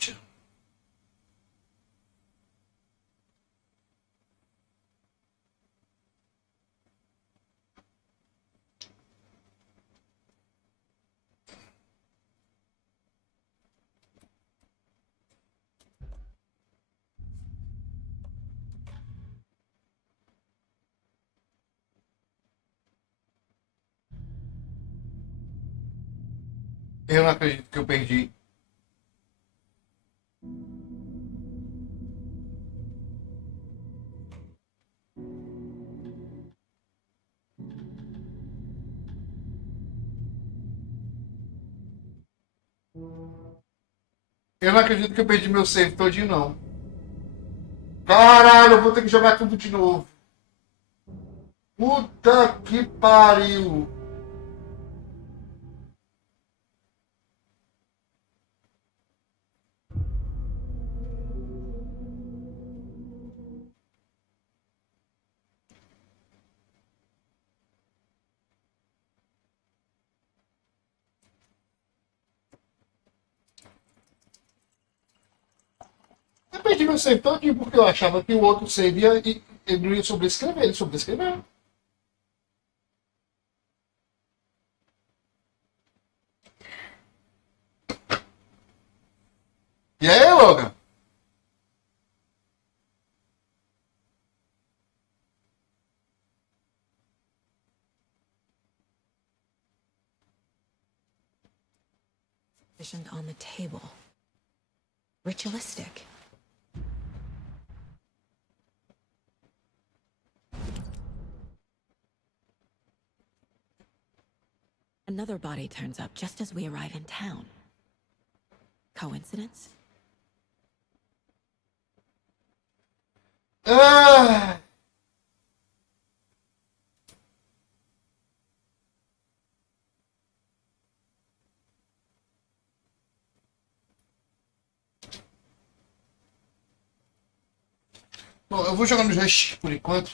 gente. Eu não acredito que eu perdi. Eu não acredito que eu perdi meu save todinho, não. Caralho, eu vou ter que jogar tudo de novo. Puta que pariu. Eu perdi meu save todinho porque eu achava que o outro save ele não ia sobrescrever. Ele sobrescreveu. E aí, Logan? On the table. Ritualistic. Another body turns up just as we arrive in town. Coincidence? Ah! Bom, eu vou jogar no joystick por enquanto.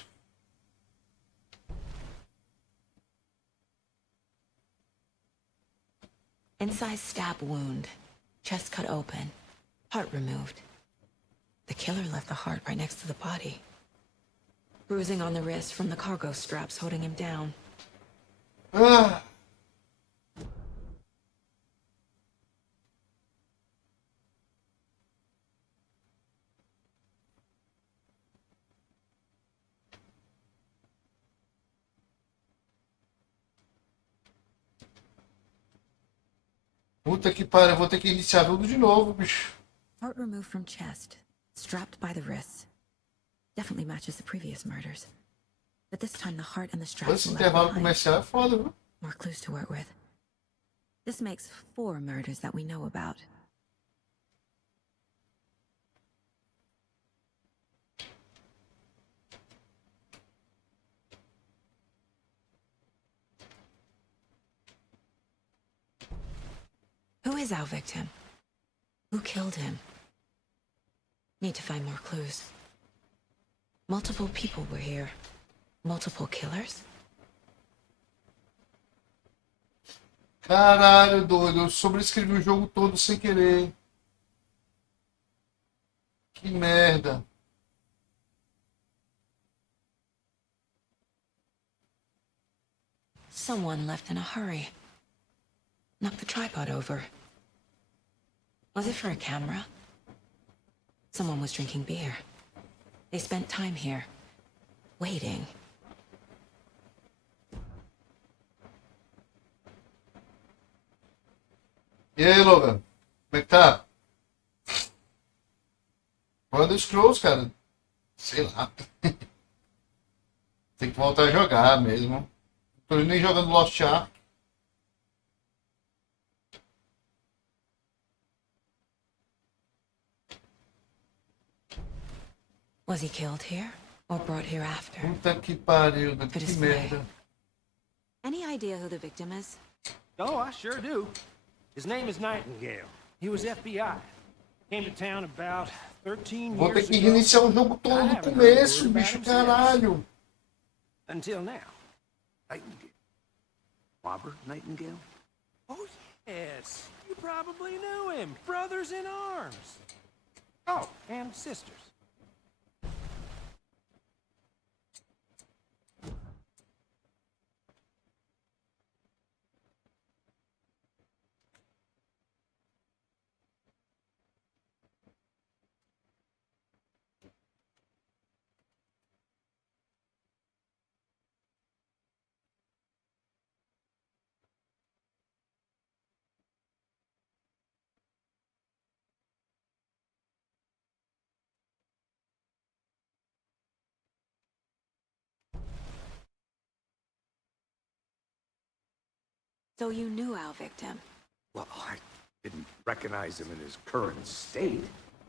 Incise stab wound. Chest cut open. Heart removed. The killer left the heart right next to the body. Bruising on the wrist from the cargo straps holding him down. Ah! Puta que pariu, eu vou ter que iniciar tudo de novo, bicho. Heart removed from chest. Strapped by the wrists. Definitely matches the previous murders. But this time the heart and the straps Esse were left intervalo behind. comercial é foda, viu? More clues to work with. This makes 4 murders that we know about. Who is our victim? Who killed him? Need to find more clues. Multiple people were here. Multiple killers? Caralho, doido, eu sobrescrevi o jogo todo sem querer. Que merda. Someone left in a hurry. Knocked the tripod over. Was it for a camera? Someone was drinking beer. They spent time here, waiting. E aí, Logan? Como é que tá? Quando Scrolls, cara? Sei lá. Tem que voltar a jogar mesmo. Não tô nem jogando Lost Ark. Was he killed here or brought here after? Puta que pariu, que merda. Any idea who the victim is? Oh, I sure do. His name is Nightingale. He was FBI. Came to town about 13 Vou ter years que ago. reiniciar o jogo todo do começo, bicho, caralho. Until now. Nightingale. Robert Nightingale? Oh, yes. You probably knew him. Brothers in arms. Oh, and sisters. So you knew our victim? Well, I didn't recognize him in his current state.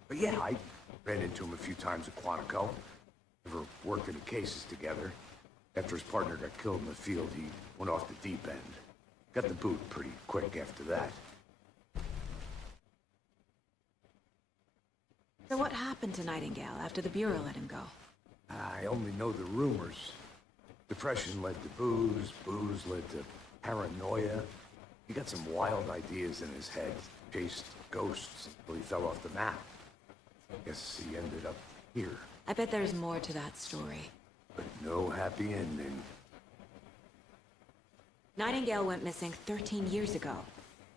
But yeah, I ran into him a few times at Quantico. Never worked any cases together. After his partner got killed in the field, he went off the deep end. Got the boot pretty quick after that. So what happened to Nightingale after the Bureau let him go? I only know the rumors. Depression led to booze, booze led to paranoia. He got some wild ideas in his head. Chased ghosts until he fell off the map. Guess he ended up here. I bet there's more to that story. But no happy ending. Nightingale went missing 13 years ago.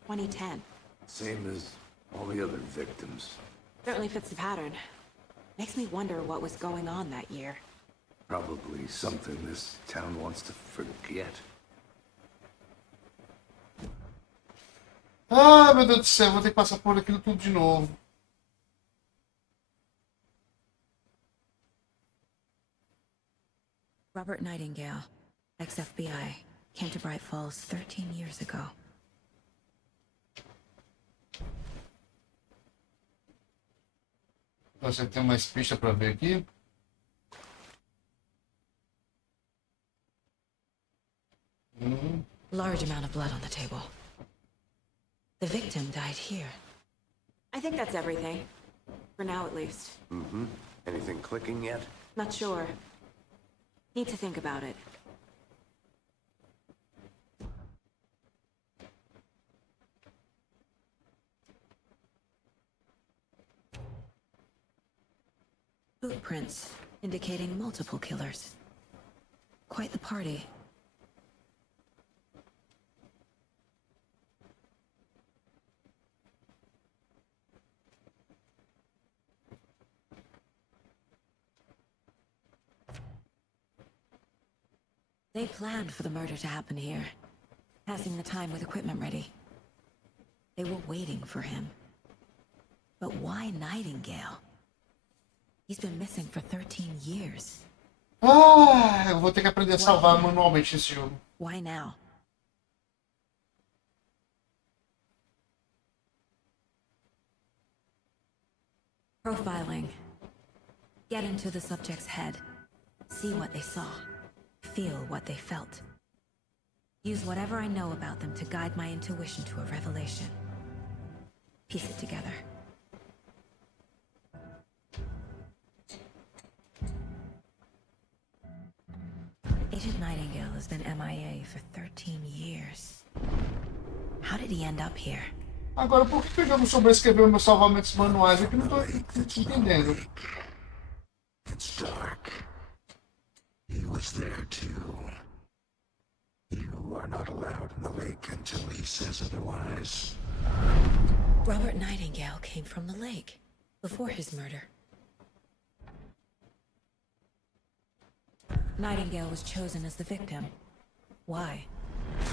2010. Same as all the other victims. Certainly fits the pattern. Makes me wonder what was going on that year. Probably something this town wants to forget. Ah, meu Deus do céu, vou ter que passar por aquilo tudo de novo. Robert Nightingale, ex-FBI, came to Bright Falls 13 years ago. Você tem mais pista pra ver aqui? Large amount of blood on the table. The victim died here. I think that's everything. For now, at least. Mm-hmm. Anything clicking yet? Not sure. Need to think about it. Footprints indicating multiple killers. Quite the party. They planned for the murder to happen here, passing the time with equipment ready. They were waiting for him. But why Nightingale? He's been missing for 13 years. Ah, eu vou ter que aprender a salvar manualmente esse jogo. Why now? Profiling. Get into the subject's head. See what they saw. Feel what they felt. Use whatever I know about them to guide my intuition to a revelation. Piece it together. Agent Nightingale has been MIA for 13 years. How did he end up here? Agora, por que o jogo sobrescreveu meus salvamentos manuais? É que eu não tô entendendo. It's dark. He was there too. You are not allowed in the lake until he says otherwise. Robert Nightingale came from the lake before his murder. Nightingale was chosen as the victim. Why?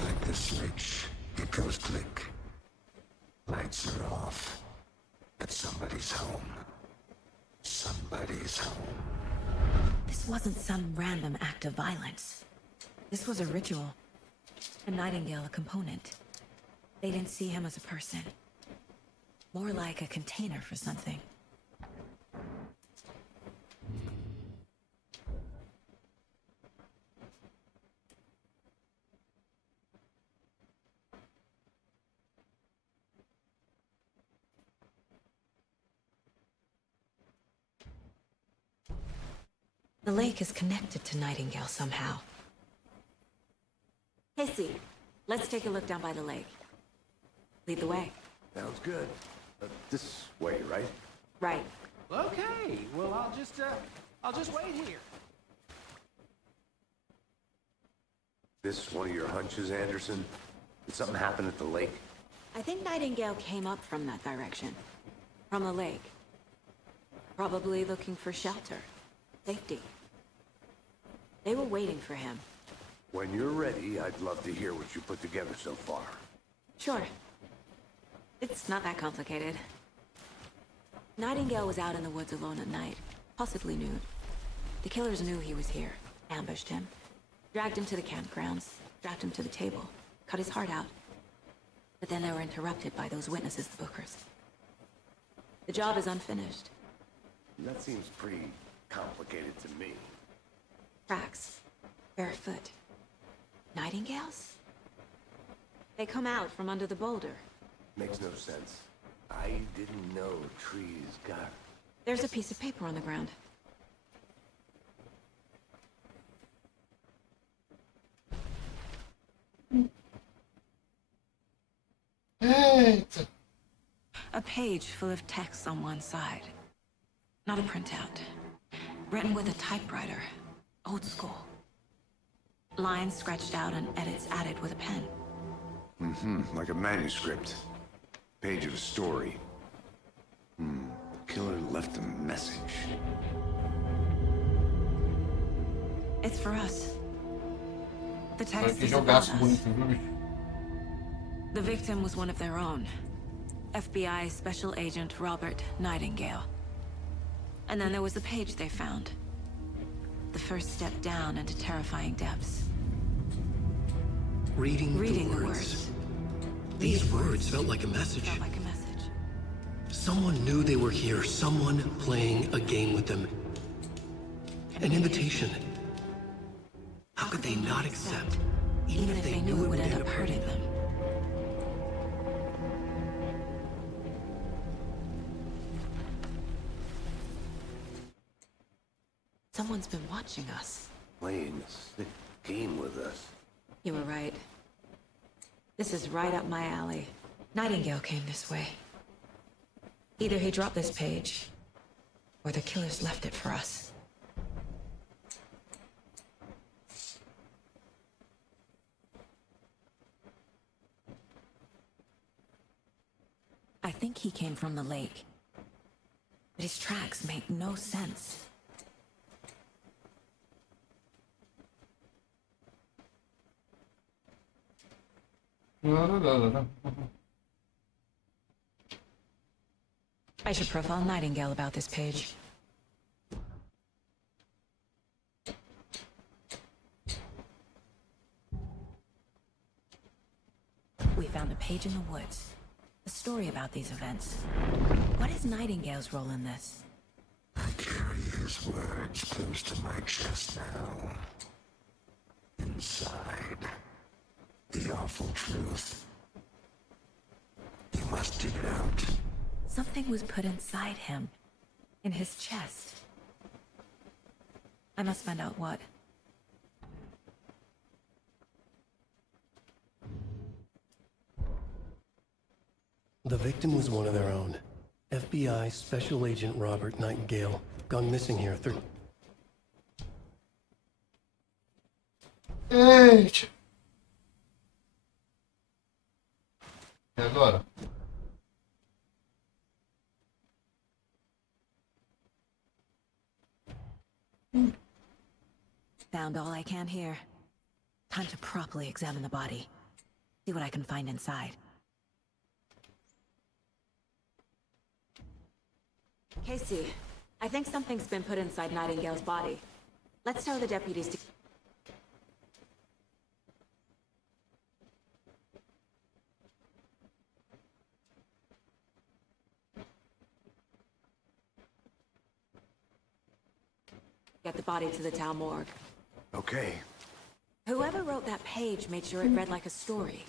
Like the switch, it goes click. Lights are off. But somebody's home. Somebody's home. This wasn't some random act of violence. This was a ritual. And Nightingale a component. They didn't see him as a person. More like a container for something. The lake is connected to Nightingale somehow. Casey, let's take a look down by the lake. Lead the way. Sounds good. This way, right? Right. Okay, well, I'll just wait here. This one of your hunches, Anderson? Did something happen at the lake? I think Nightingale came up from that direction. From the lake. Probably looking for shelter. Safety. They were waiting for him. When you're ready, I'd love to hear what you put together so far. Sure. It's not that complicated. Nightingale was out in the woods alone at night, possibly nude. The killers knew he was here, ambushed him, dragged him to the campgrounds, strapped him to the table, cut his heart out. But then they were interrupted by those witnesses, the Bookers. The job is unfinished. That seems pretty complicated to me. Tracks. Barefoot. Nightingales? They come out from under the boulder. Makes no sense. I didn't know trees got... There's a piece of paper on the ground. Eita. A page full of text on one side. Not a printout. Written with a typewriter. Old school. Lines scratched out and edits added with a pen. Like a manuscript. Page of a story. The killer left a message. It's for us. The Vai text que is about jogaço us. bonito, viu, bicho? The victim was one of their own. FBI Special Agent Robert Nightingale. And then there was the page they found. The first step down into terrifying depths. Reading Reading the words. These words felt like a message. Felt like a message. Someone knew they were here, someone playing a game with them. An invitation. How could they not accept, Even if they knew it would end up hurting them. Someone's been watching us. Playing a sick game with us. You were right. This is right up my alley. Nightingale came this way. Either he dropped this page, or the killers left it for us. I think he came from the lake. But his tracks make no sense. I should profile Nightingale about this page. We found a page in the woods. A story about these events. What is Nightingale's role in this? I carry his words close to my chest now. Inside, the awful truth. You must dig it out. Something was put inside him. In his chest. I must find out what. The victim was one of their own. FBI Special Agent Robert Nightingale, gone missing here. Eita. E agora? Found all I can here. Time to properly examine the body. See what I can find inside. Casey, I think something's been put inside Nightingale's body. Let's tell the deputies to... get the body to the town morgue. Okay. Whoever wrote that page made sure it read like a story.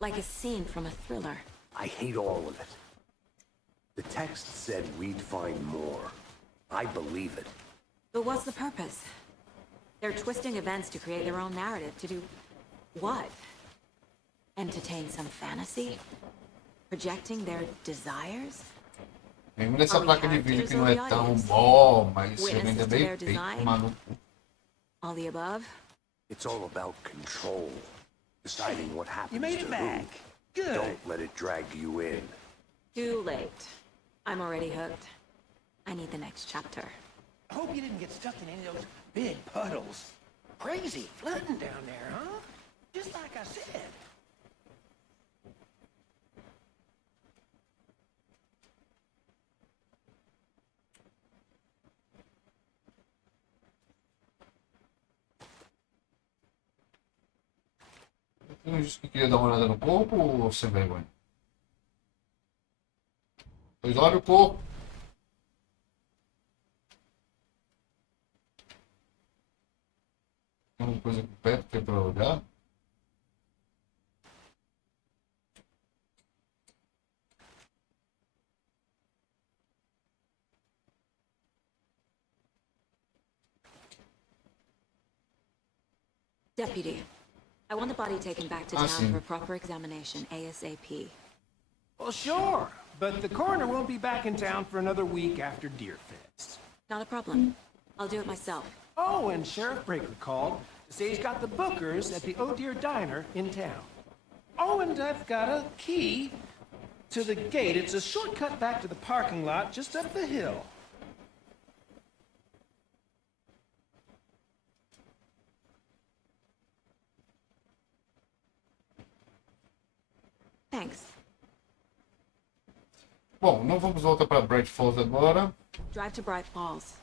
Like a scene from a thriller. I hate all of it. The text said we'd find more. I believe it. But what's the purpose? They're twisting events to create their own narrative. To do what? Entertain some fantasy? Projecting their desires? Mesmo nessa Are we placa de vídeo characters que não or é the tão audience? bom, mas ele Witnesses ainda é to bem their feito, design? maluco. All the above? It's all about control. Deciding what happens You made to it back. who. Good. Don't let it drag you in. Too late. I'm already hooked. I need the next chapter. I hope you didn't get stuck in any of those big puddles. Crazy flooding down there, huh? Just like I said. Eu disse que queria dar uma olhada no corpo ou sem vergonha? Pois olha o corpo. Tem uma coisa aqui perto que é pra olhar. Deputy, I want the body taken back to Ah, town sim. for proper examination ASAP. Well, sure. But the coroner won't be back in town for another week after Deer Fest. Not a problem. I'll do it myself. Oh, and Sheriff Breaker called to say he's got the bookers at the Oh Dear Diner in town. Oh, and I've got a key to the gate. It's a shortcut back to the parking lot just up the hill. Thanks. Bom, não vamos voltar para Bright Falls agora. Drive to Bright Falls.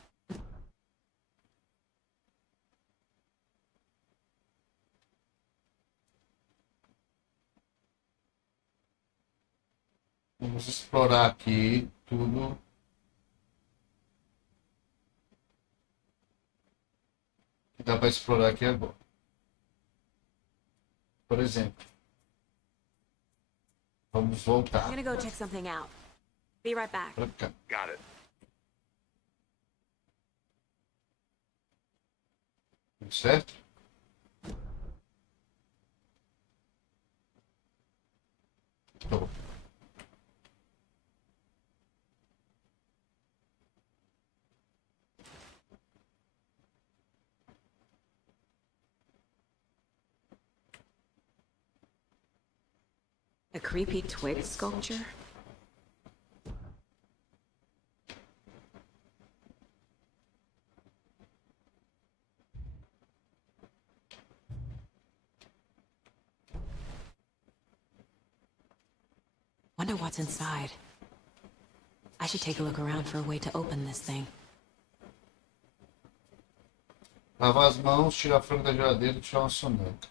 Vamos explorar aqui tudo. Que dá para explorar aqui agora. Por exemplo, vamos I'm voltar gonna go check something out. Be right back. para cá. Got it. Tudo certo? Tô. A creepy twig sculpture? Wonder what's inside. I should take a look around for a way to open this thing. Lavar as mãos, tirar a frango da geladeira e tirar uma soneca.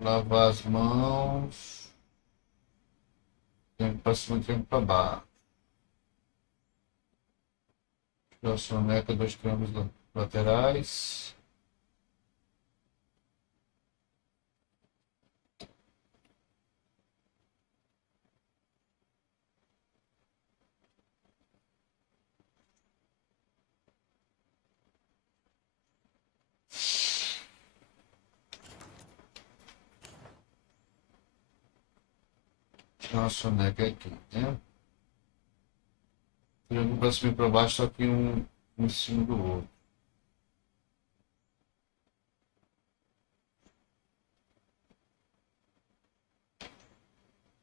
Lavar as mãos. Tempo para cima e tempo para baixo. Tirar a soneca, 2 triângulos laterais. Tirar uma soneca aqui, né? Triângulo para cima e para baixo, só que um em cima do outro.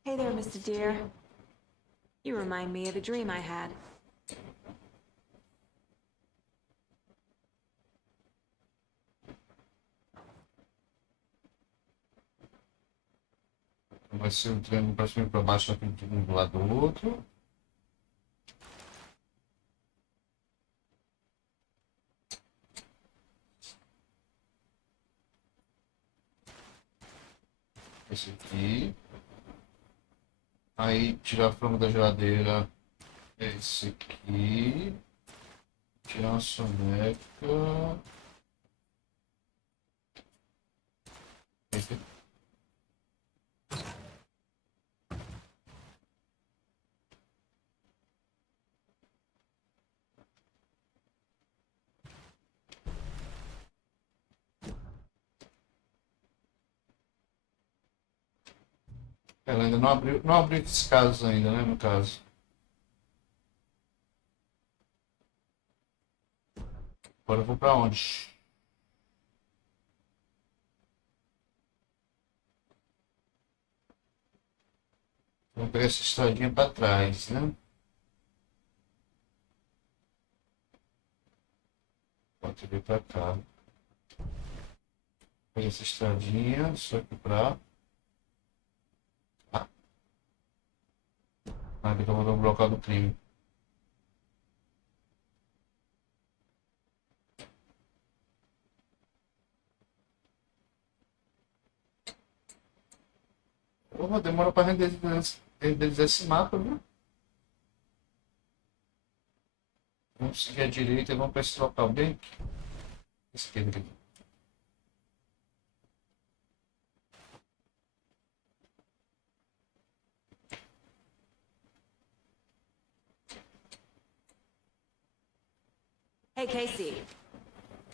Hey there, Mr. Deer. You remind me of a dream I had. Vai ser um triângulo para cima e para baixo, só que um do lado do outro. Esse aqui. Aí tirar a frango da geladeira. Esse aqui. Tirar uma soneca. Esse aqui. Ela ainda não abriu esses casos ainda, né, no caso. Agora eu vou pra onde? Vou pegar essa estradinha pra trás, né? Pode vir pra cá. Pegar essa estradinha, só que pra... Ah, aqui eu vou dar um bloco do crime. Porra, demora pra renderizar esse mapa, viu? Vamos seguir à direita e vamos pra esse local bem aqui. Esquerda aqui. Hey, Casey.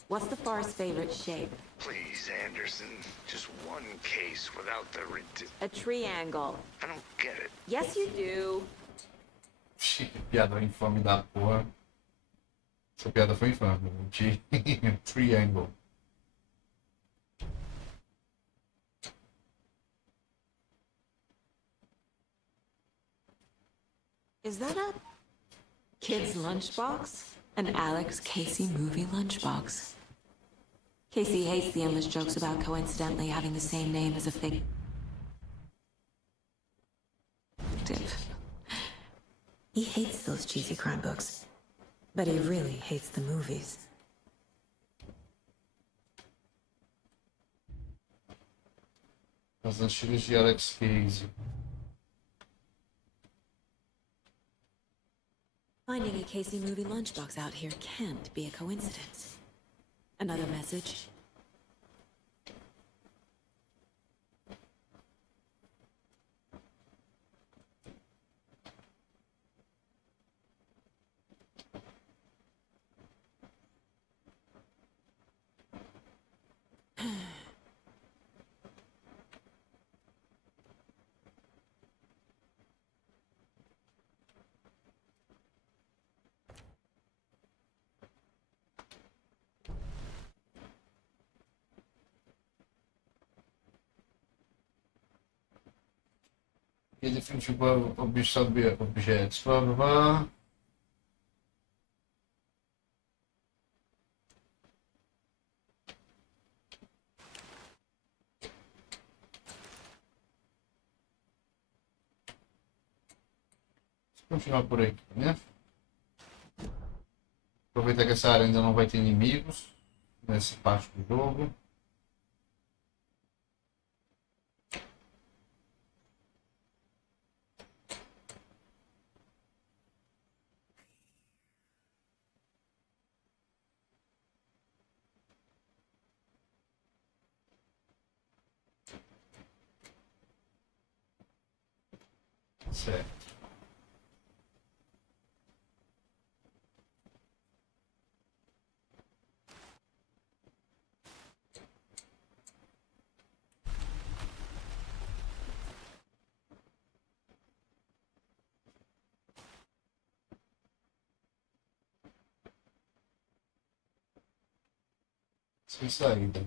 What's the forest's favorite shape? Please, Anderson, just one case without the A triangle. I don't get it. Yes, you do. Que piada infame da porra. Essa piada foi infame. Triangle. Is that a kid's lunchbox? An Alex Casey movie lunchbox. Casey hates the endless jokes about coincidentally having the same name as a fake. He hates those cheesy crime books, but he really hates the movies. As antigas de Alex Casey. Finding a Casey movie lunchbox out here can't be a coincidence. Another message. E definitivo objetos. Blá, blá, blá. Vamos continuar por aqui, né? Aproveitar que essa área ainda não vai ter inimigos nessa parte do jogo. Certo. Sem saída.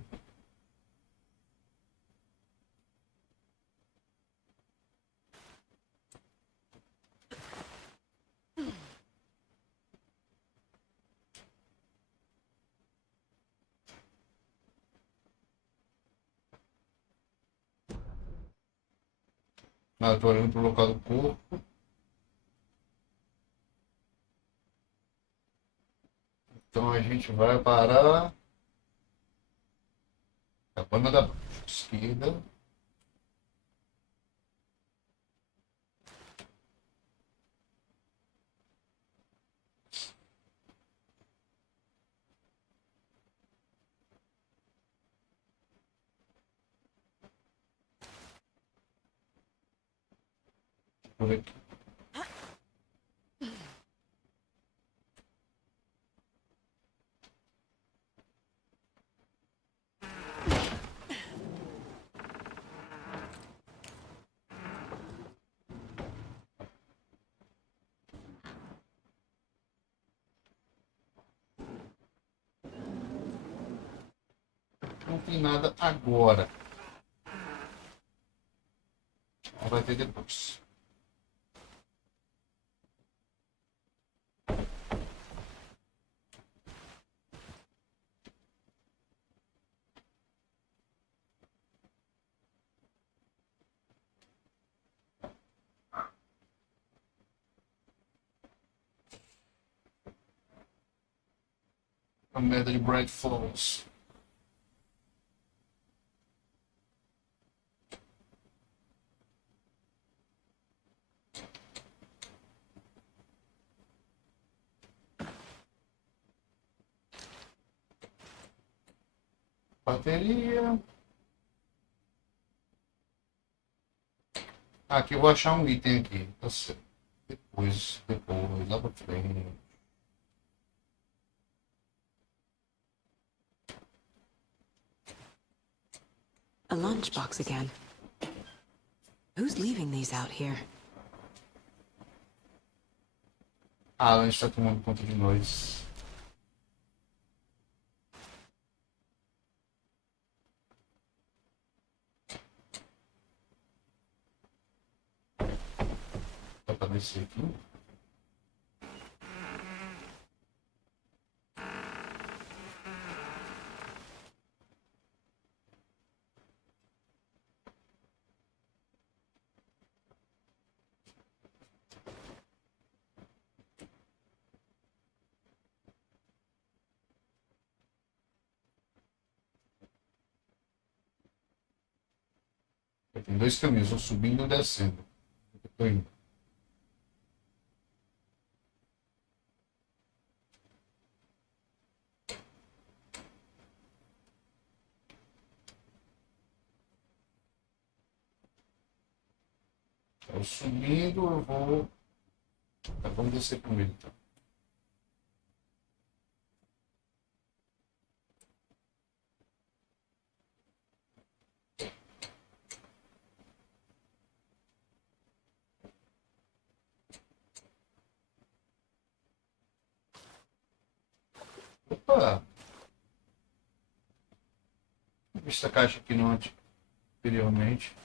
Ah, eu tô olhando pro local do corpo. Então a gente vai para a banda da esquerda. Por aqui. não tem nada agora. Vai ter depois. A merda de Bright Falls. Bateria. Aqui eu vou achar um item aqui. Tá certo. Depois, lá pra frente. A lunchbox again. Who's leaving these out here? Ah, a gente tá tomando conta de nós. Dá pra descer aqui. Tem dois caminhos, um subindo e um descendo. Eu tô indo. Eu subindo, eu vou. Tá, vamos descer primeiro então. Opa! Vi essa caixa aqui no anteriormente.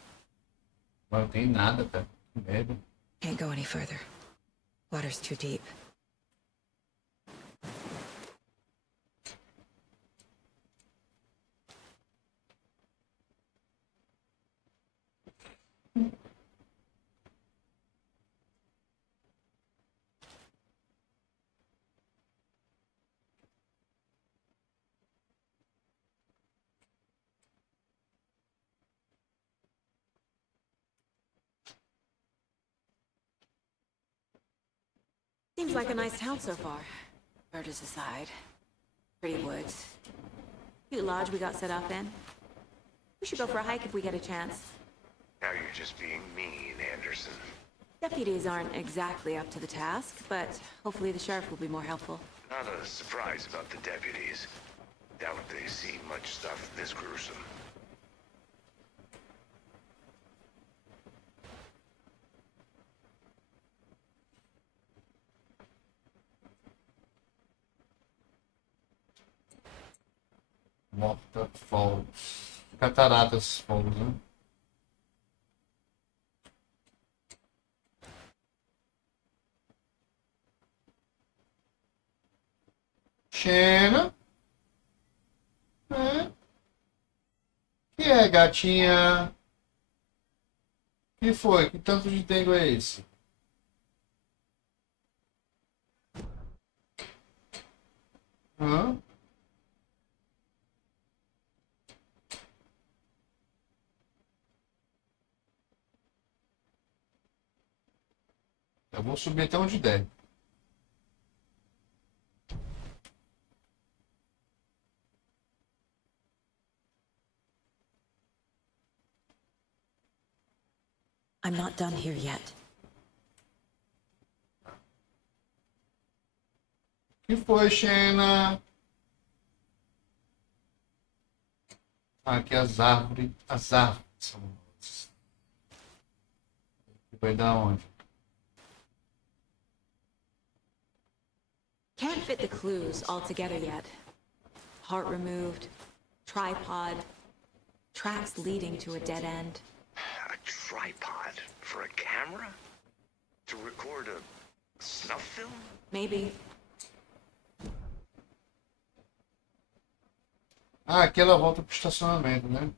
Mas não tem nada, cara. Que merda. Can't go any further. Water's too deep. Seems like a nice town so far. Murders aside. Pretty woods. Cute lodge we got set up in. We should go for a hike if we get a chance. Now you're just being mean, Anderson. Deputies aren't exactly up to the task, but hopefully the sheriff will be more helpful. Not a surprise about the deputies. Doubt they see much stuff this gruesome. Morta Falls. Cataratas Falls, né? Xena. É. Que é, gatinha? Que foi? Que tanto de tempo é esse? Hã? Eu vou subir até onde der. I'm not done here yet. Que foi, Xena? Aqui as árvores. As árvores são. Vai dar onde? Can't fit the clues all together yet. Heart removed, tripod, tracks leading to a dead end. A tripod for a camera? To record a snuff film? Maybe. Ah, aqui ela volta pro estacionamento, né?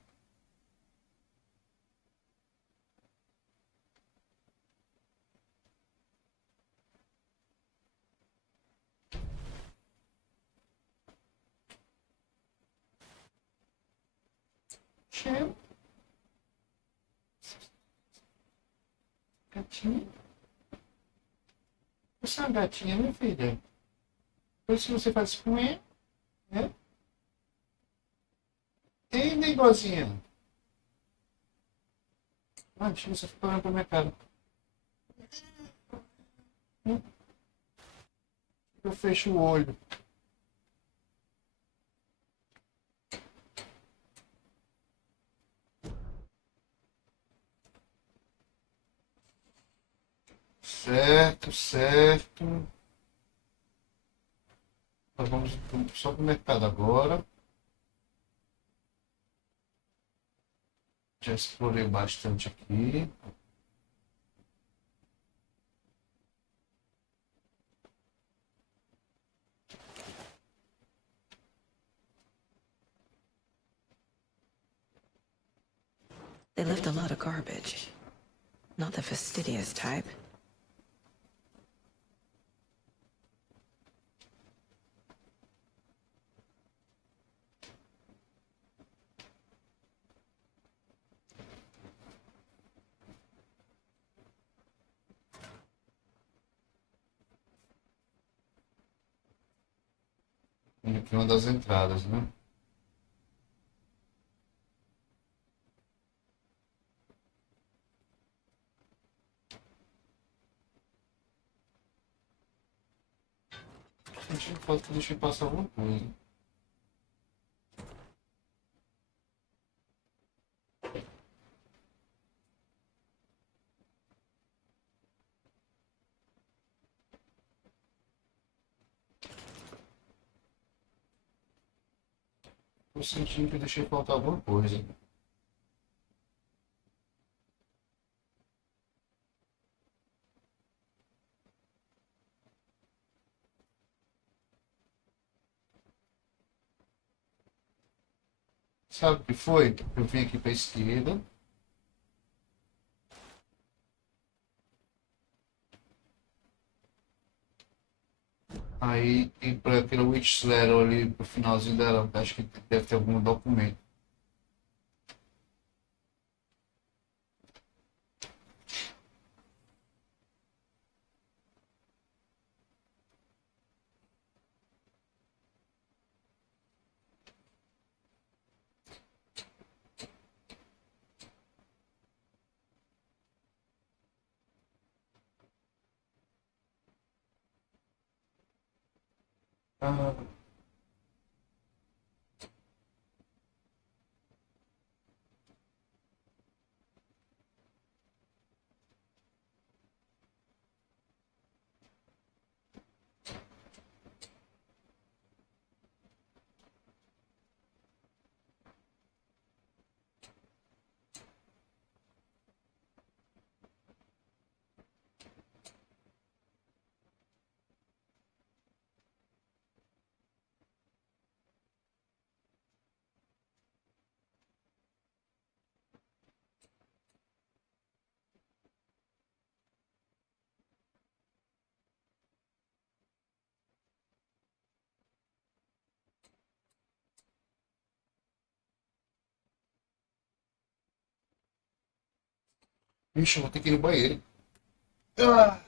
Cheio. Gatinha. Você é uma gatinha, minha filha. Por isso que você faz com ele, né? Ei, negocinha. Ah, deixa você ficar olhando pra minha cara. Eu fecho o olho. Certo, certo. Nós vamos só pro mercado agora. Já explorei bastante aqui. They left a lot of garbage. Not the fastidious type. Aqui uma das entradas, né? A gente pode deixar passar alguma coisa. Tô sentindo que eu deixei faltar alguma coisa. Sabe o que foi? Eu vim aqui para a esquerda. Aí, e para aquele Witch Letter ali, pro finalzinho dela, acho que deve ter algum documento. Ah, Vixe, eu vou ter que ir no banheiro. Ah!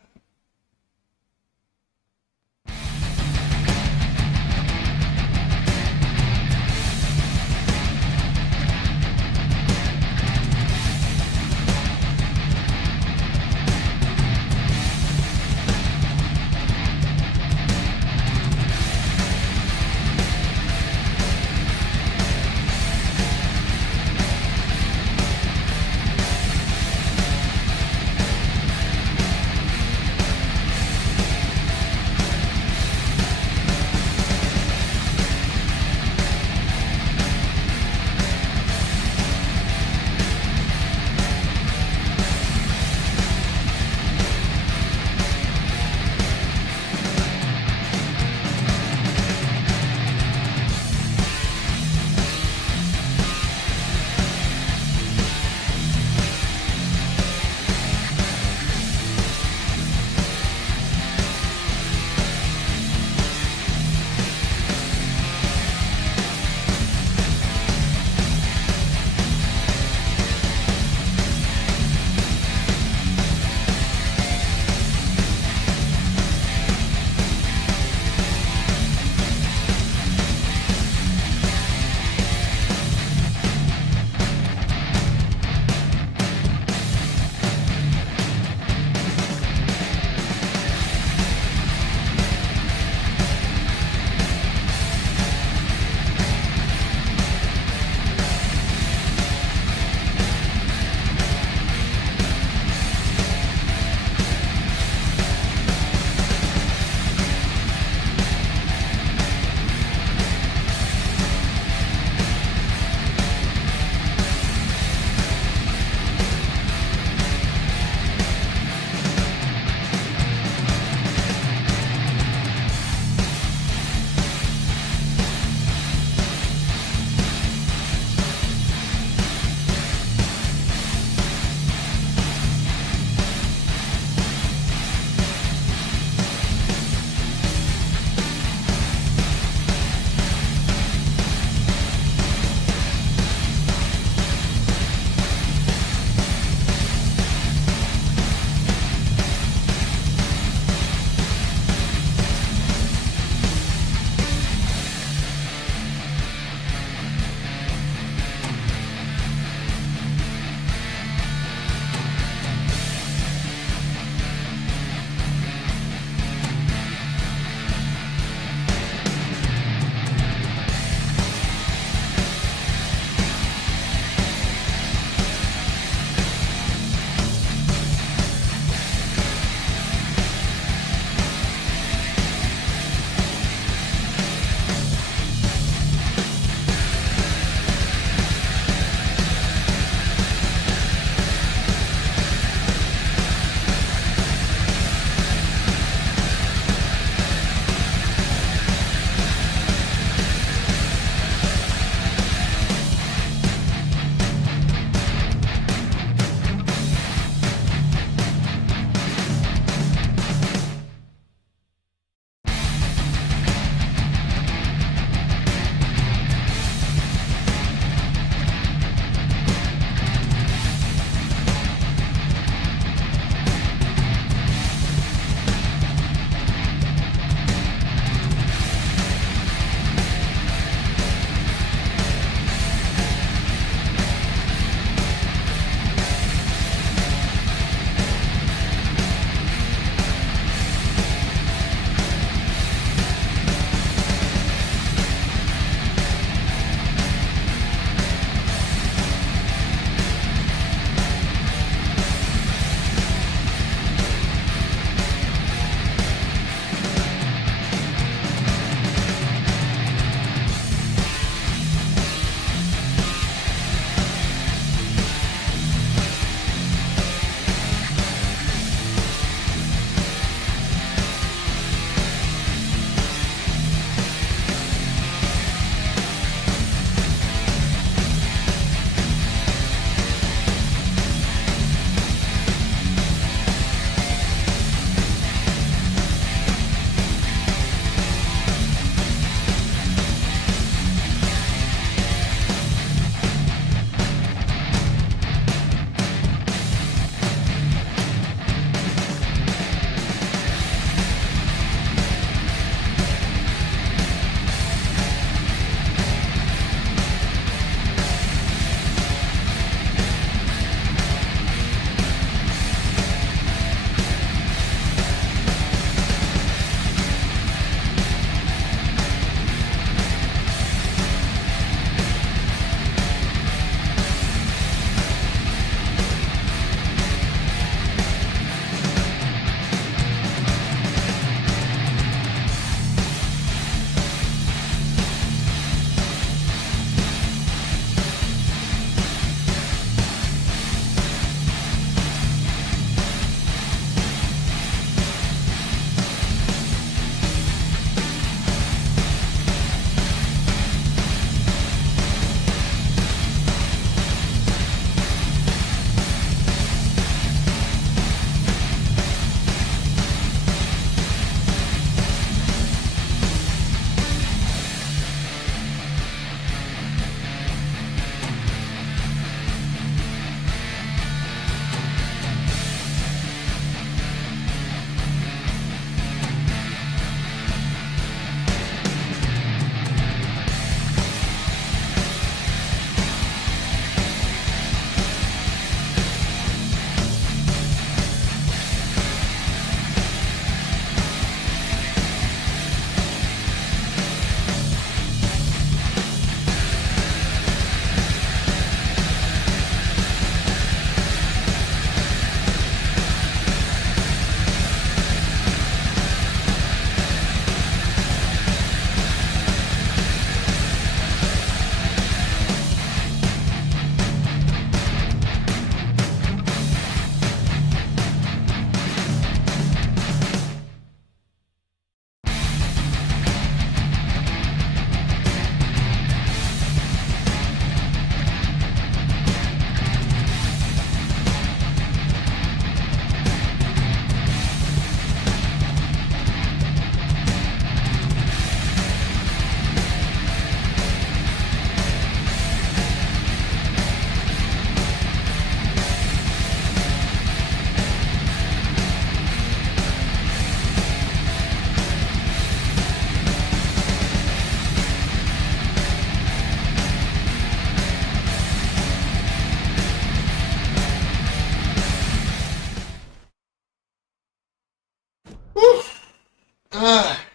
Ah,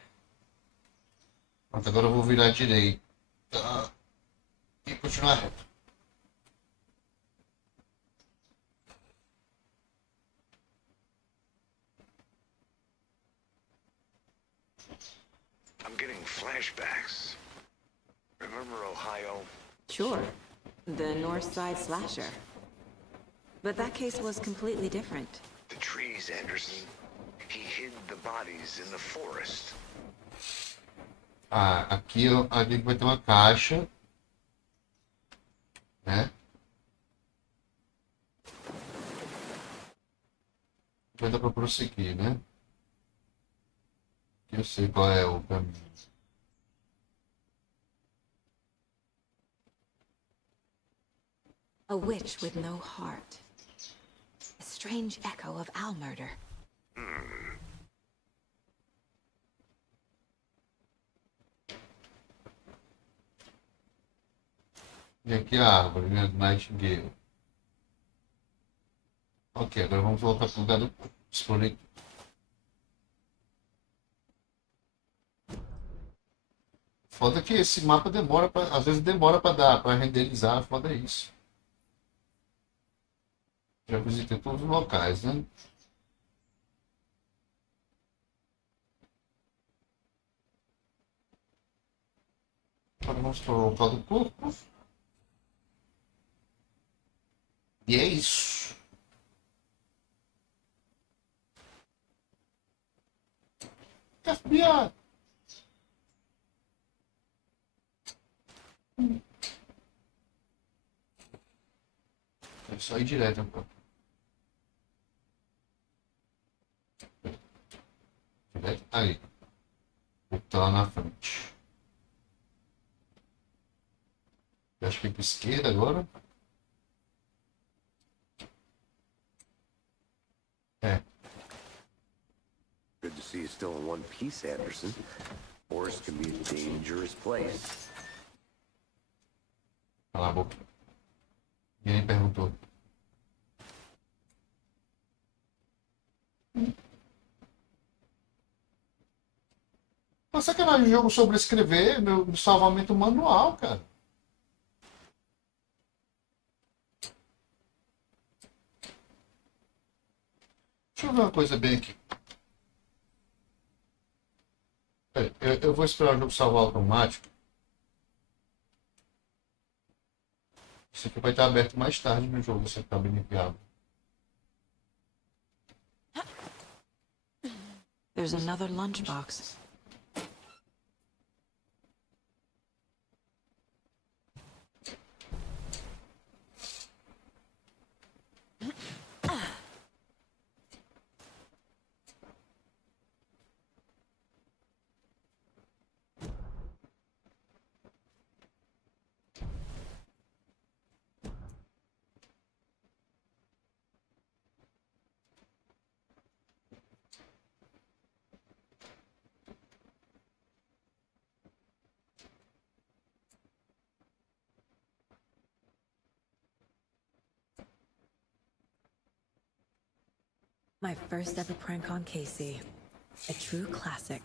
pronto, agora eu vou virar à direita e continuar reto. I'm getting flashbacks. Remember Ohio? Sure. The North Side slasher. But that case was completely different. The trees, Anderson. He hid the bodies in the forest. Ah, aqui eu vi que vai ter uma caixa, né? Vai dar pra prosseguir, né? Eu sei qual é o caminho. A witch with no heart. A strange echo of owl murder. E aqui a árvore, né? Nightingale. Ok, agora vamos voltar para o lugar do explorei. Foda que esse mapa demora pra, às vezes demora para dar, para renderizar, foda isso. Já visitei todos os locais, né? Agora vamos para o local do corpo. E é isso. FBI. É só ir direto, pô. Direto aí. Tá lá na frente. Eu acho que é para esquerda agora. É. Good to see you still in one piece, Anderson. Forest can be a dangerous place. Cala a boca. Ninguém perguntou. Mas sacanagem, jogo sobre escrever, meu salvamento manual, cara. Deixa eu ver uma coisa bem aqui. Eu vou esperar o jogo salvar automático. Isso aqui vai estar aberto mais tarde no jogo, você tá bem enviado. There's another lunchbox. My first ever prank on Casey. A true classic.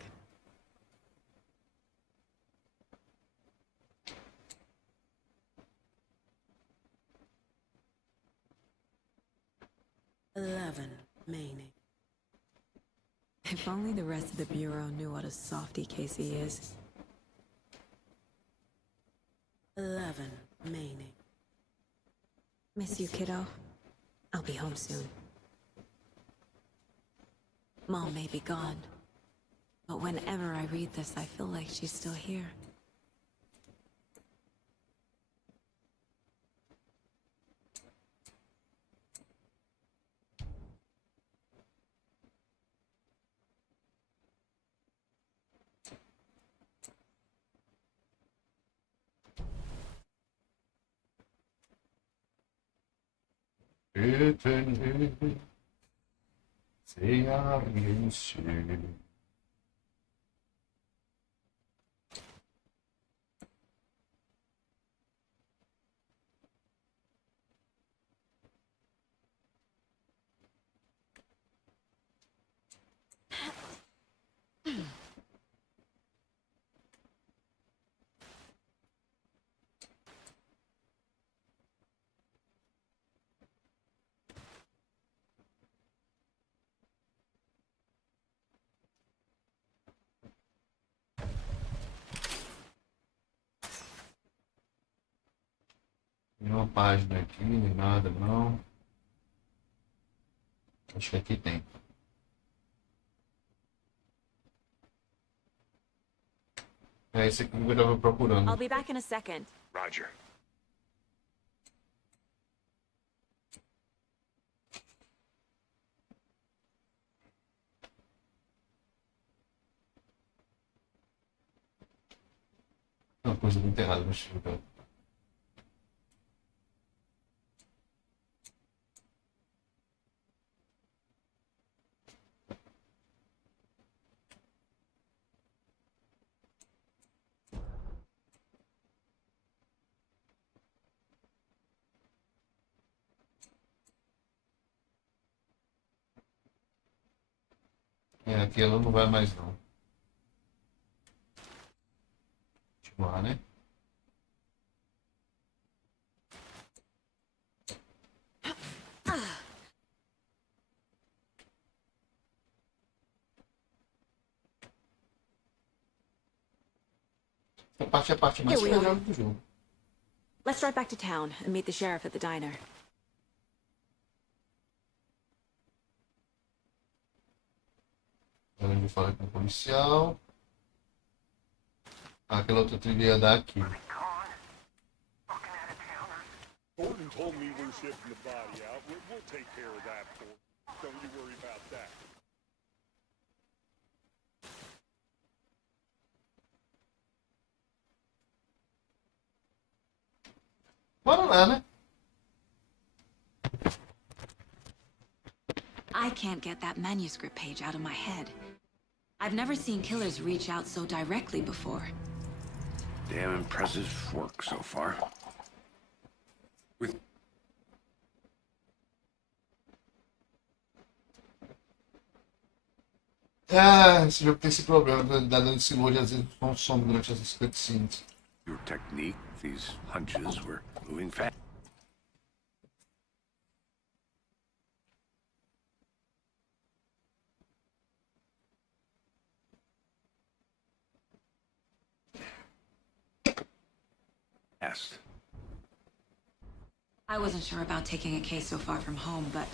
Meaning. If only the rest of the Bureau knew what a softy Casey is. 11. Meaning. Miss you, kiddo. I'll be home soon. Mom may be gone, but whenever I read this, I feel like she's still here. Eternity, sem arriesgar. nenhuma página aqui, nem nada, não. Acho que aqui tem. É esse aqui que eu tava procurando. I'll be back in a second. Roger. Uma coisa muito errada no estilo dela. É, aqui ela não vai mais não. Continuar, né? Essa parte é a parte mais Here we are. legal do jogo. Let's drive back to town and meet the sheriff at the diner. Onde fala com o policial. Aquela outra trilha ia dar aqui. Gordon told me we're shipping the body out. We'll take care of that for you. Don't you worry about that. Bora lá, né? I can't get that manuscript page out of my head. I've never seen killers reach out so directly before. Damn impressive work so far. With Ah, esse jogo tem esse problema da lance de load, às vezes com som durante essas cutscenes. your technique, these hunches were moving fast. I wasn't sure about taking a case so far from home, but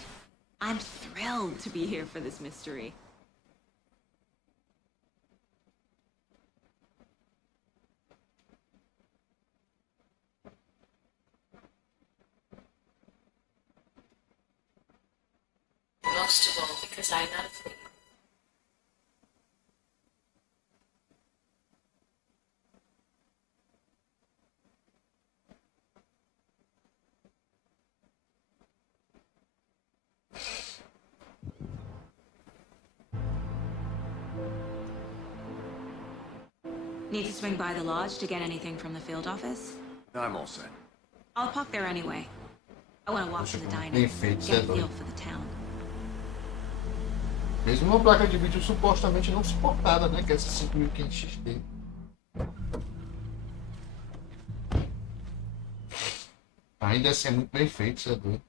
I'm thrilled to be here for this mystery. Most of all because I love you. Need to swing by the lodge to get anything from the field office? I'm all set. I'll park there anyway. I want to walk to the diner, Bem feito, get a Sendo. feel for the town. Mesmo uma placa de vídeo supostamente não suportada, né? Que é essa 5500 XT. Ainda assim é muito bem feito, isso é doido.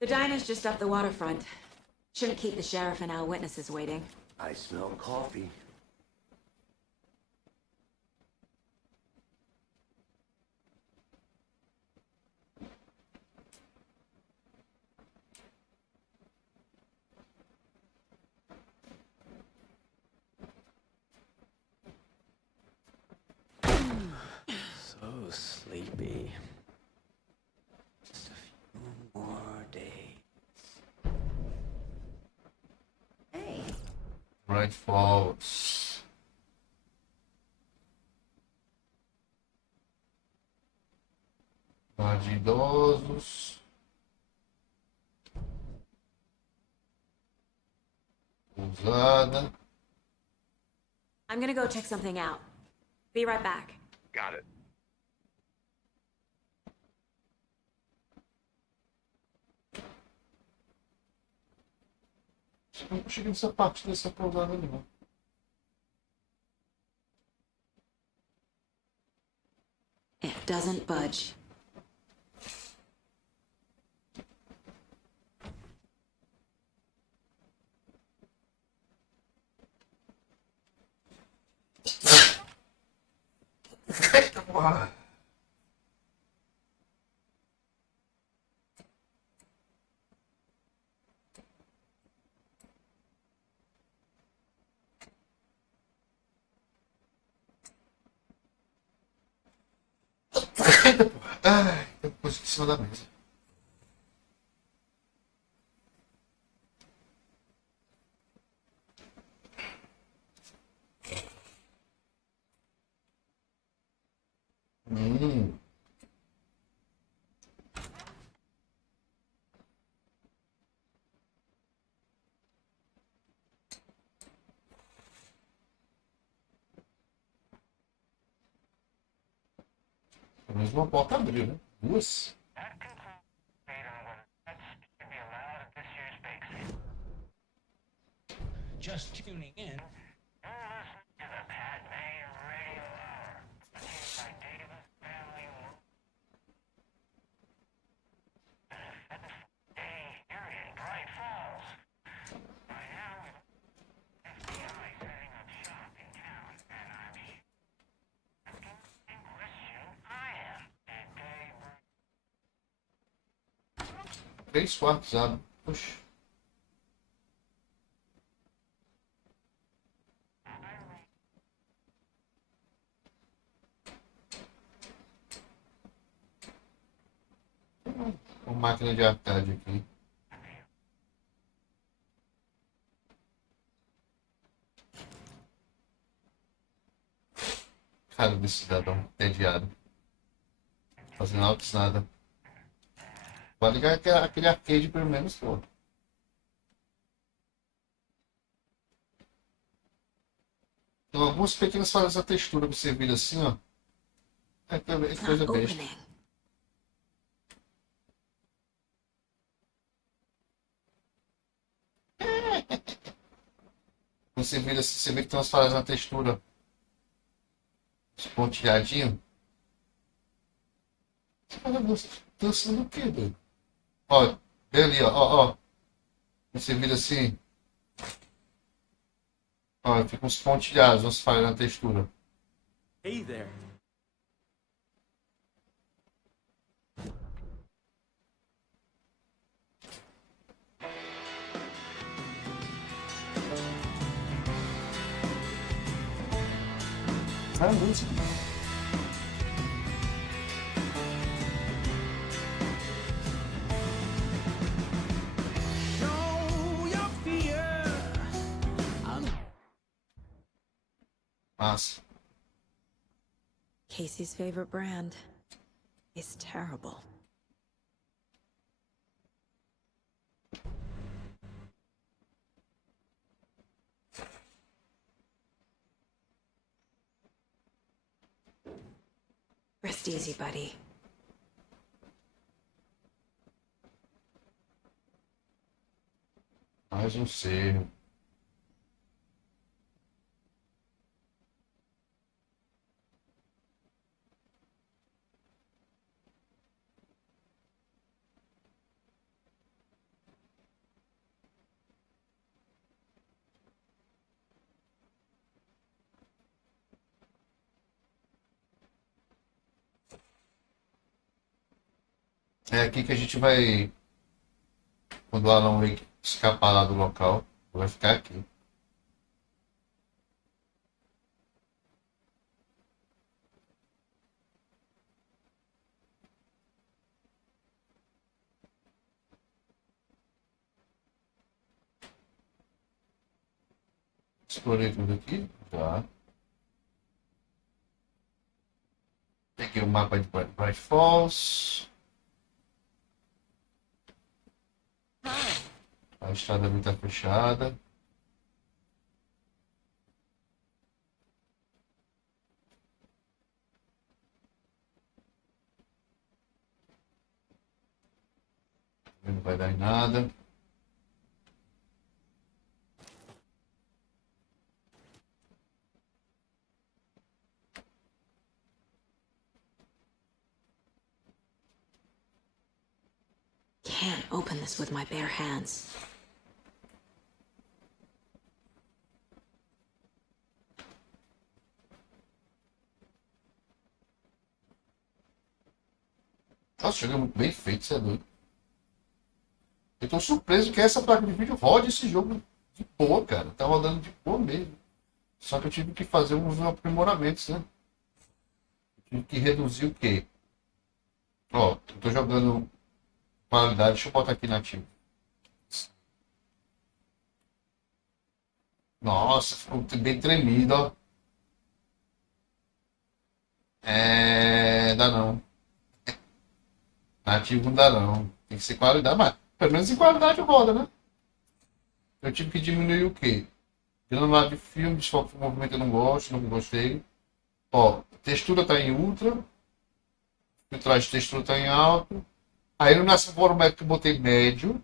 The diner's just up the waterfront. Shouldn't keep the sheriff and our witnesses waiting. I smell coffee. So sleepy. Just a few more days. Hey. Bright Falls. Lar de idosos. Pousada. I'm gonna go check something out. Be right back. Got it. Acho que eu não cheguei nessa parte dessa pousada ali, não. It doesn't budge. Eita porra. Eita porra. Ai, tem coisa aqui em cima da mesa. Hum. Pelo menos uma porta abriu, né? Duas. Just tuning in. Três quartos abrem. Puxa. Uma máquina de arcade aqui. Cara desse cidadão entediado. Fazendo algo nada. Pode ligar aquele arcade pelo menos, pô. Tem algumas pequenas falhas na textura pra você vir assim, ó. É coisa Not besta. opening. Você vira assim, você vê que tem umas falhas na textura. Os pontilhadinhos. Você fala, dançando o quê, doido? Ó, vê ali, ó. Você vira assim. Ó, fica uns pontilhados, umas falhas na textura. Hey there. Ah, música. Show your fear. Massa. Casey's favorite brand is terrible. Rest easy, buddy. Mais um cerro. É aqui que a gente vai. Quando o Alan Wake escapar lá do local, vai ficar aqui. Explorei tudo aqui. Já. Peguei o mapa de Bright Falls. A estrada ali tá fechada. Não vai dar em nada. Can't open this with my bare hands. Nossa, chega muito bem feito, você é doido. Eu tô surpreso que essa placa de vídeo rode esse jogo de boa, cara. Tá rodando de boa mesmo. Só que eu tive que fazer uns aprimoramentos, né? Tive que reduzir o quê? Ó, eu tô jogando qualidade, deixa eu botar aqui nativo. Nossa, ficou bem tremido, ó. Dá não. Nativo não dá não. Tem que ser qualidade, mas pelo menos em qualidade roda, né? Eu tive que diminuir o quê? Granulado de filme, desfoque de movimento eu não gosto, não gostei. Ó, textura tá em ultra, filtragem de textura tá em alto. A iluminação volumétrica eu botei médio.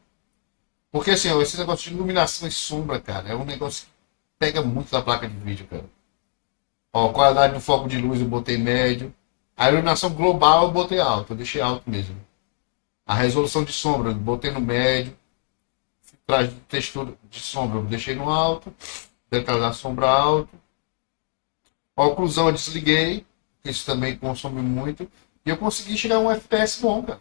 Porque assim, ó, esse negócio de iluminação e sombra, cara, é um negócio que pega muito da placa de vídeo, cara. Ó, qualidade do foco de luz eu botei médio. A iluminação global eu botei alto, eu deixei alto mesmo. A resolução de sombra eu botei no médio. Filtragem de textura de sombra eu deixei no alto. Detalhe da sombra alto. A oclusão eu desliguei, isso também consome muito. E eu consegui chegar a um FPS bom, cara.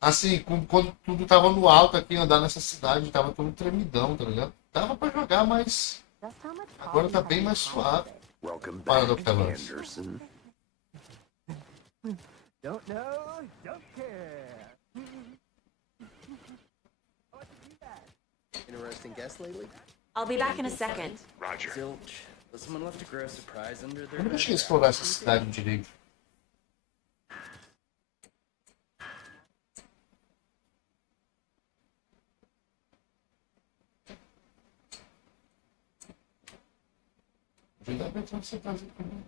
Assim, quando tudo tava no alto aqui, andar nessa cidade, tava todo tremidão, tá ligado? Dava pra jogar, mas agora tá bem mais suave. Welcome Para, back, Dr. Lance. Anderson. Don't know, don't care. Interesting guest lately? I'll be back in a second. Roger. Zilch. Was someone left a gross surprise under their Eu nunca cheguei a explorar essa cidade direito. Ainda bem que você tá aqui comigo.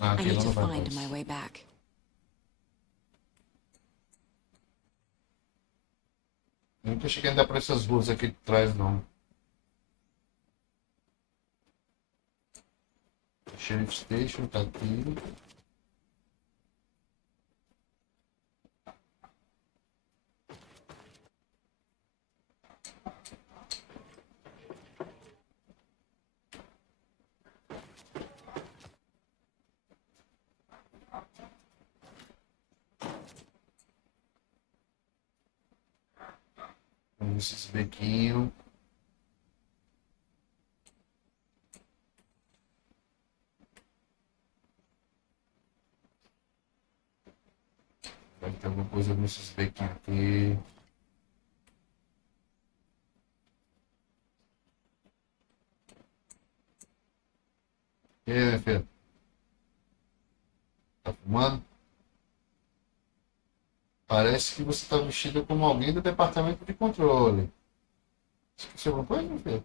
Ah, I aqui need ela to não vai find mais. my way back. Nunca cheguei a andar por essas ruas aqui de trás, não. Sheriff Station tá aqui. Esses bequinhos. Vai ter alguma coisa nesses bequinhos aqui. E aí, minha filha? Tá fumando? Parece que você tá vestida como alguém do departamento de controle. Esqueceu alguma coisa, meu filho?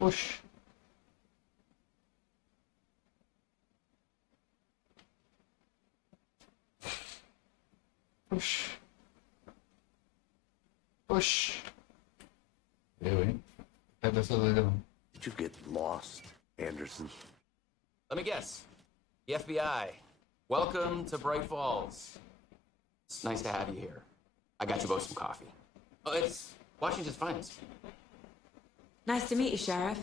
Oxe. Oxe. Oxe. Eu, hein? Não é dessa doida, não. Did you get lost, Anderson? Let me guess. The FBI. Welcome to Bright Falls. It's nice to have you here. I got you both some coffee. Oh, it's Washington's finest. Nice to meet you, Sheriff.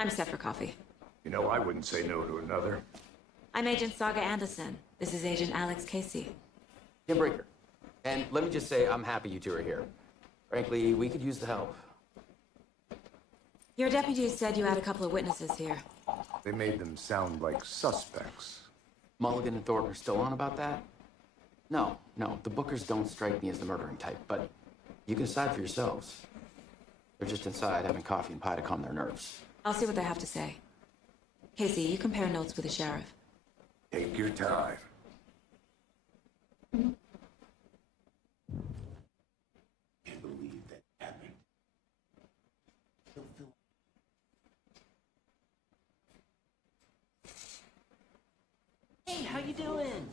I'm set for coffee. You know, I wouldn't say no to another. I'm Agent Saga Anderson. This is Agent Alex Casey. Tim Breaker. And let me just say, I'm happy you two are here. Frankly, we could use the help. Your deputies said you had a couple of witnesses here. They made them sound like suspects. Mulligan and Thornton are still on about that? No, the Bookers don't strike me as the murdering type, but you can decide for yourselves. They're just inside having coffee and pie to calm their nerves. I'll see what they have to say. Casey, you compare notes with the sheriff. Take your time. Can't believe that happened. Hey, how you doing?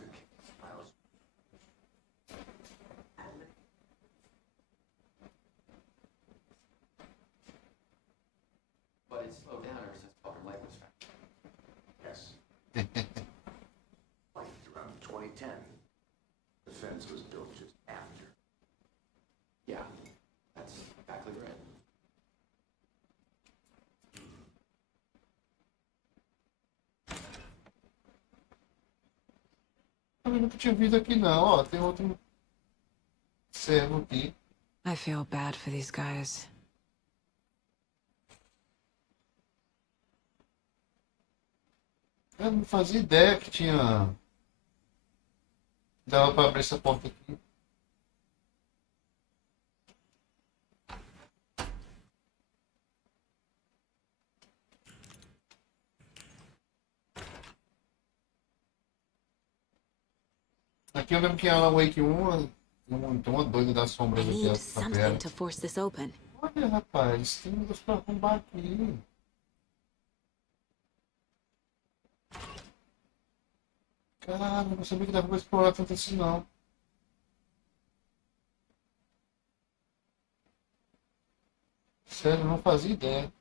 But it slowed down ever since Public Life was found. built just after. Yeah, that's exactly right. Eu nunca tinha visto aqui não, ó. Tem outro servo aqui. I feel bad for these guys. Eu não fazia ideia que tinha. Dava pra abrir essa porta aqui. Aqui eu lembro que ela Wake 1, tem uma doida das I sombras aqui. need A something Vera. to force this open. Olha, rapaz, tem um negócio pra arrombar aqui. Caralho, eu não sabia que dava pra explorar tanto assim não. Sério, eu não fazia ideia.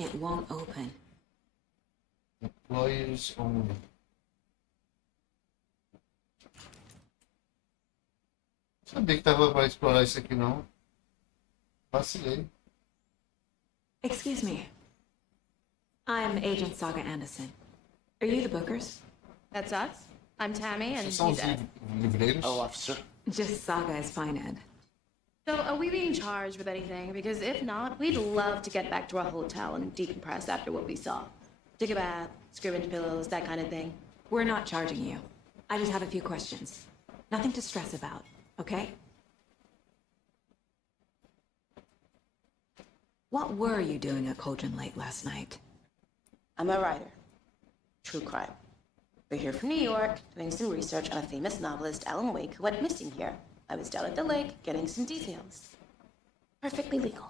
It won't open. Employers only. Não sabia que dava pra explorar isso aqui não. Vacilei. Excuse me. I'm Agent Saga Anderson. Are you the Bookers? That's us. I'm Tammy, and Vocês são he's os Ed. livreiros? Oh, officer. Just Saga is fine, Ed. So, are we being charged with anything? Because if not, we'd love to get back to our hotel and decompress after what we saw. Take a bath, scream into pillows, that kind of thing. We're not charging you. I just have a few questions. Nothing to stress about, okay? What were you doing at Cauldron Lake last night? I'm a writer. True crime. We're here from New York, doing some research on a famous novelist, Alan Wake, who went missing here. I was down at the lake, getting some details. Perfectly legal.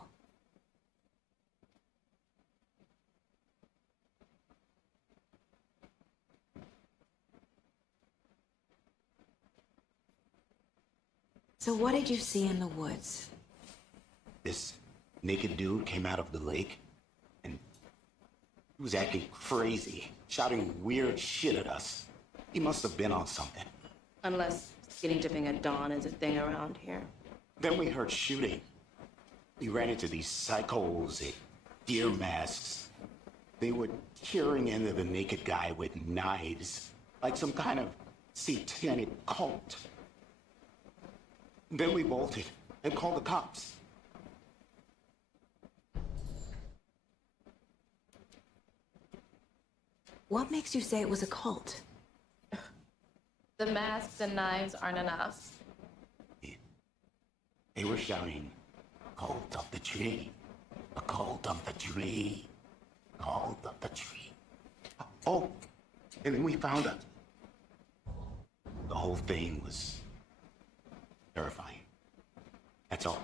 So what did you see in the woods? This naked dude came out of the lake, and he was acting crazy, shouting weird shit at us. He must have been on something. Unless skinny dipping at dawn is a thing around here. Then we heard shooting. We ran into these psychos in deer masks. They were tearing into the naked guy with knives, like some kind of satanic cult. Then we bolted and called the cops. What makes you say it was a cult? The masks and knives aren't enough. They were shouting, "Cult of the tree, a cult of the tree, cult of the tree." Oh, and then we found her. The whole thing was terrifying. That's all.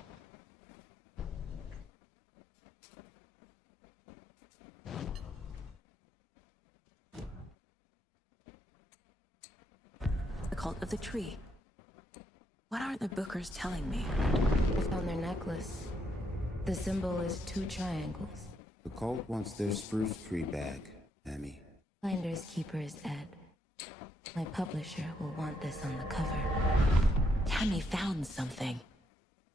The cult of the tree. What aren't the Bookers telling me? I found their necklace. The symbol is 2 triangles. The cult wants their spruce tree back, Emmy. Finders keepers, Ed. My publisher will want this on the cover. Tammy found something.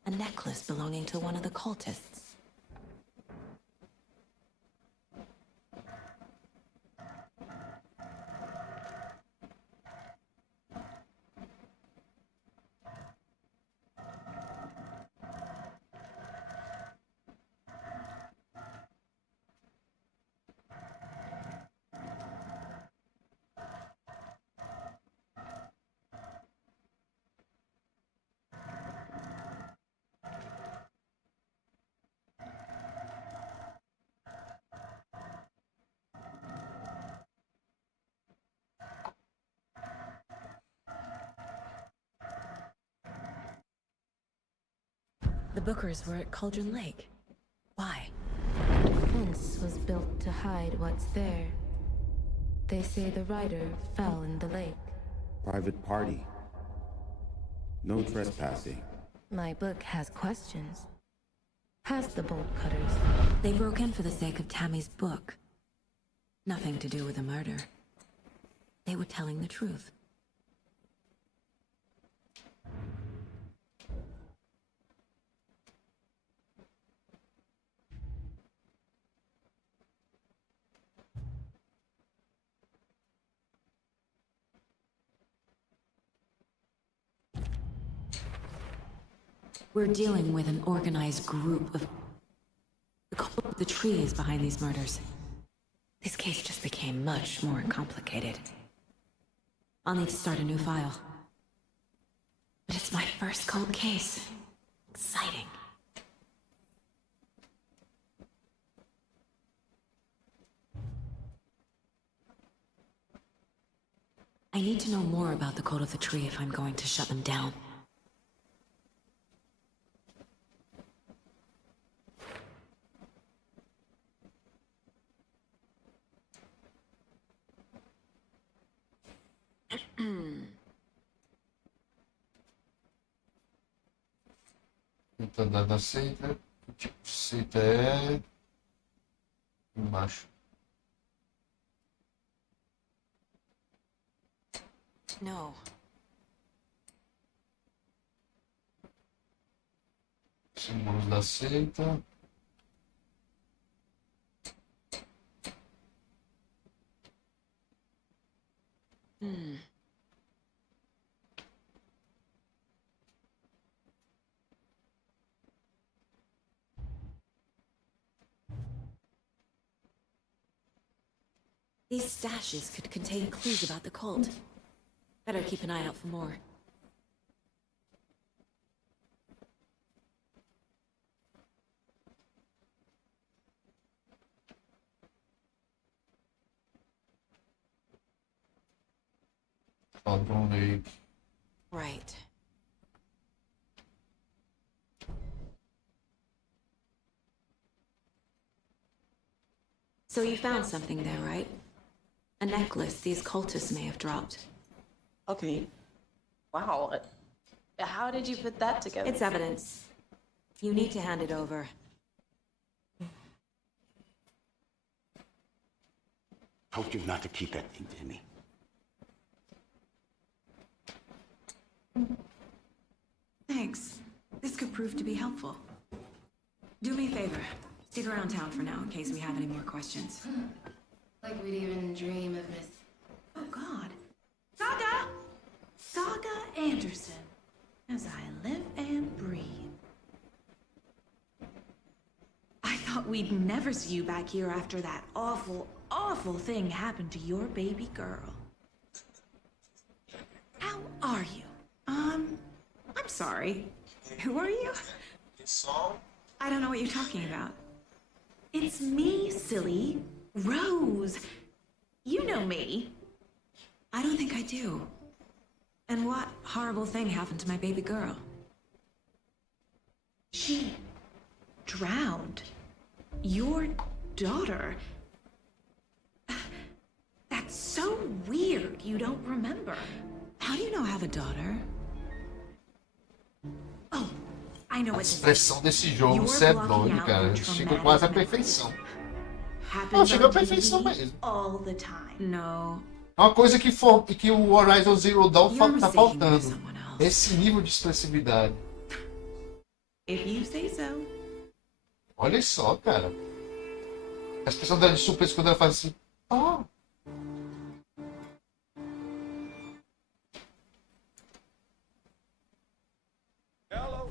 A necklace belonging to one of the cultists. The Bookers were at Cauldron Lake. Why? The fence was built to hide what's there. They say the writer fell in the lake. Private party. No trespassing. My book has questions. Past the bolt cutters. They broke in for the sake of Tammy's book. Nothing to do with the murder. They were telling the truth. We're dealing with an organized group of... The cult of the tree is behind these murders. This case just became much more complicated. I'll need to start a new file. But it's my first cold case. Exciting. I need to know more about the cult of the tree if I'm going to shut them down. Então, dada a seita, que tipo de seita é? Embaixo. No. Símbolos da seita. These stashes could contain clues about the cult. Better keep an eye out for more. Ajudem aí. Right. So you found something there, right? A necklace these cultists may have dropped. Okay. Wow. How did you put that together? It's evidence. You need to hand it over. Told you not to keep that thing to me. Thanks. This could prove to be helpful. Do me a favor. Stick around town for now in case we have any more questions. Like we'd even dream of Miss... Oh, God. Saga Anderson. As I live and breathe. I thought we'd never see you back here after that awful, awful thing happened to your baby girl. How are you? I'm sorry. Who are you? I don't know what you're talking about. It's me, silly. Rose. You know me. I don't think I do. And what horrible thing happened to my baby girl? She drowned. Your daughter. That's so weird you don't remember. How do you know I have a daughter? Oh, I know A what this is. expressão desse jogo, você é doido, cara. Chega quase à perfeição. Não, chega à perfeição mesmo. All the time. No. É uma coisa que o Horizon Zero Dawn tá faltando. Esse nível de expressividade. If you say so. Olha só, cara. A expressão dela de surpresa quando ela faz assim. Oh. Hello.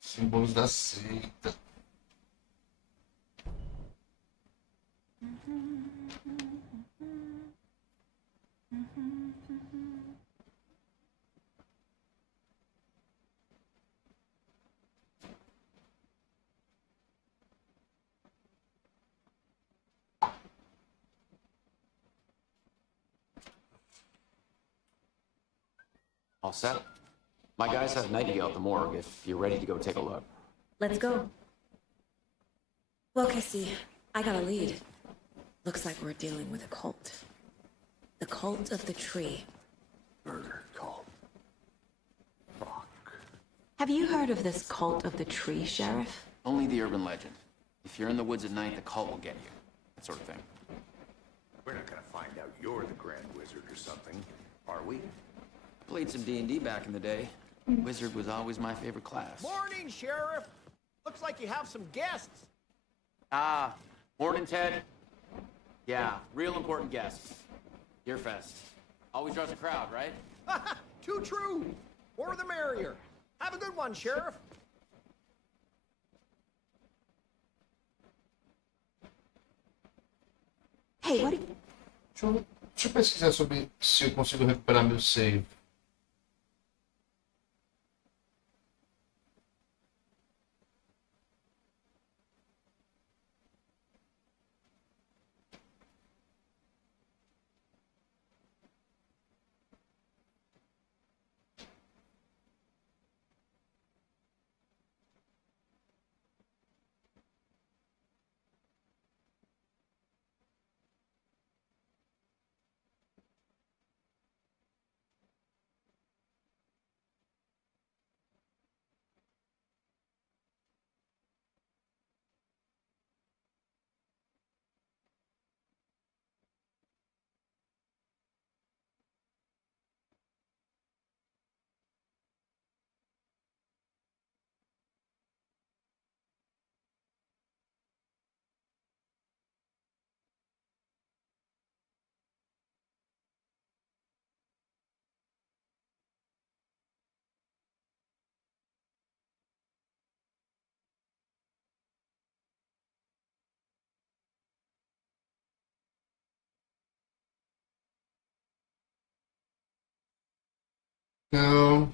Símbolos da seita. All set? My guys have Nightingale at the morgue if you're ready to go take a look. Let's go. Well, Cassie, I got a lead. Looks like we're dealing with a cult. The cult of the tree. Murder cult. Fuck. Have you heard of this cult of the tree, Sheriff? Only the urban legend. If you're in the woods at night, the cult will get you. That sort of thing. We're not gonna find out you're the Grand Wizard or something, are we? Played some D&D back in the day. Wizard was always my favorite class. Morning, Sheriff. Looks like you have some guests. Ah, morning, Ted. Yeah, real important guests. Deerfest. Always draws a crowd, right? Too true. More the merrier. Have a good one, Sheriff. Hey, what? Deixa eu pesquisar sobre se eu consigo recuperar meu save. Não.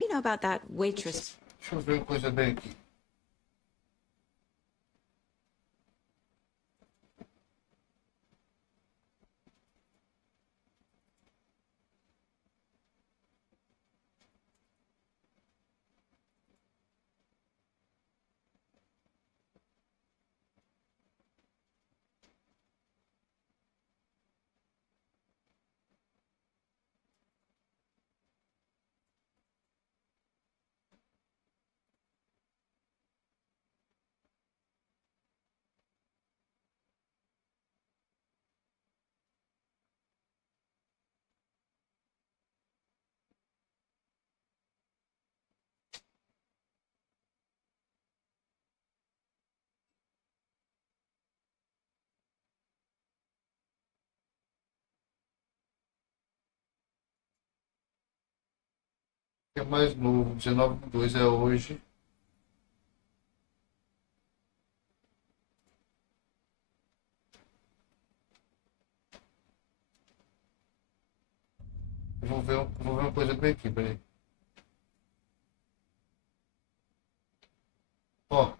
You know about that waitress? Deixa eu ver uma coisa bem aqui. Que é mais novo, 19/2 é hoje. vou ver uma coisa bem aqui, peraí. Ó.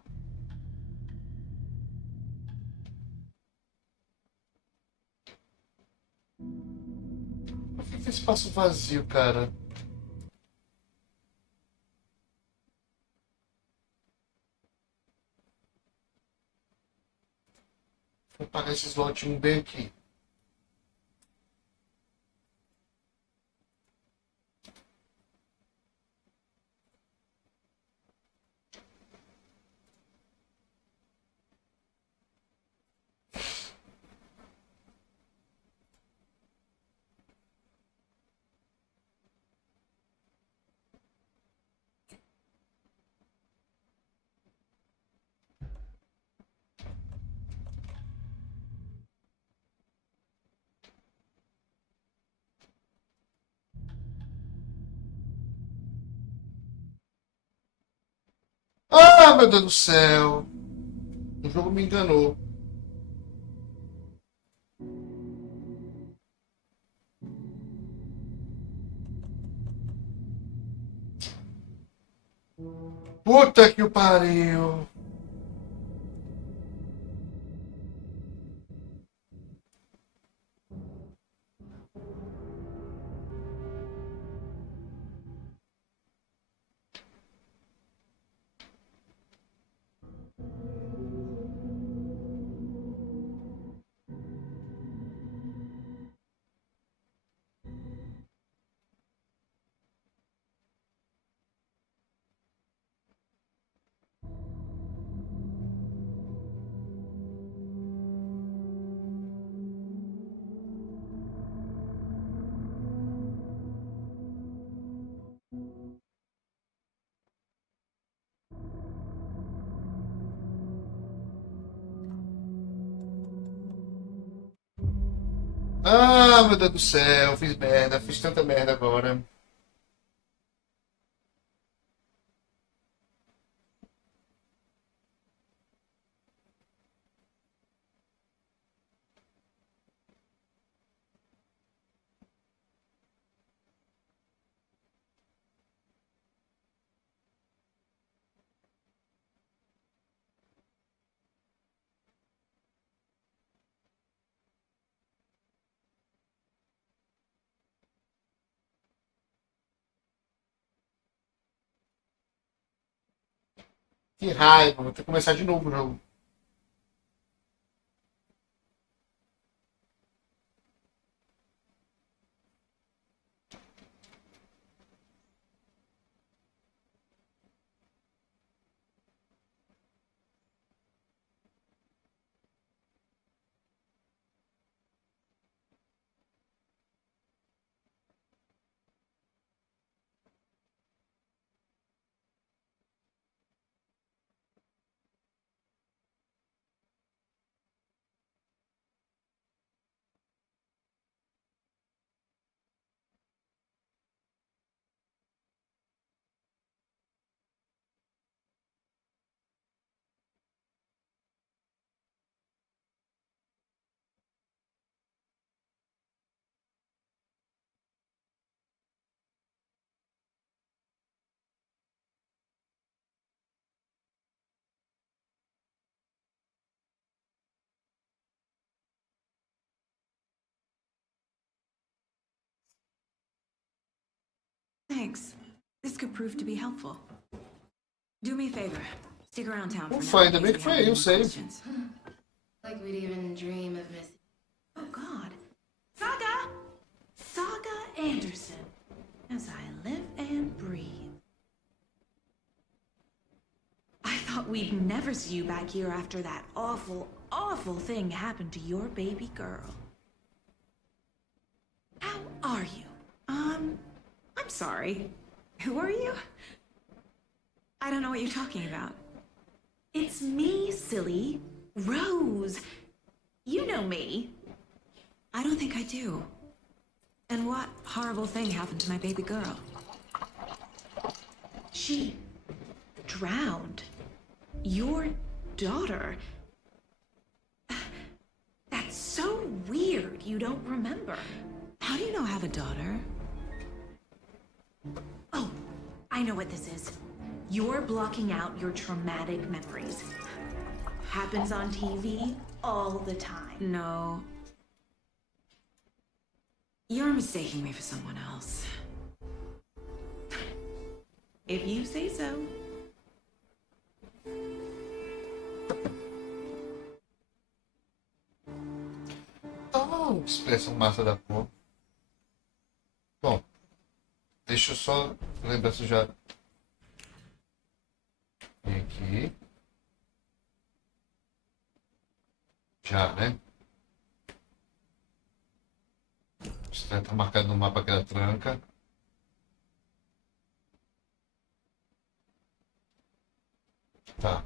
Por que esse espaço vazio, cara? Vou pagar esse slot bem aqui. Ah, meu Deus do céu. O jogo me enganou. Puta que o pariu. Ah, meu Deus do céu. Fiz merda. Fiz tanta merda agora. Que raiva. Vou ter que começar de novo o jogo. Thanks. This could prove to be helpful. Do me a favor. Stick around town for Ufa, ainda bem que foi aí o save. Like we'd even dream of missing. Oh, God. Saga! Saga Anderson. As I live and breathe. I thought we'd never see you back here after that awful, awful thing happened to your baby girl. How are you? I'm sorry. Who are you? I don't know what you're talking about. It's me, silly. Rose. You know me. I don't think I do. And what horrible thing happened to my baby girl? She drowned. Your daughter. That's so weird you don't remember. How do you know I have a daughter? Oh, I know what this is. You're blocking out your traumatic memories. Happens on TV all the time. No. You're mistaking me for someone else. If you say so. Oh, expressão massa da porra. Bom, deixa eu só lembrar se já. Vem aqui. Já, né? Tá marcado no mapa aquela tranca. Tá.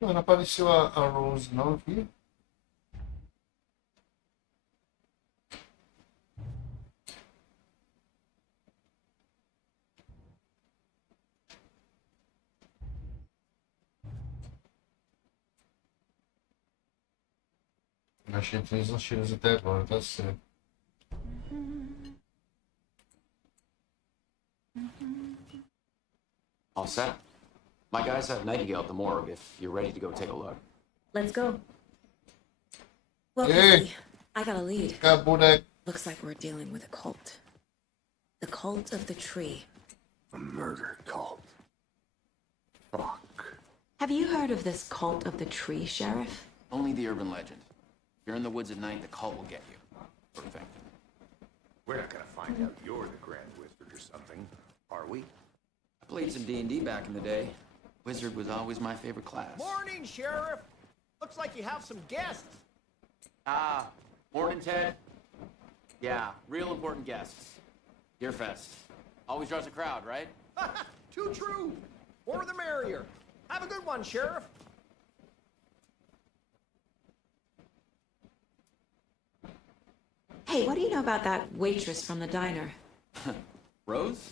Não apareceu a Rose não aqui. Achei que fez uns tiros até agora, tá certo. All set? My guys have Nightingale at the morgue if you're ready to go take a look. Let's go. Well, Hey. Casey, I got a lead. Acabou, né? Looks like we're dealing with a cult. The cult of the tree. A murder cult. Fuck. Have you heard of this cult of the tree, Sheriff? Only the urban legend. If you're in the woods at night, the cult will get you. Sort of thing. We're not gonna find out you're the Grand Wizard or something, are we? I played some D&D back in the day. Wizard was always my favorite class. Morning, Sheriff. Looks like you have some guests. Ah, morning, Ted. Yeah, real important guests. Deerfest. Always draws a crowd, right? Too true. More the merrier. Have a good one, Sheriff. Hey, what do you know about that waitress from the diner? Rose?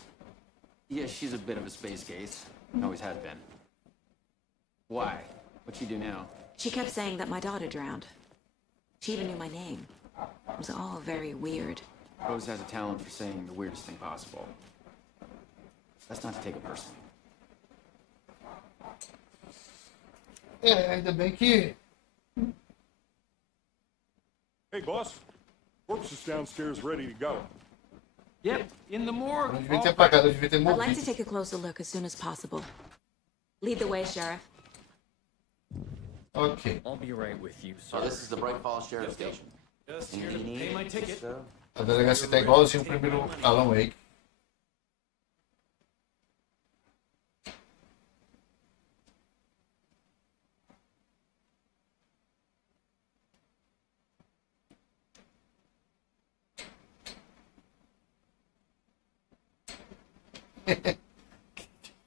Yeah, she's a bit of a space case. Always has been. Why? What'd she do now? She kept saying that my daughter drowned. She even knew my name. It was all very weird. Rose has a talent for saying the weirdest thing possible. That's not to take it personally. É, ainda bem que. Hey, boss. Corpse is downstairs ready to go. Yep, in the morgue. Eu devia ter apagado, eu devia ter I'd like to morrido. take a closer look as soon as possible. Lead the way, Sheriff. Ok. I'll be right with you, So sir. this is the Bright Falls Sheriff Station. Just here to pay my ticket. A delegacia tá igualzinho o primeiro Alan Wake.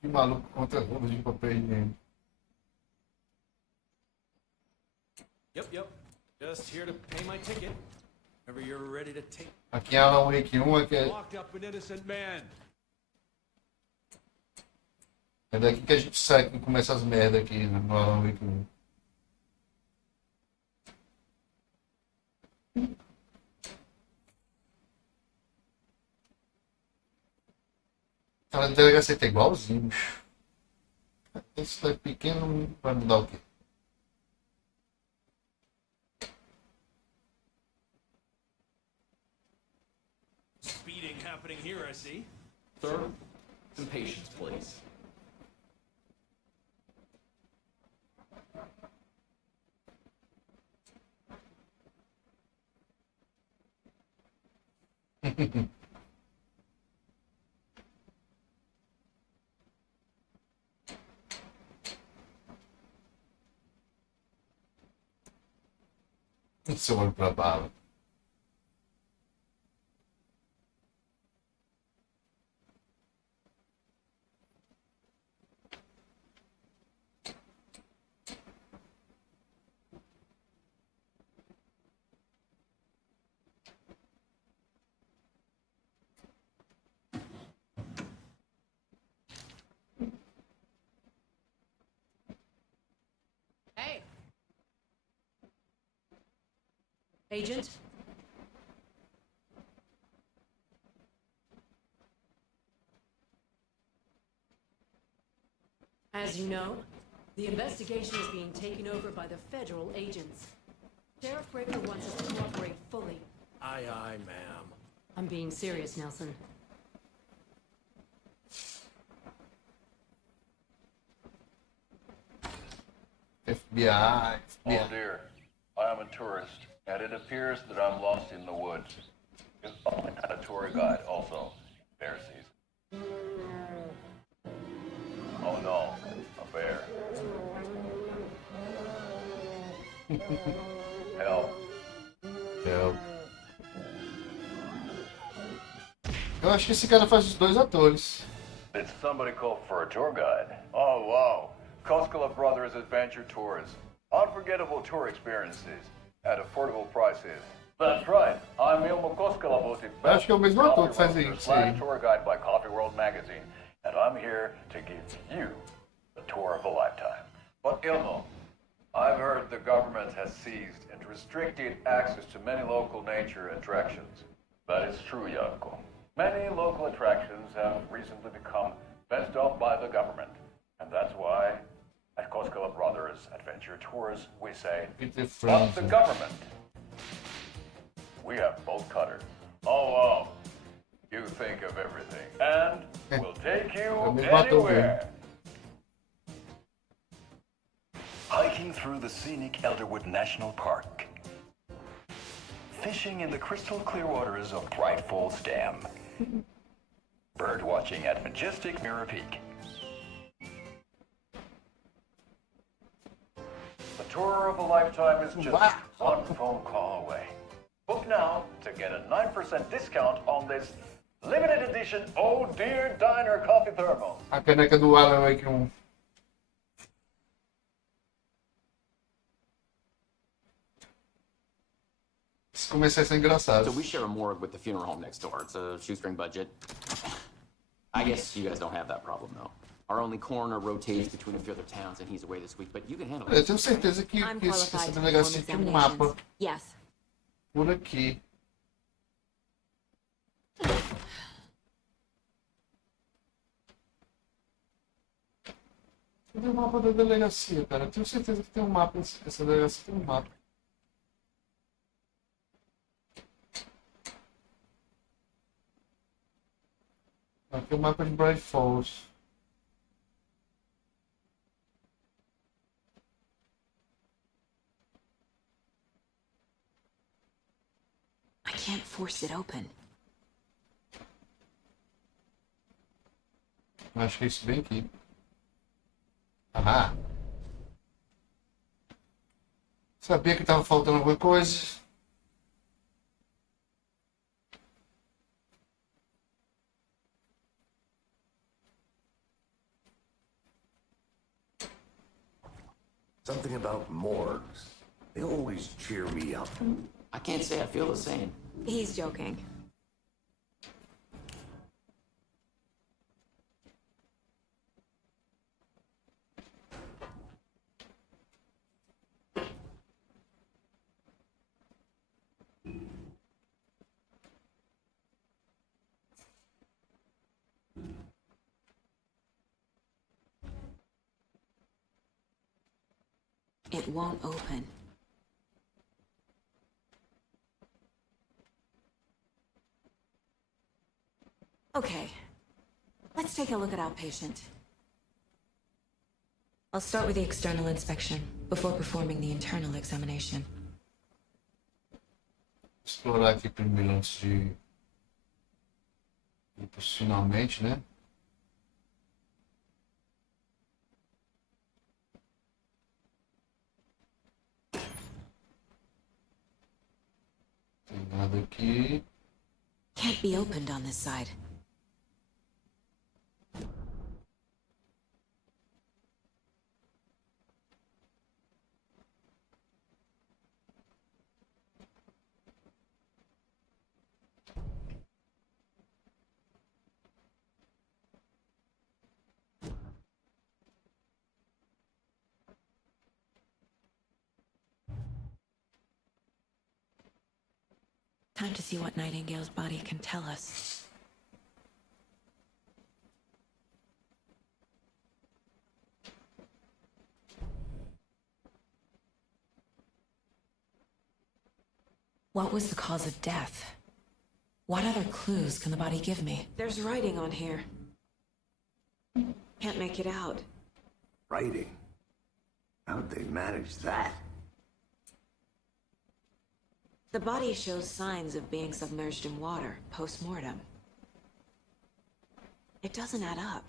Que maluco contra rolos de papel higiênico. Yep. Just here to pay my ticket. Whenever you're ready to take. Aqui é Alan Wake 1, aqui Locked up an innocent man. é daqui que a gente sai, que começa as merdas aqui no Alan Wake 1. Cara, a delegacia tá igualzinho. Esse tá pequeno, vai mudar o quê? Speeding happening here, I see. Sir, some patience, please. Seu olho pra bala. Hey. Agent? As you know, the investigation is being taken over by the federal agents. Sheriff Breaker wants us to cooperate fully. Aye, aye, ma'am. I'm being serious, Nelson. FBI. Oh dear, I am a tourist, and it appears that I'm lost in the woods. Oh, and a tour guide also. Bear season. Oh no, a bear. Help. Help. Eu acho que esse cara faz os dois atores. Did somebody call for a tour guide? Oh wow, Koskela Brothers Adventure Tours. Unforgettable tour experiences at affordable prices. That's right, I'm Ilmo Koskela Botik. Eu acho que é o mesmo ator que faz isso aí. Tour guide by Coffee World Magazine, and I'm here to give you the tour of a lifetime. But Ilmo, I've heard the government has seized and restricted access to many local nature attractions. That is true, Janko. Many local attractions have recently become fenced off by the government, and that's why at Koskela Brothers Adventure Tours we say, fuck the government. We have both cutters. Oh wow, you think of everything, and we'll take you anywhere. Hiking through the scenic Elderwood National Park. Fishing in the crystal clear waters of Bright Falls Dam. Bird watching at majestic Mirror Peak. The tour of a lifetime is just one phone call away. Book now to get a 9% discount on this limited edition Oh Dear Diner Coffee Thermal. A caneca do Alan Wake 1. Esse começo a ser engraçado. So we share a morgue with the funeral home next door. It's a shoestring budget. I guess you guys don't have that problem, though. Our only coroner rotates between a few other towns, and he's away this week, but you can handle it. Eu tenho certeza que essa delegacia tem um mapa Yes. por aqui. Cadê o mapa da delegacia, cara? Eu tenho certeza que tem um mapa. Essa delegacia tem um mapa. Aqui é o mapa de Bright Falls. I can't force it open. Acho que é isso bem aqui. Ah! Sabia que tava faltando alguma coisa. Something about morgues. They always cheer me up. I can't say I feel the same. He's joking. It won't open. Okay. Let's take a look at our patient. I'll start with the external inspection before performing the internal examination. Explorar aqui primeiro antes de ir pros finalmente, né? Tem nada aqui. Can't be opened on this side. Time to see what Nightingale's body can tell us. What was the cause of death? What other clues can the body give me? There's writing on here. Can't make it out. Writing? How'd they manage that? The body shows signs of being submerged in water, post-mortem. It doesn't add up.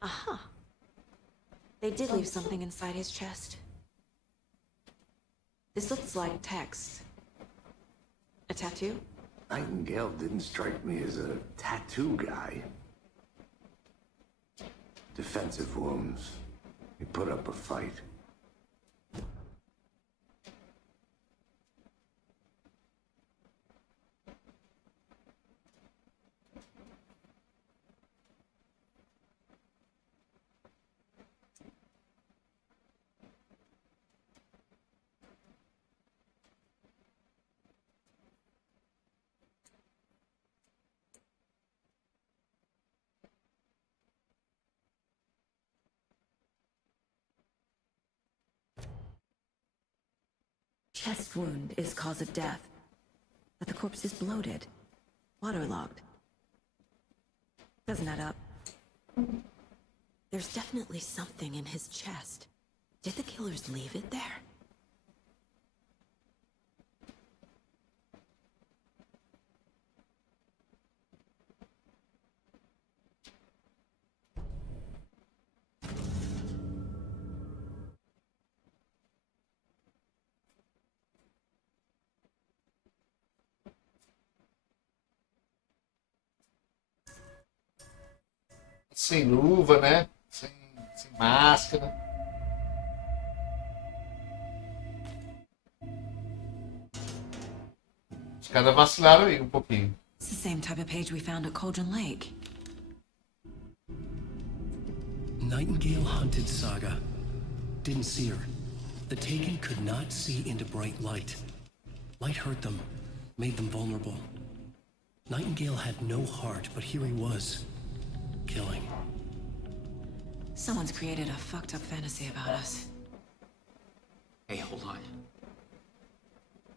Aha. They did leave something inside his chest. This looks like text. A tattoo? Nightingale didn't strike me as a tattoo guy. Defensive wounds. He put up a fight. Chest wound is cause of death, but the corpse is bloated, waterlogged. Doesn't add up. There's definitely something in his chest. Did the killers leave it there? Sem luva, né? Sem máscara. Os caras vacilaram aí pouquinho. It's the same type of page we found at Cauldron Lake. Nightingale hunted Saga. Didn't see her. The Taken could not see into bright light. Light hurt them, made them vulnerable. Nightingale had no heart, but here he was, killing. Someone's created a fucked up fantasy about us. Hey, hold on.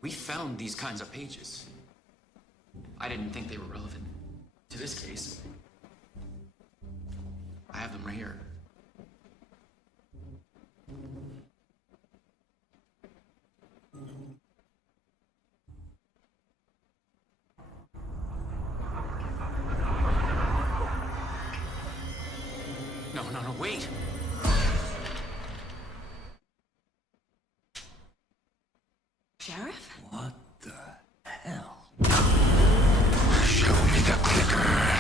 We found these kinds of pages. I didn't think they were relevant to this case. I have them right here. No, wait! Sheriff? What the hell? Show me the clicker.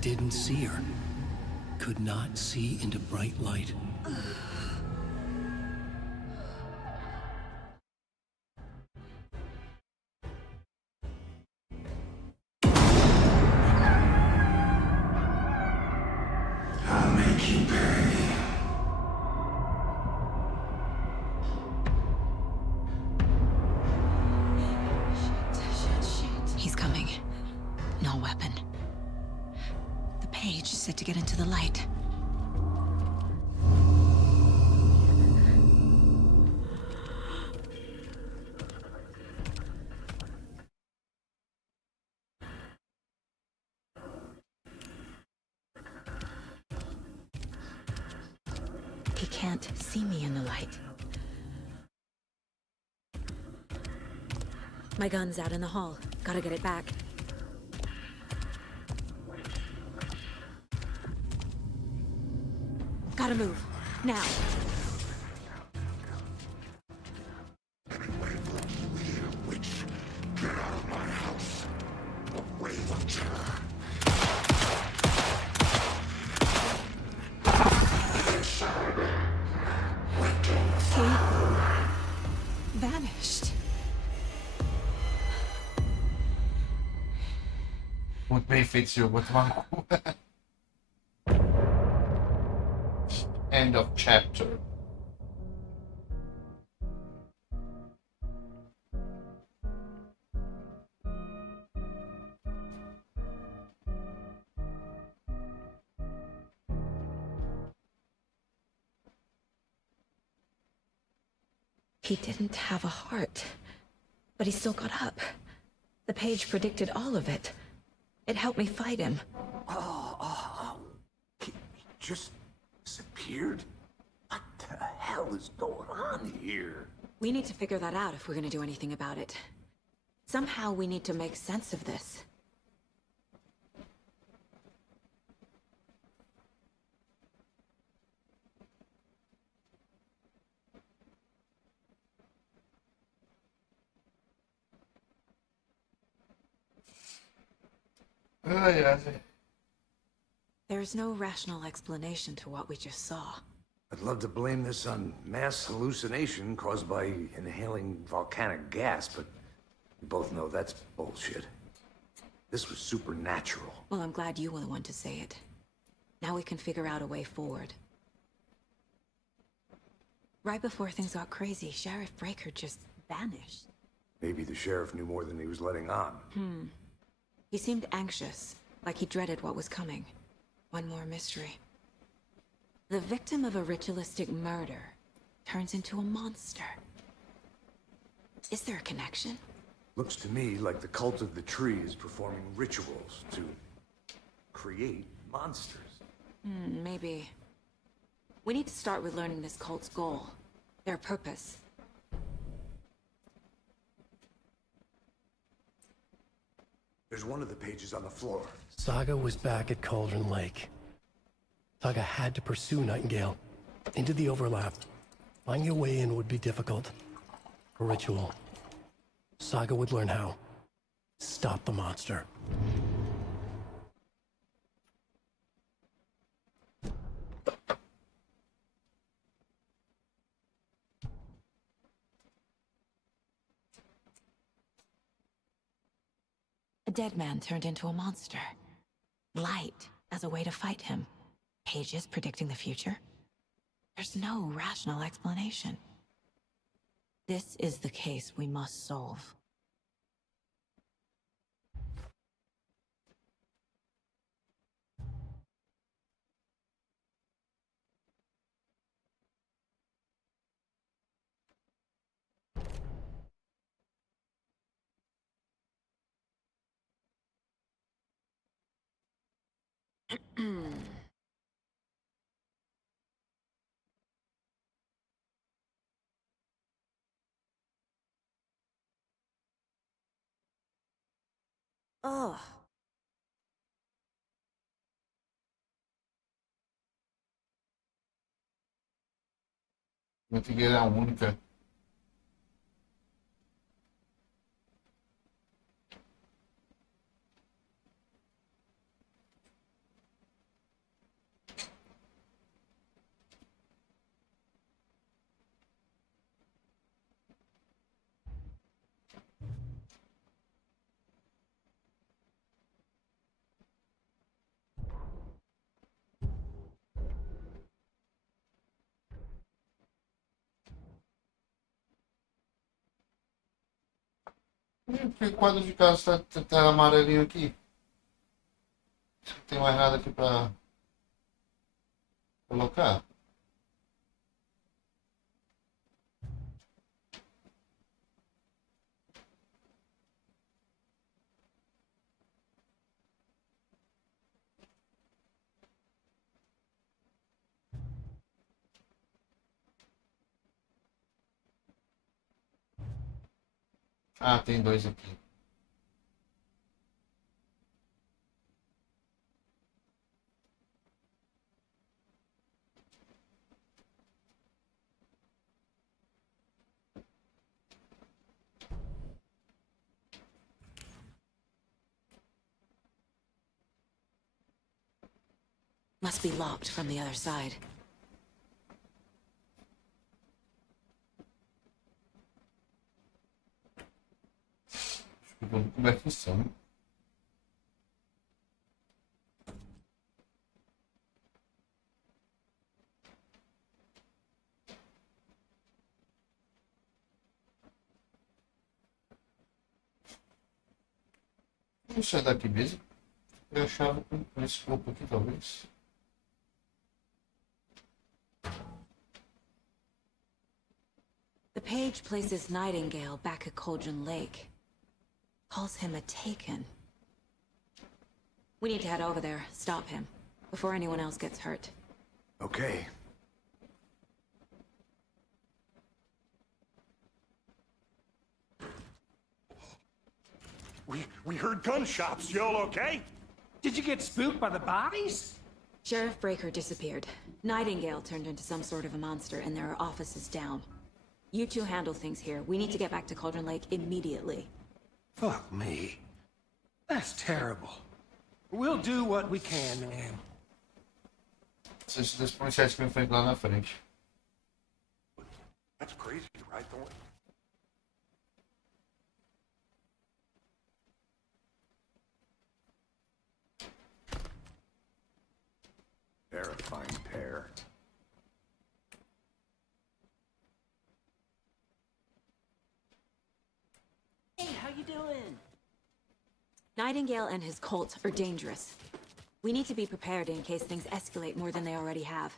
Didn't see her. Could not see into bright light. I'll make you pay. He's coming. No weapon. The page said to get into the light. can't see me in the light. My gun's out in the hall. Gotta get it back. Gotta move. Now. He vanished. Muito bem feito esse jogo, vou tomar no cu. End of chapter. He didn't have a heart, but he still got up. The page predicted all of it. It helped me fight him. He just disappeared? What the hell is going on here? We need to figure that out if we're gonna do anything about it. Somehow we need to make sense of this. Ai, ai. There's no rational explanation to what we just saw. I'd love to blame this on mass hallucination caused by inhaling volcanic gas, but we both know that's bullshit. This was supernatural. Well, I'm glad you were the one to say it. Now we can figure out a way forward. Right before things got crazy, Sheriff Breaker just vanished. Maybe the sheriff knew more than he was letting on. He seemed anxious, like he dreaded what was coming. One more mystery. The victim of a ritualistic murder turns into a monster. Is there a connection? Looks to me like the cult of the tree is performing rituals to create monsters. Maybe. We need to start with learning this cult's goal, their purpose. There's one of the pages on the floor. Saga was back at Cauldron Lake. Saga had to pursue Nightingale into the overlap. Finding a way in would be difficult. A ritual. Saga would learn how. Stop the monster. A dead man turned into a monster. Light as a way to fight him. Pages predicting the future? There's no rational explanation. This is the case we must solve. Ugh. Minha figueira é a única. Por que o quadro de casa tá amarelinho aqui? Não tem mais nada aqui pra colocar. Ah, tem dois aqui. Must be locked from the other side. Vamos conversão. Vamos sair daqui mesmo. Eu achava com esse corpo aqui, talvez. The page places Nightingale back at Cauldron Lake. Calls him a Taken. We need to head over there, stop him, before anyone else gets hurt. Okay. We heard gunshots. Y'all okay? Did you get spooked by the bodies? Sheriff Breaker disappeared. Nightingale turned into some sort of a monster, and there are offices down. You two handle things here. We need to get back to Cauldron Lake immediately. Fuck me. That's terrible. We'll do what we can, man. Esses dois policiais que me enfrentam lá na frente. That's crazy, right, Thornton? Terrifying pair. Hey, how you doing? Nightingale and his cult are dangerous. We need to be prepared in case things escalate more than they already have.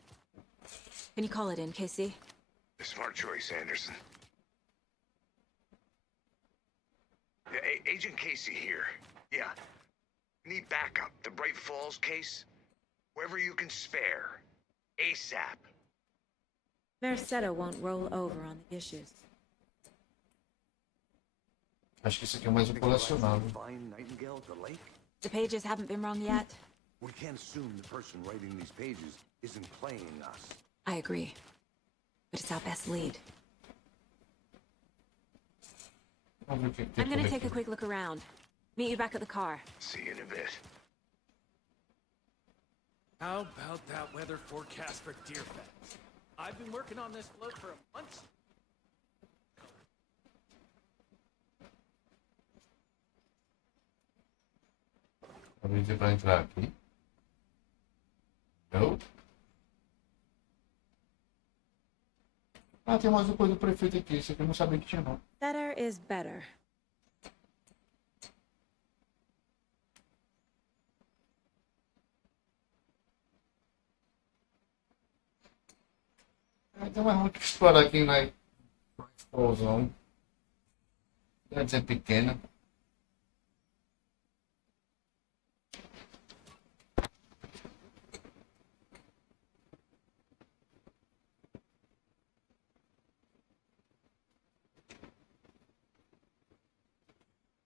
Can you call it in, Casey? Smart choice, Anderson. Yeah, Agent Casey here. Yeah. Need backup. The Bright Falls case? Whoever you can spare. ASAP. Mercedo won't roll over on the issues. Acho que isso aqui é mais um colecionável. Find Nightingale at the lake? The pages haven't been wrong yet. We can't assume the person writing these pages isn't playing us. I agree. But it's our best lead. Vamos ver o que tem I'm por gonna aqui. take a quick look around. Meet you back at the car. See you in a bit. How about that weather forecast for Deerfest? I've been working on this float for a month. Vamos dizer para entrar aqui. Não. Ah, tem mais uma coisa do prefeito aqui. Isso aqui eu não sabia que tinha, não. Better is better. Tem mais muito que explorar aqui na explosão. Quer dizer, pequena.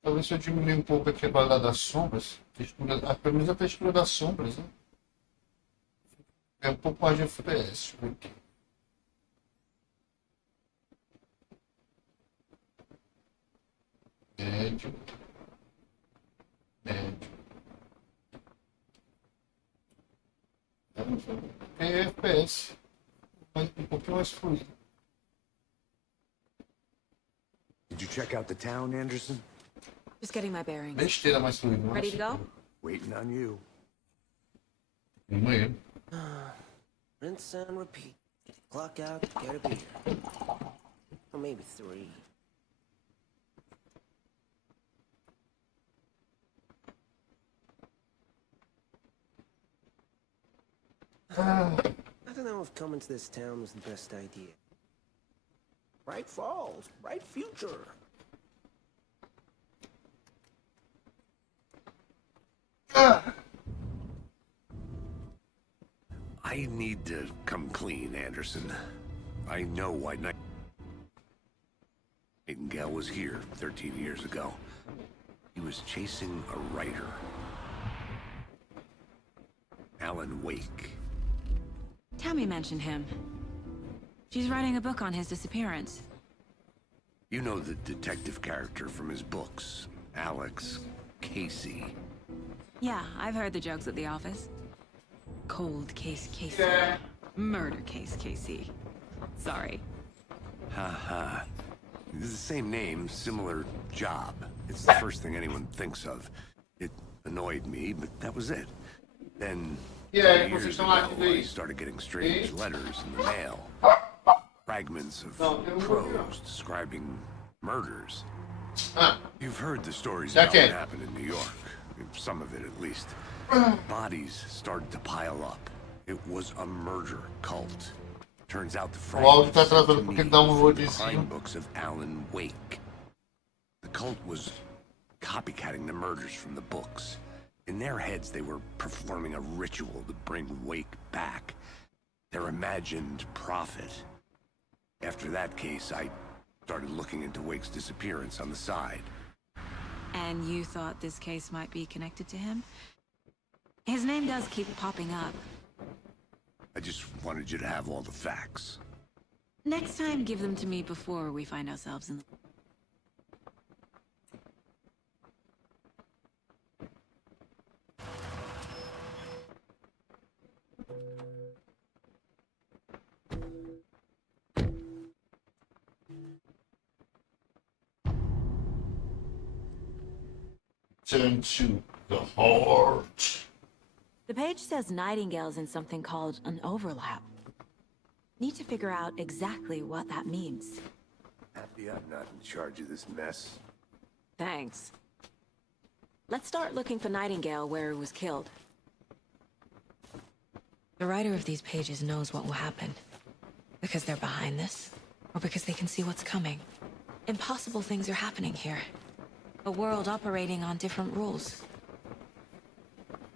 Talvez se eu diminuir um pouco aqui a qualidade das sombras, pelo menos a textura das sombras, né? É um pouco mais de FPS. Aqui. Médio. Médio. É FPS. Um pouquinho mais fluido. Did you check out the town, Anderson? Just getting my bearings. Besteira mais fluido. Ready to go? Waiting on you. Banheiro. Rinse and repeat. Clock out, get a beer. Or maybe 3. I don't know if coming to this town was the best idea. Bright Falls, bright future. I need to come clean, Anderson. I know why Nightingale was here 13 years ago. He was chasing a writer. Alan Wake. Tammy mentioned him. She's writing a book on his disappearance. You know the detective character from his books, Alex Casey. Yeah, I've heard the jokes at the office. Cold case Casey. Murder case Casey. Sorry. Haha. It's the same name, similar job. It's the first thing anyone thinks of. It annoyed me, but that was it. Then, years ago, I started getting strange letters in the mail. Fragments of prose describing murders. You've heard the stories about what happened in New York. Some of it, at least. Bodies started to pile up. It was a murder cult. Turns out the fragments were the crime books of Alan Wake. The cult was copycatting the murders from the books. In their heads, they were performing a ritual to bring Wake back. Their imagined prophet. After that case, I started looking into Wake's disappearance on the side. And you thought this case might be connected to him? His name does keep popping up. I just wanted you to have all the facts. Next time, give them to me before we find ourselves in the... Turn to the heart. The page says Nightingale's in something called an overlap. Need to figure out exactly what that means. Happy I'm not in charge of this mess. Thanks. Let's start looking for Nightingale where he was killed. The writer of these pages knows what will happen. Because they're behind this, or because they can see what's coming. Impossible things are happening here. A world operating on different rules.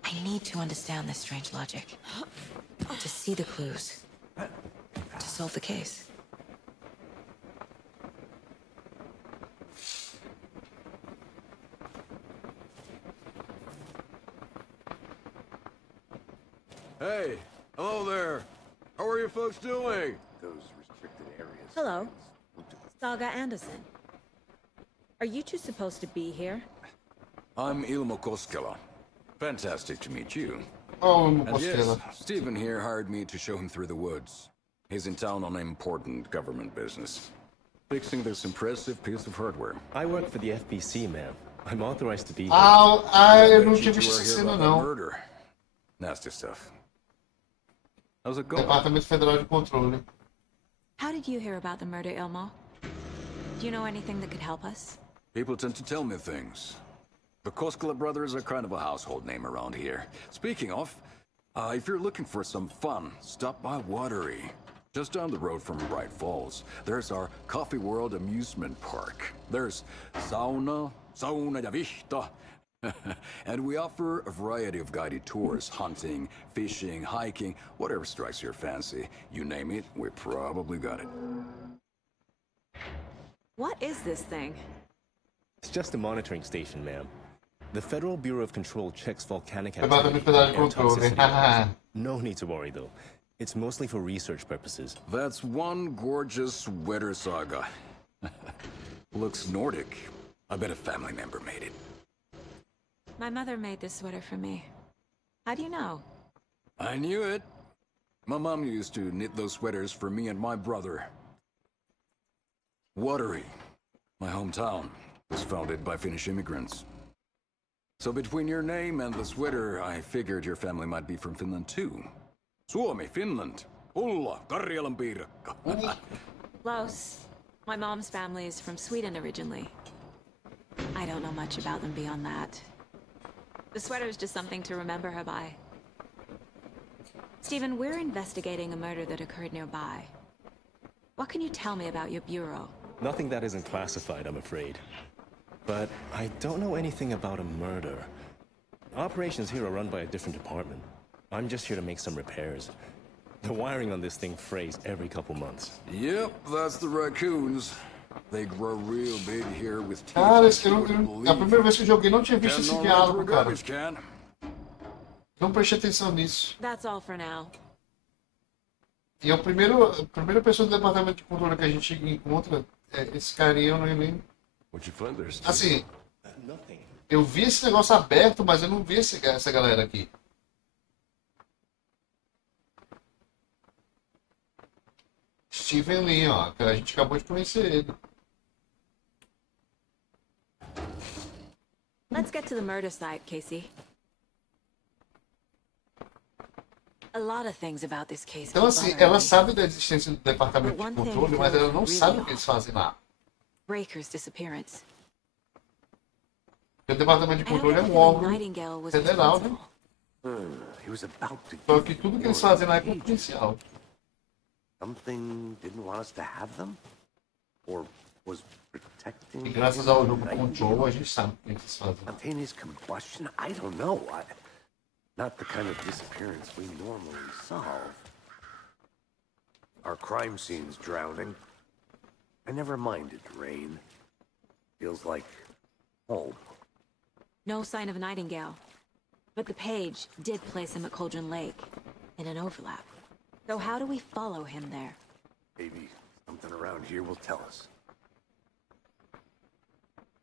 I need to understand this strange logic. To see the clues. To solve the case. Hey, hello there. How are you folks doing? Those restricted areas. Hello. Saga Anderson. Are you two supposed to be here? I'm Ilmo Koskela. Fantastic to meet you. Oh, and yes, Stephen here hired me to show him through the woods. He's in town on important government business. Fixing this impressive piece of hardware. I work for the FBC, ma'am. I'm authorized to be here. Eu não tinha visto essa cena, não. Murder. Nasty stuff. How's it going? Departamento Federal de Controle. How did you hear about the murder, Ilmo? Do you know anything that could help us? People tend to tell me things. The Koskela brothers are kind of a household name around here. Speaking of, if you're looking for some fun, stop by Watery. Just down the road from Bright Falls, there's our Coffee World amusement park. There's sauna ja vihta. And we offer a variety of guided tours, hunting, fishing, hiking, whatever strikes your fancy. You name it, we probably got it. What is this thing? It's just a monitoring station, ma'am. The Federal Bureau of Control checks volcanic Departamento activity Federal de and Controle. toxicity. No need to worry, though. It's mostly for research purposes. That's one gorgeous sweater saga. Looks Nordic. I bet a family member made it. My mother made this sweater for me. How do you know? I knew it. My mom used to knit those sweaters for me and my brother. Watery, my hometown, was founded by Finnish immigrants. So between your name and the sweater, I figured your family might be from Finland too. Suomi, Finland. Ulla, Karjalan piirakka. Close. My mom's family is from Sweden originally. I don't know much about them beyond that. The sweater's just something to remember her by. Stephen, we're investigating a murder that occurred nearby. What can you tell me about your bureau? Nothing that isn't classified, I'm afraid. But I don't know anything about a murder. Operations here are run by a different department. I'm just here to make some repairs. The wiring on this thing frays every couple months. Yep, that's the raccoons. They grow real big here with teeth Cara, like esse, you wouldn't a believe. primeira vez que eu joguei não tinha visto esse Ten diálogo, for a cara. garbage can. Não prestei atenção nisso. That's all for now. E é a primeira pessoa do departamento de controle que a gente encontra é esse carinha, eu não nem... Assim, eu vi esse negócio aberto, mas eu não vi essa galera aqui. Steven Lee, ó, que a gente acabou de conhecer ele. Let's get to the murder site, Casey. A lot of things about this case. Então, assim, ela sabe da existência do departamento de controle, mas ela não sabe o que eles fazem lá. Breaker's disappearance. O departamento de controle é um órgão federal, né? Só que tudo que eles fazem lá é confidencial. Something didn't want us to have them? Or was protecting... E graças ao jogo Control, a gente sabe o que eles fazem. Spontaneous combustion? I don't know. Not the kind of disappearance we normally solve. Our crime scene's drowning. I never minded rain. Feels like home. No sign of Nightingale. But the page did place him at Cauldron Lake, in an overlap. So how do we follow him there? Maybe something around here will tell us.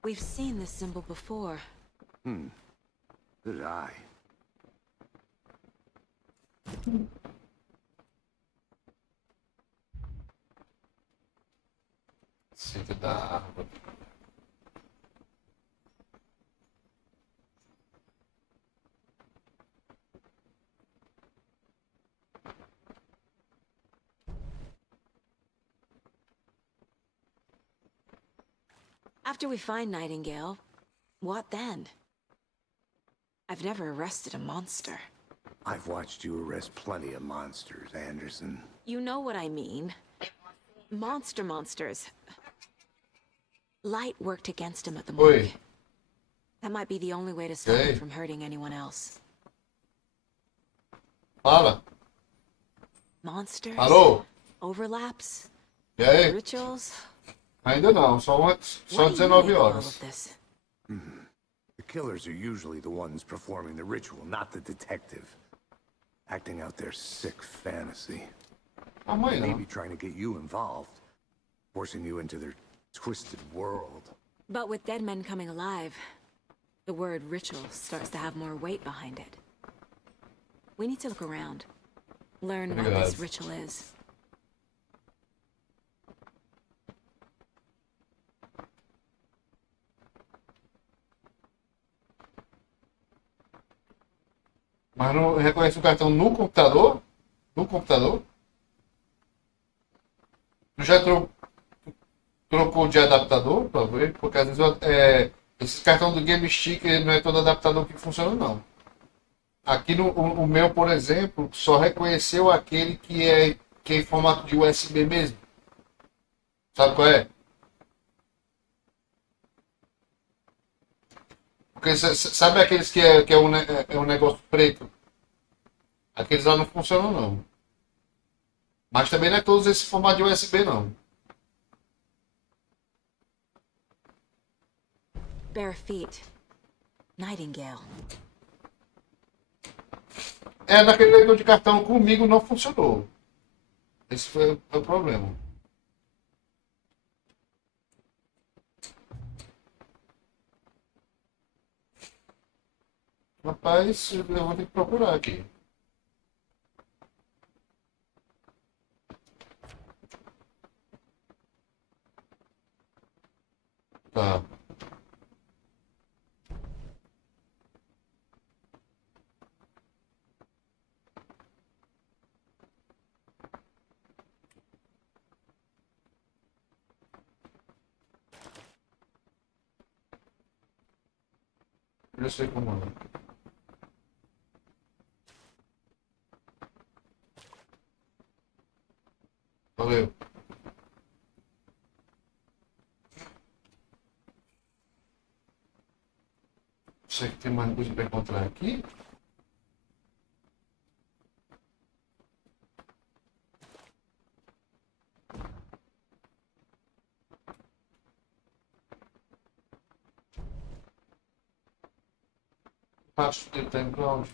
We've seen this symbol before. So did I. Sempre da árvore. After we find Nightingale, what then? I've never arrested a monster. I've watched you arrest plenty of monsters, Anderson. You know what I mean. Monsters. Light worked against him at the morgue. That might be the only way to stop him from hurting anyone else. Fala. Monsters? Alô? Overlaps? E aí? Rituals? Ainda não, só 19 horas. The killers are usually the ones performing the ritual, not the detective. Acting out their sick fantasy. Maybe trying to get you involved. Forcing you into their twisted world. But with dead men coming alive, the word ritual starts to have more weight behind it. We need to look around. Learn what this ritual is. Mas não reconhece o cartão no computador? No computador? Tu já trocou de adaptador pra ver? Porque às vezes esse cartão do Game Stick não é todo adaptador que funciona, não. Aqui o meu, por exemplo, só reconheceu aquele que é em formato de USB mesmo. Sabe qual é? Porque sabe aqueles que é um negócio preto? Aqueles lá não funcionam, não. Mas também não é todos esse formato de USB, não. Bare feet. Nightingale. Naquele leitor de cartão comigo não funcionou. Esse foi o problema. Rapaz, eu vou ter que procurar aqui. Tá. Eu sei como é. Valeu. Sei que tem mais coisa para encontrar aqui. parte dele tá indo pra onde?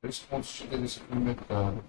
Três pontos de interesse aqui no mercado.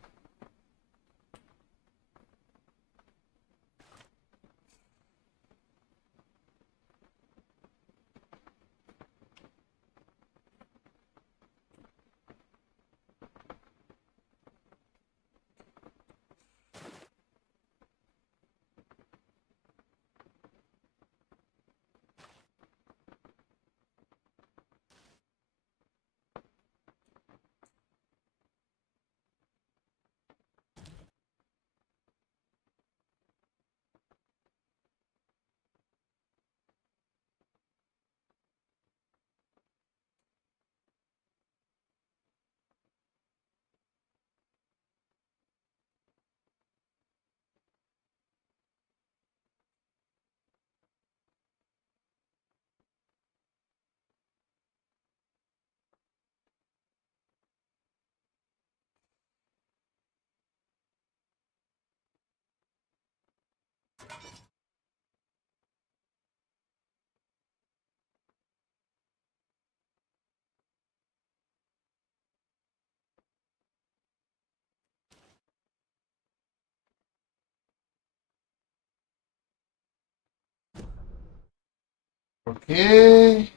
Ok.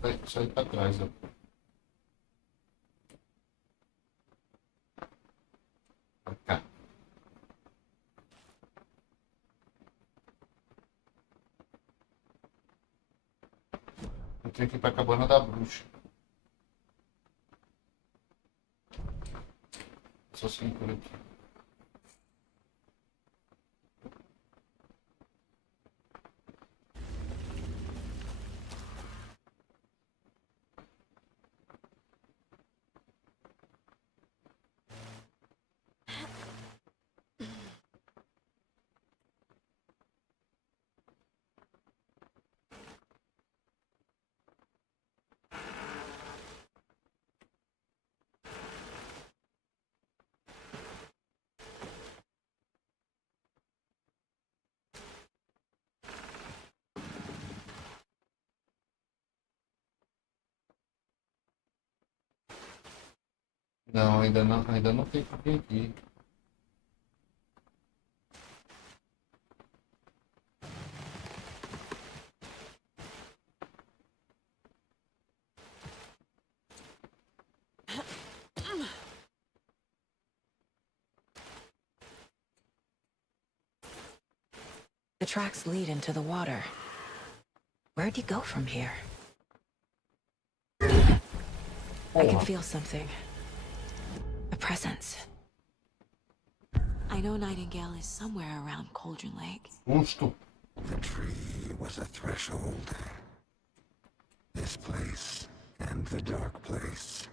Vai sair pra trás, ó. Pra cá. Eu tenho que ir pra cabana da bruxa. Só assim por aqui. Não, ainda não tem cupim aqui. The tracks lead into the water. Where'd he go from here? I can feel something. A presence. I know Nightingale is somewhere around Cauldron Lake. Justo. The tree was a threshold. This place and the dark place.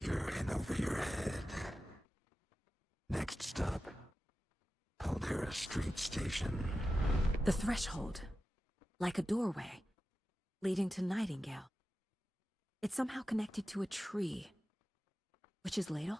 You're in over your head. Next stop, Caldera Street Station. The threshold. Like a doorway. Leading to Nightingale. It's somehow connected to a tree. Witch's Ladle?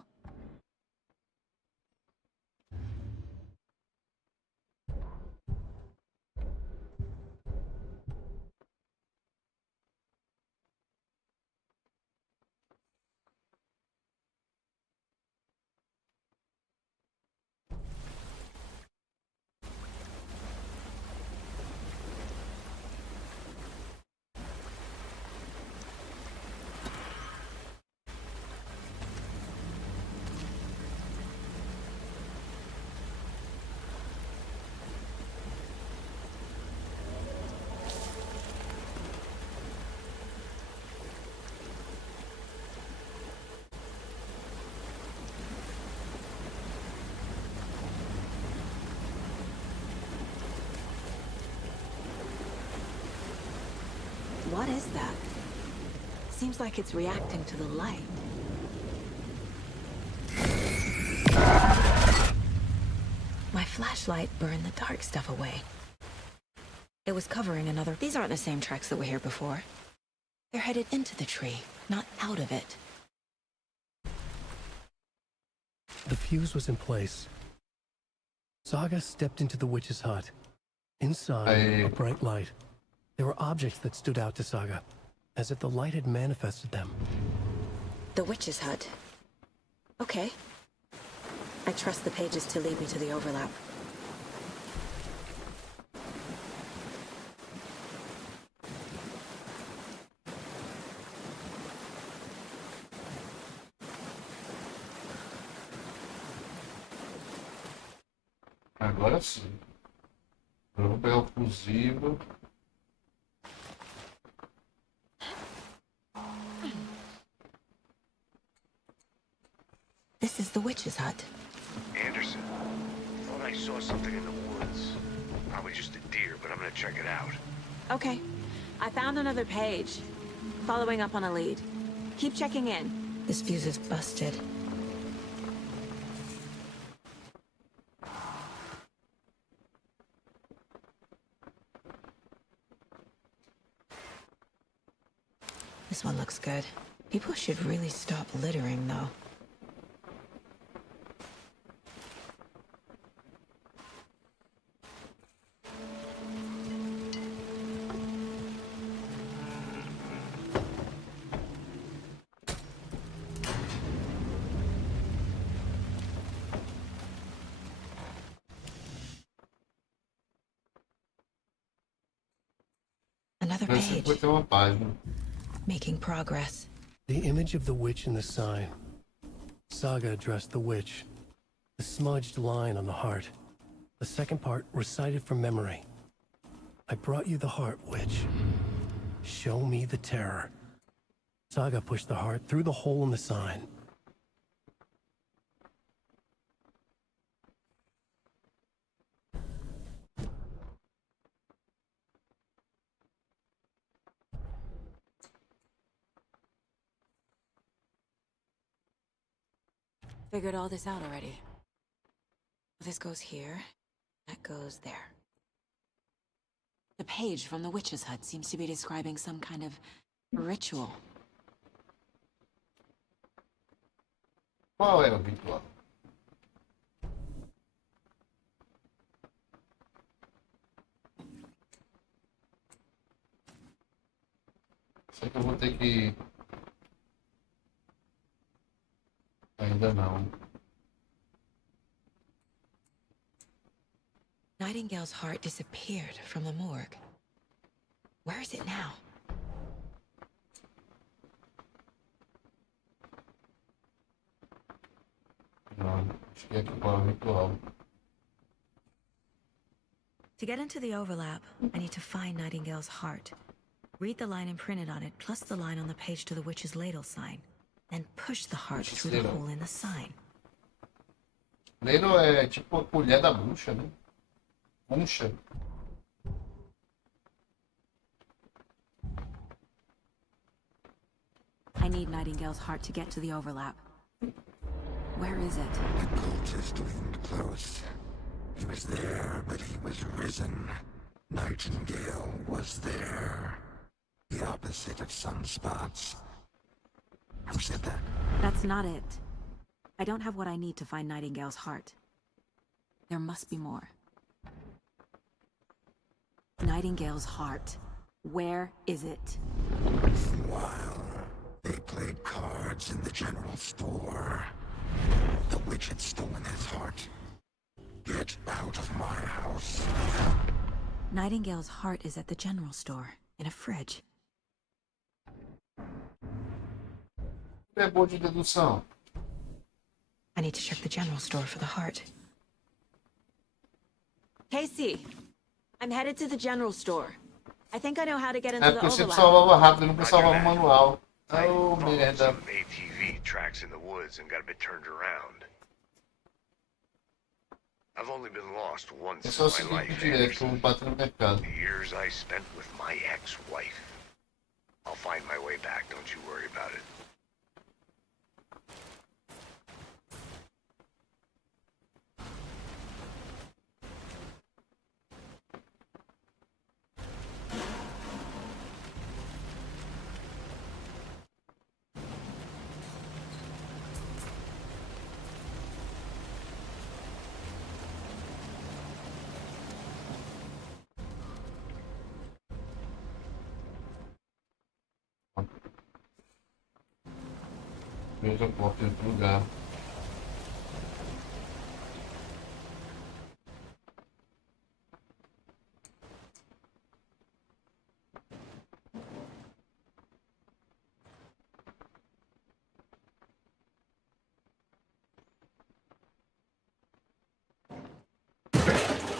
is that? Seems like it's reacting to the light. My flashlight burned the dark stuff away. It was covering another... These aren't the same tracks that were here before. They're headed into the tree, not out of it. The fuse was in place. Saga stepped into the witch's hut. Inside, a bright light. There were objects that stood out to Saga, as if the light had manifested them. The witch's hut. Okay. I trust the pages to lead me to the overlap. Agora sim. Eu vou pegar o fusível. This is the witch's hut. Anderson, thought I saw something in the woods. Probably just a deer, but I'm gonna check it out. Okay. I found another page. Following up on a lead. Keep checking in. This fuse is busted. This one looks good. People should really stop littering, though. Another page. Making progress. The image of the witch in the sign. Saga addressed the witch. The smudged line on the heart. The second part recited from memory. I brought you the heart, witch. Show me the terror. Saga pushed the heart through the hole in the sign. Figured all this out already. This goes here, that goes there. The page from the witch's hut seems to be describing some kind of ritual. Qual é o ritual? Sei que eu vou ter que... Ainda não. Nightingale's heart disappeared from the morgue. Where is it now? Não, acho que é aqui qual é o ritual. To get into the overlap, I need to find Nightingale's heart. Read the line imprinted on it, plus the line on the page to the witch's ladle sign. Then push the heart through the hole in the sign. Ladle é tipo a colher da bruxa, né? Concha. I need Nightingale's heart to get to the overlap. Where is it? The cultist wasn't close. He was there, but he was risen. Nightingale was there. The opposite of sunspots. Who said that? That's not it. I don't have what I need to find Nightingale's heart. There must be more. Nightingale's heart. Where is it? While they played cards in the general store, the witch had stolen his heart. Get out of my house. Nightingale's heart is at the general store, in a fridge. É boa de dedução. I need to check the general store for the heart. Casey, I'm headed to the general store. I think I know how to get into É the porque eu sempre overlap. salvava rápido, nunca salvava o manual. Oh, merda. Some ATV tracks in the woods and got a bit turned around. I've only been lost once É só in my seguir life. direto, como bater no mercado. The years I spent with my ex-wife. find my way back, don't you worry about it. Veja a porta em outro lugar.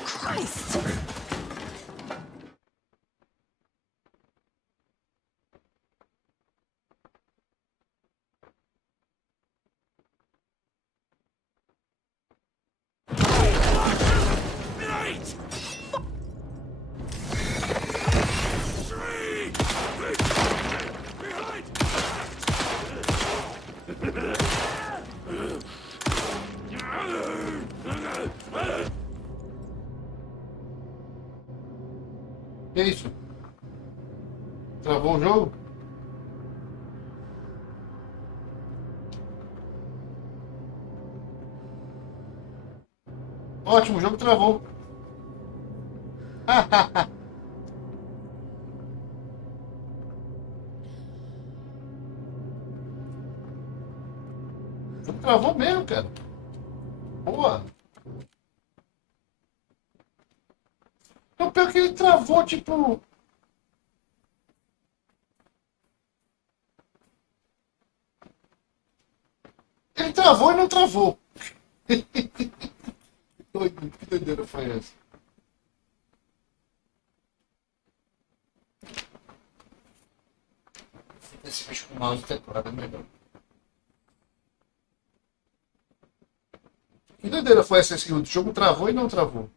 Christ! Que isso? Travou o jogo? Ótimo, o jogo travou. O jogo travou mesmo, cara. Boa. Então, pior que ele travou, tipo... Ele travou e não travou. Que doideira foi essa? Esse bicho com mouse e teclado é melhor. Que doideira foi essa? O jogo travou e não travou.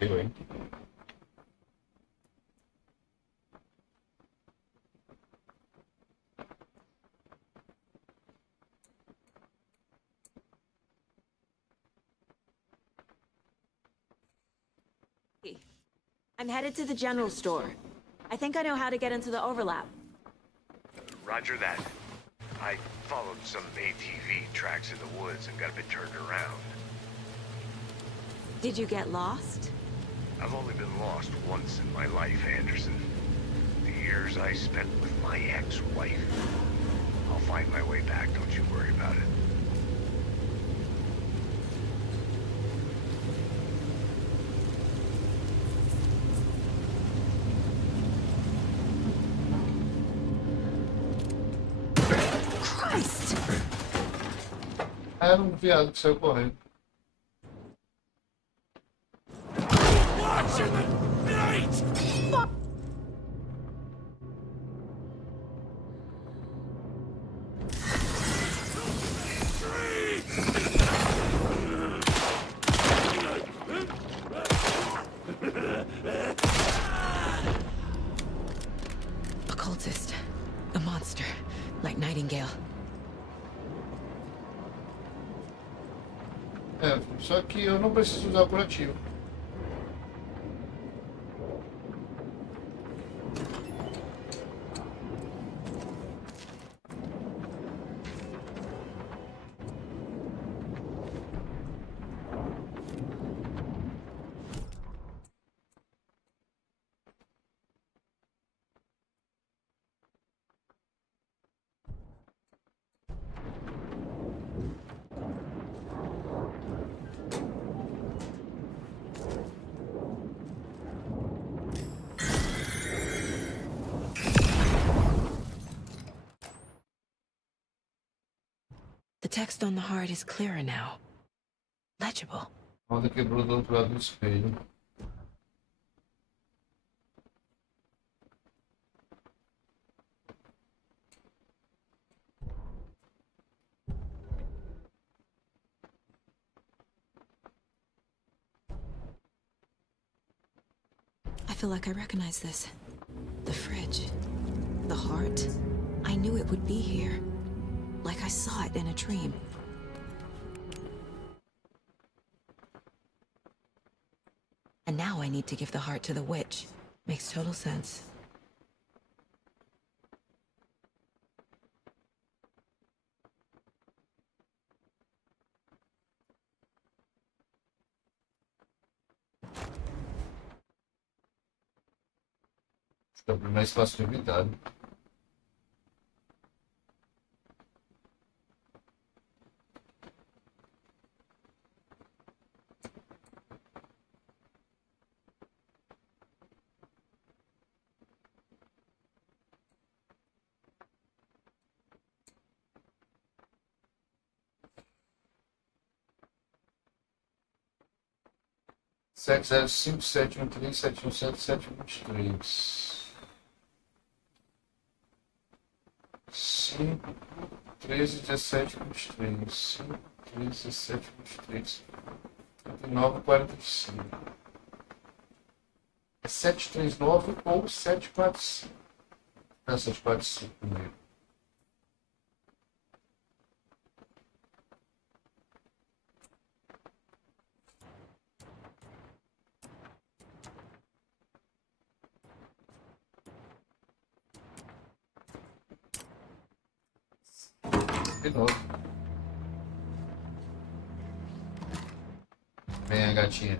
Eu, hein? I'm headed to the general store. I think I know how to get into the overlap. Roger that. I followed some ATV tracks in the woods and got a bit turned around. Did you get lost? I've only been lost once in my life, Anderson. The years I spent with my ex-wife. I'll find my way back, don't you worry about it. Christ! Era um viado que saiu correndo. Occultist. A monster. Like Nightingale. É, só que eu não preciso usar curativo. The text on the heart is clearer now. Legible. A roda quebrou do outro lado do espelho. feel like I recognize this. The fridge. The heart. I knew it would be here. Like I saw it in a dream. And now I need to give the heart to the witch. Makes total sense. Sobre mais fácil de evitar. 7057137171723. 5, 13, 17, 23. 5, 13, 17, 23. 39, 45. É 739 ou 745. Não, 745 primeiro. De novo. Vem a gatinha.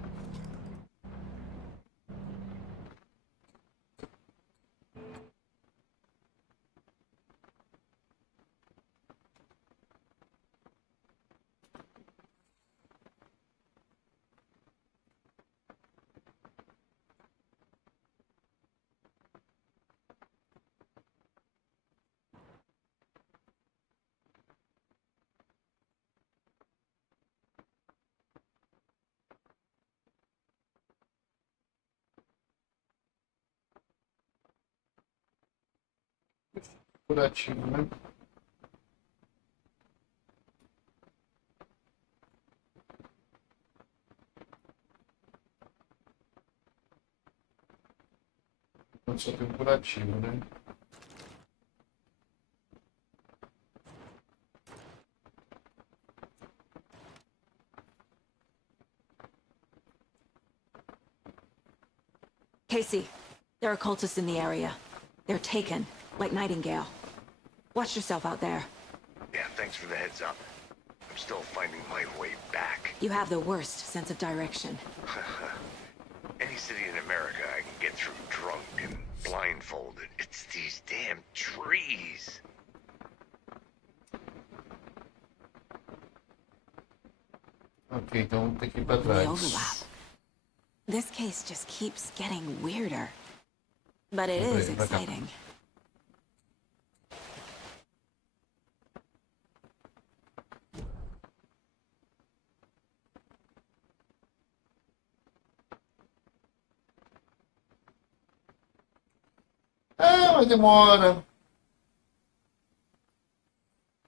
Curativo, né? Então só tem um curativo, né? Casey, there are cultists in the area. They're taken, like Nightingale. Watch yourself out there. Yeah, thanks for the heads up. I'm still finding my way back. You have the worst sense of direction. Any city in America I can get through drunk and blindfolded. It's these damn trees. Ok, então tem que ir pra The trás. overlap. This case just keeps getting weirder. But it is exciting. Ah, mas demora.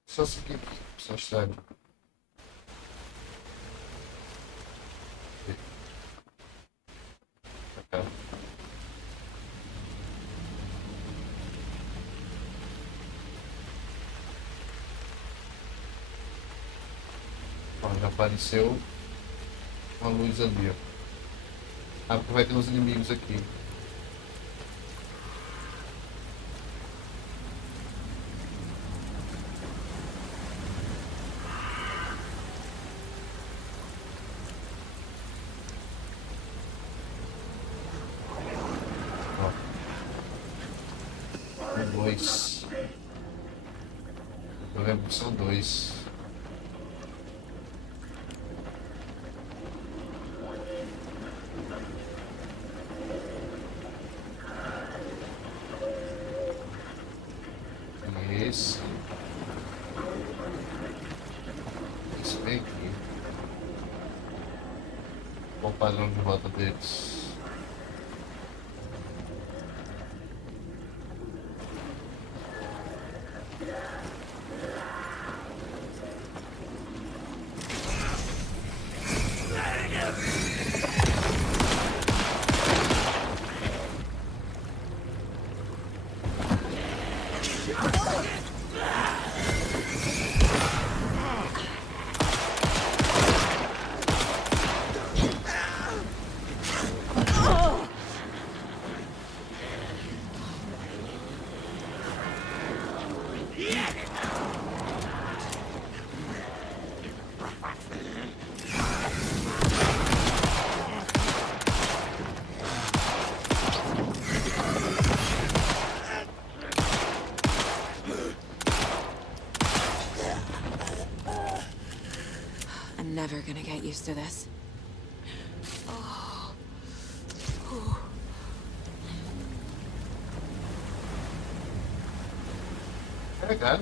Só seguir aqui, só estar. Ó, já apareceu uma luz ali, ó. Ah, porque vai ter uns inimigos aqui. Dois. Eu lembro que são dois. Esse. Esse bem aqui. Qual o padrão de rota deles? I'm never gonna get used to this. É, cara.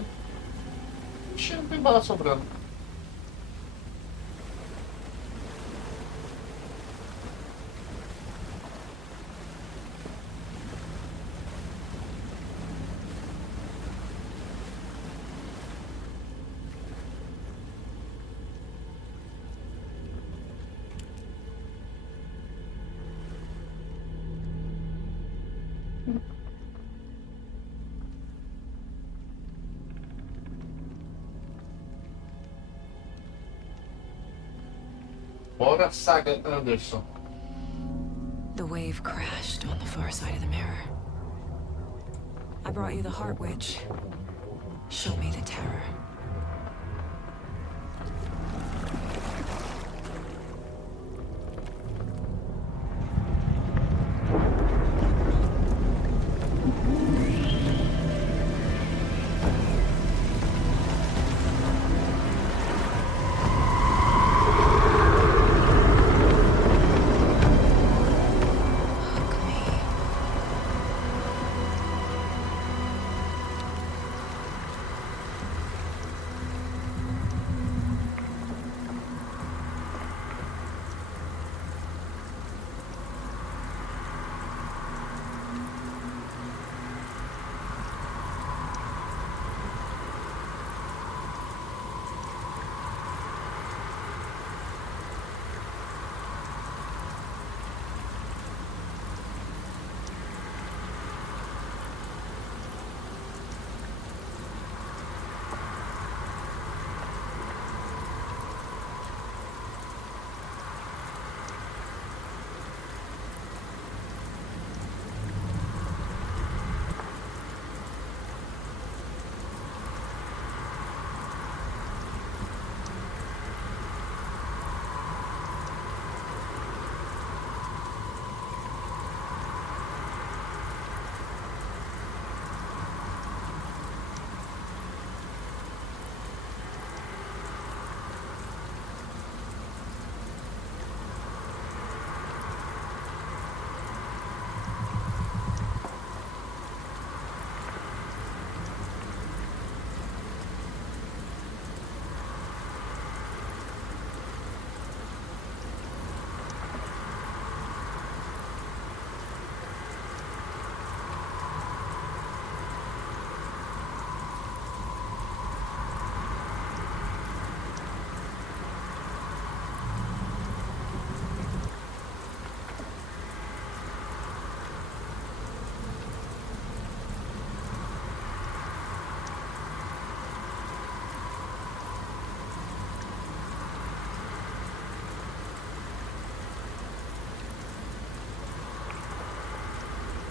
Ixi, não tem bala sobrando. Bora, Saga Anderson. The wave crashed on the far side of the mirror. I brought you the Heart Witch. Show me the terror.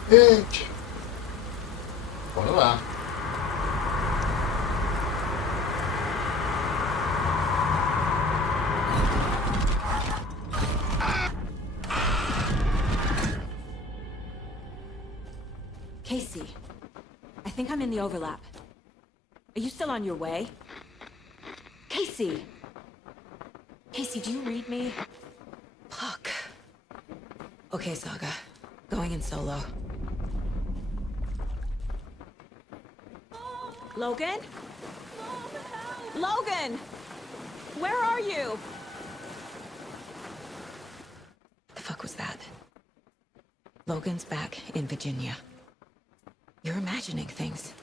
Gente, bora lá. Casey, I think I'm in the overlap. Are you still on your way? Casey! Casey, do you read me? Fuck. Okay, Saga. Going in solo. Logan? Logan! Where are you? The fuck was that? Logan's back in Virginia. You're imagining things.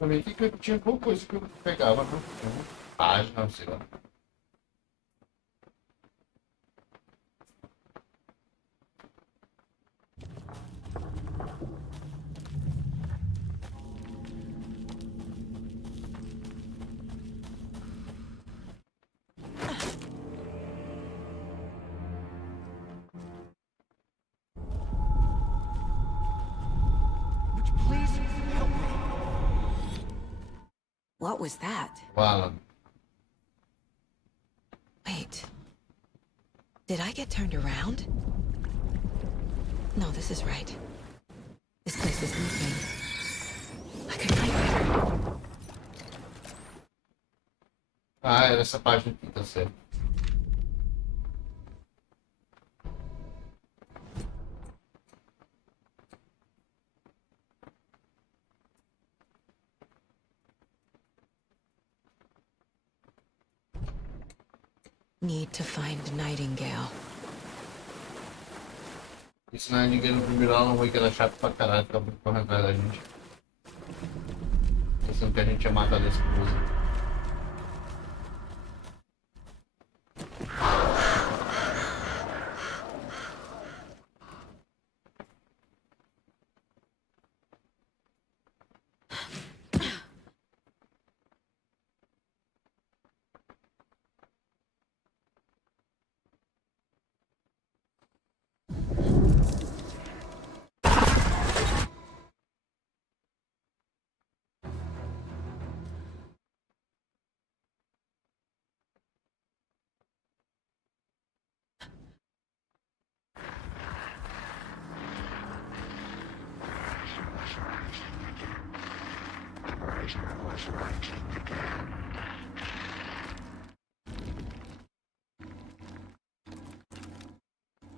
Também que tinha pouca coisa que eu pegava, viu? Tinha uma página, sei lá. What was that? Alan. Wait. Did I get turned around? No, this is right. This place is moving. Like a nightmare. Ah, era essa página aqui, tá certo. Need to find Nightingale. Isso não é ninguém no primeiro Alan Wake, era chato pra caralho, ficava correndo atrás da gente. Pensando que a gente ia matar a esposa.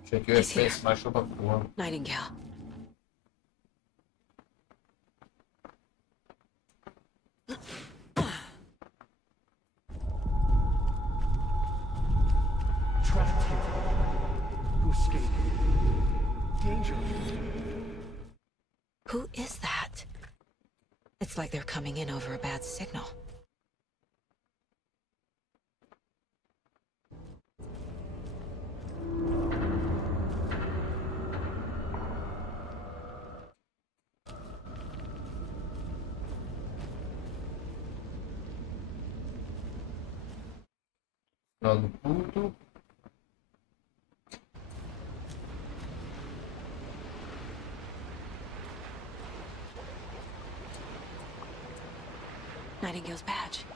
Achei que o FPS baixou pra porra. Nightingale. Trapped here. To escape. Danger. Who is that? It's like they're coming in over a bad signal. Final do culto. Nightingale's badge.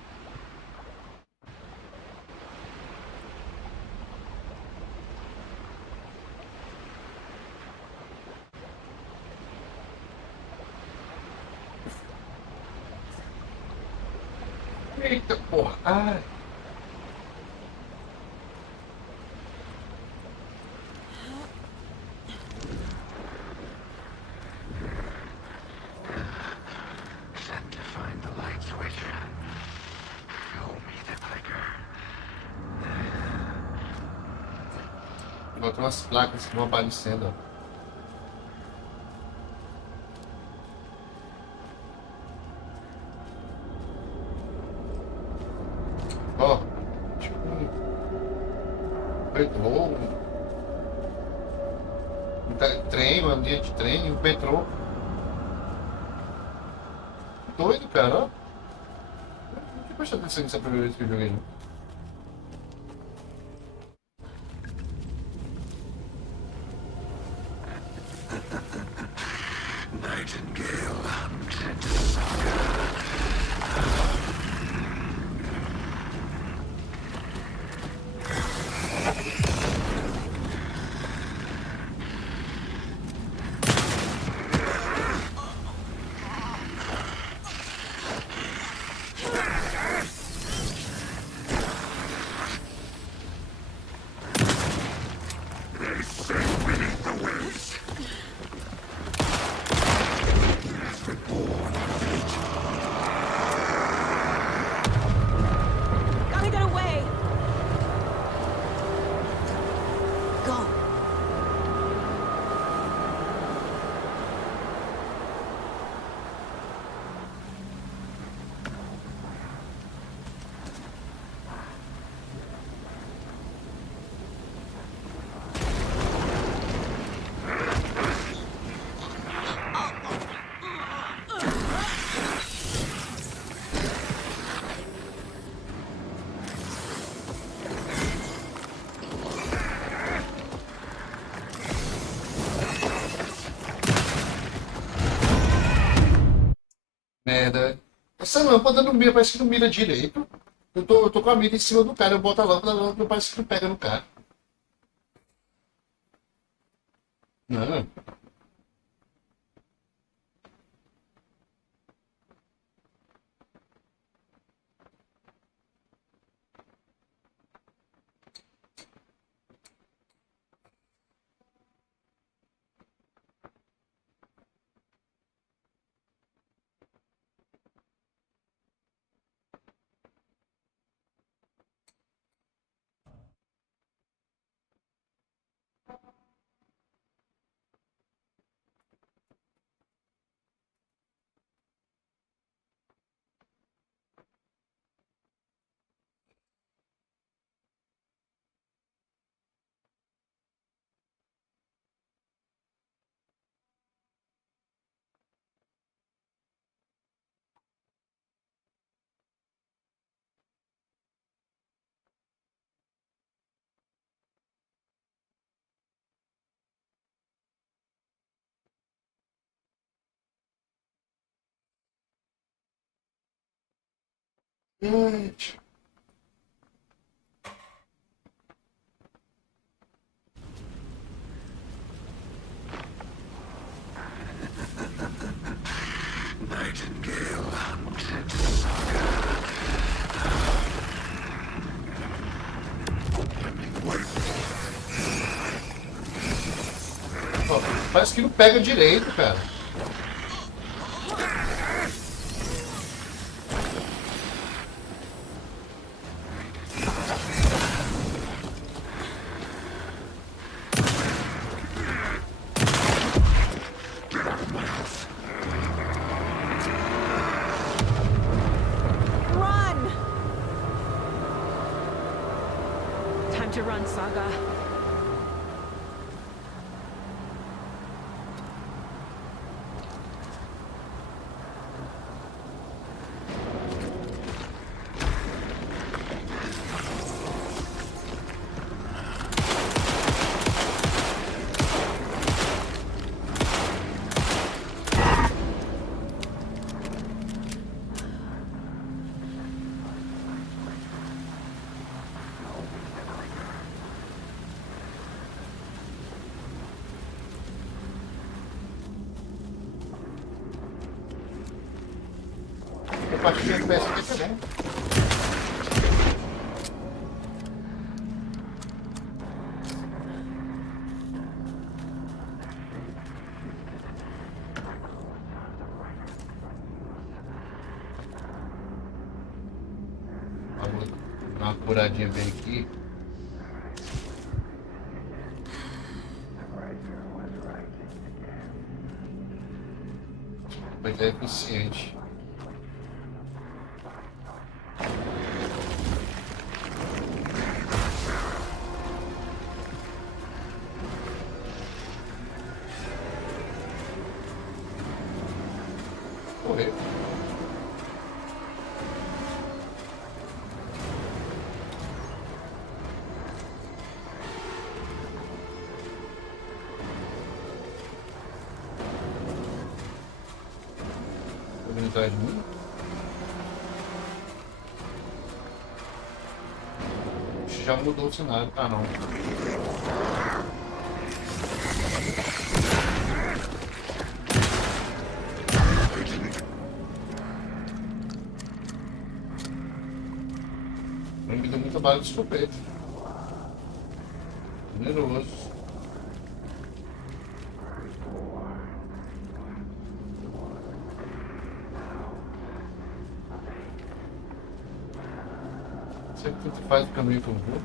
Eita porra! Ai! Sent to find the light switch. Show me the clicker. Botou umas placas que vão aparecendo, ó. Ó, tipo um metrô, trem, uma linha de trem, um metrô. Doido, cara, ó. Não tinha prestado atenção nisso a primeira vez que eu joguei, não. Nightingale hunted Saga. They sink beneath the waves. Reborn fate. Gotta get away! Go. Merda. Essa lâmpada não mira, parece que não mira direito. Eu tô com a mira em cima do cara, eu boto a lâmpada parece que não pega no cara. Não. Gente. Nightingale hunted saga. Ó, parece que não pega direito, cara. Run! Time to run, Saga. Compartilha do PSP também. Vamos dar uma curadinha bem aqui. Mas é eficiente. Correr. Organizar de mim. Já mudou o cenário. Ah, não. Me deu muita bala de escopeta. Generoso. Sempre que tu faz o caminho que eu vou.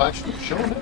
embaixo do chão, né?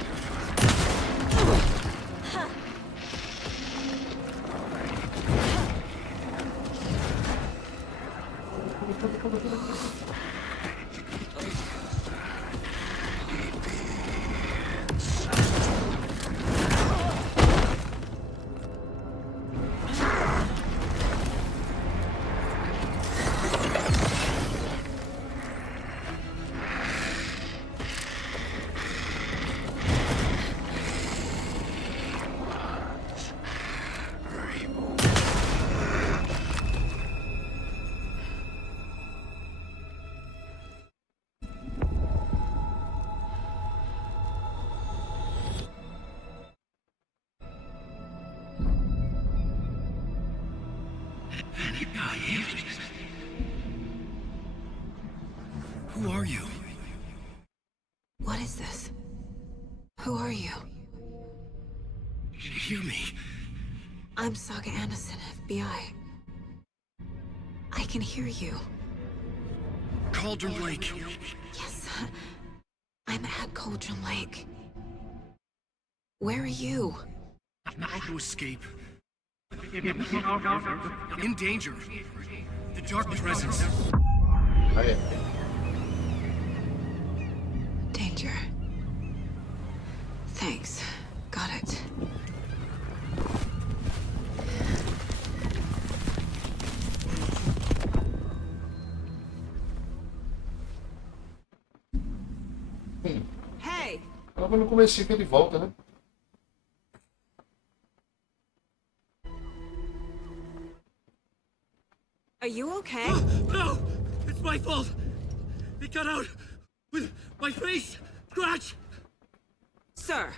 Who are you? What is this? Who are you? Hear me. I'm Saga Anderson, FBI. I can hear you. Cauldron Lake. Yes, I'm at Cauldron Lake. Where are you? To escape. In danger. The dark presence. Danger. Thanks. Got it. Hey! Logo no comecinho que ele volta, né? Are you okay? No! It's my fault! It got out with my face! Scratch! Sir,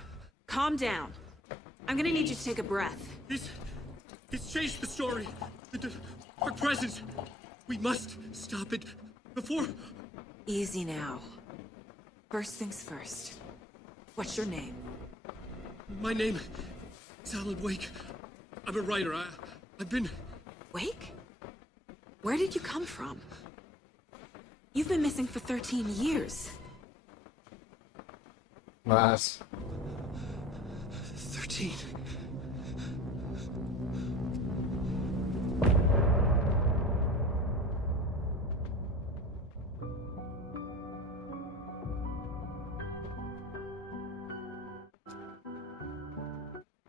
calm down. I'm gonna need you to take a breath. It's changed the story. The dark presence. We must stop it before... Easy now. First things first. What's your name? My name is Alan Wake. I'm a writer. I've been... Wake? Where did you come from? You've been missing for 13 years. Mas... 13.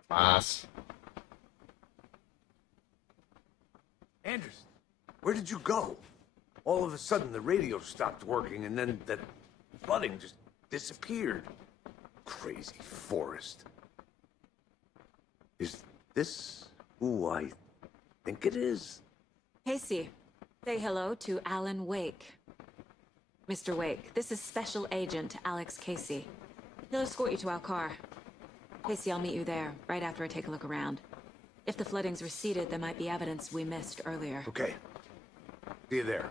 Mas... Anderson, where did you go? All of a sudden, the radio stopped working, and then that flooding just disappeared. Crazy forest. Is this who I think it is? Casey, say hello to Alan Wake. Mr. Wake, this is Special Agent Alex Casey. He'll escort you to our car. Casey, I'll meet you there, right after I take a look around. If the flooding's receded, there might be evidence we missed earlier. Okay. See you there.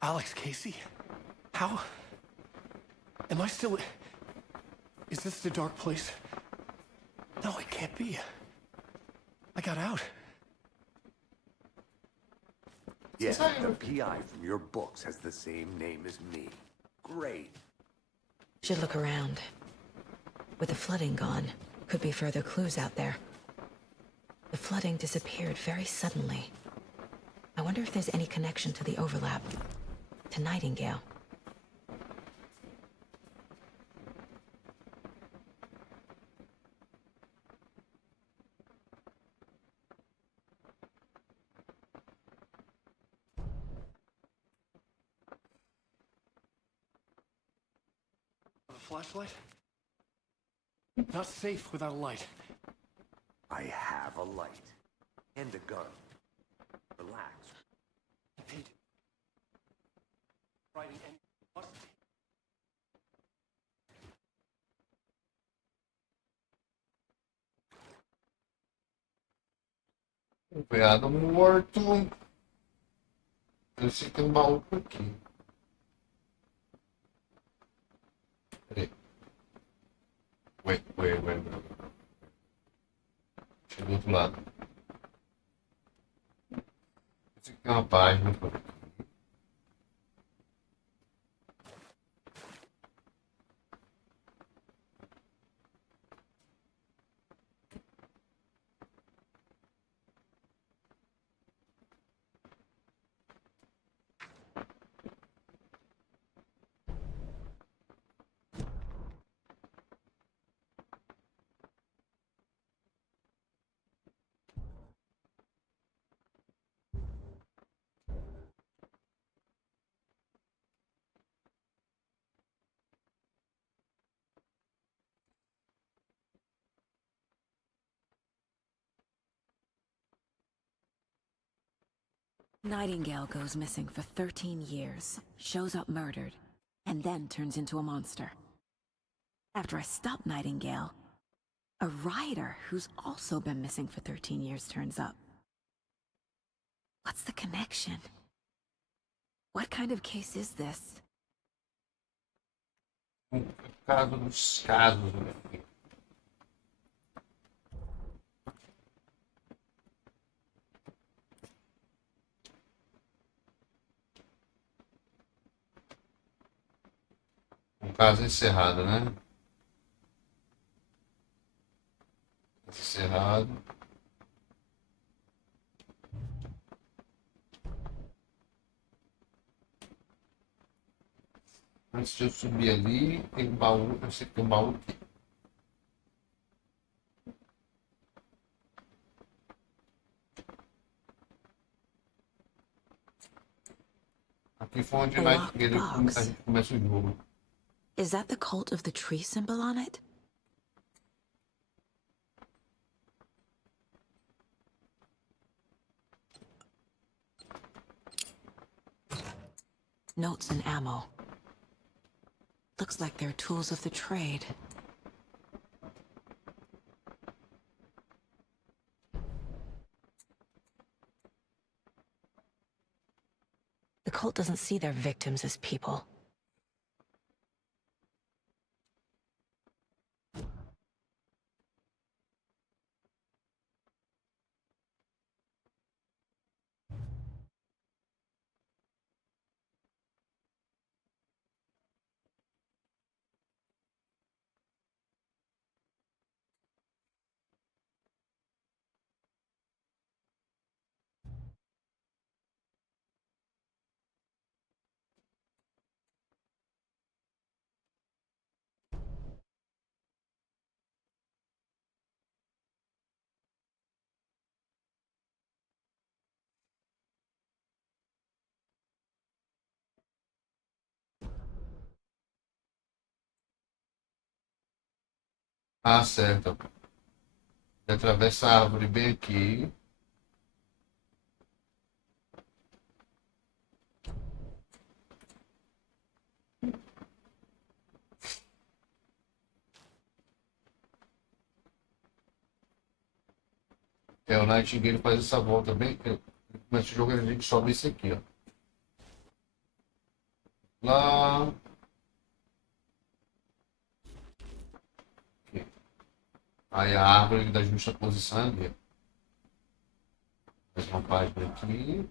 Alex Casey? How? Am I still... Is this the dark place? No, it can't be. I got out. Yeah, the PI from your books has the same name as me. Great. Should look around. With the flooding gone, could be further clues out there. The flooding disappeared very suddenly. I wonder if there's any connection to the overlap. To Nightingale. A flashlight? Not safe without a light. I have a light. And a gun. Relax. Pete. Writing any... Um veado morto. Eu sei que tem um baú por aqui. Peraí. Ué. Deixa eu do outro lado. Esse aqui tem uma página por aqui. Nightingale goes missing for 13 years, shows up murdered, and then turns into a monster. After I stop Nightingale, a rider who's also been missing for 13 years turns up. What's the connection? What kind of case is this? Caso dos casos, né? Um caso encerrado, né? Encerrado. Antes de eu subir ali, tem um baú. Eu sei que tem um baú aqui. Aqui foi onde A a locked gente box. começa o jogo. Is that the cult of the tree symbol on it? Notes and ammo. Looks like they're tools of the trade. The cult doesn't see their victims as people. Ah, certo. Atravessa a árvore bem aqui. O Nightingale faz essa volta bem. Começa o jogo, a gente sobe esse aqui, ó. Lá. Aqui. Aí a árvore da justa posição ali. Mais uma página aqui.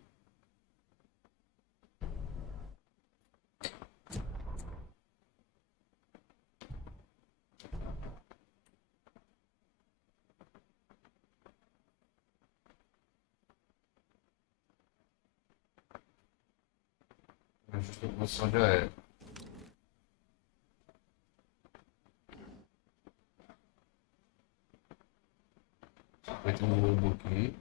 A justa posição já é. Vai ter um lobo aqui.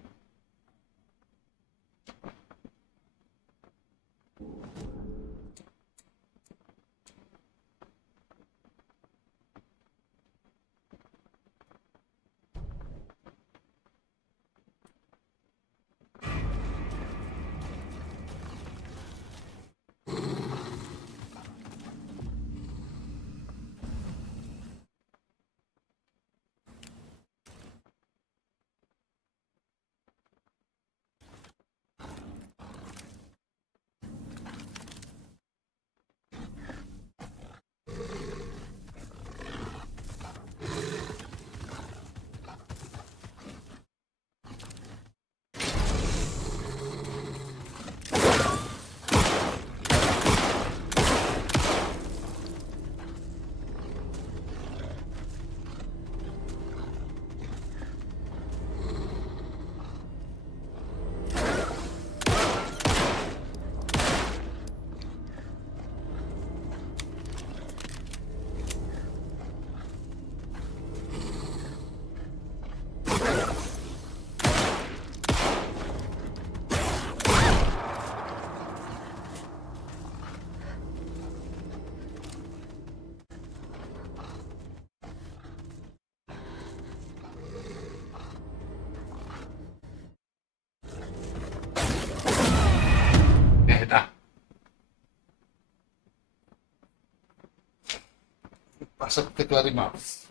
Passa pro teclado e mouse.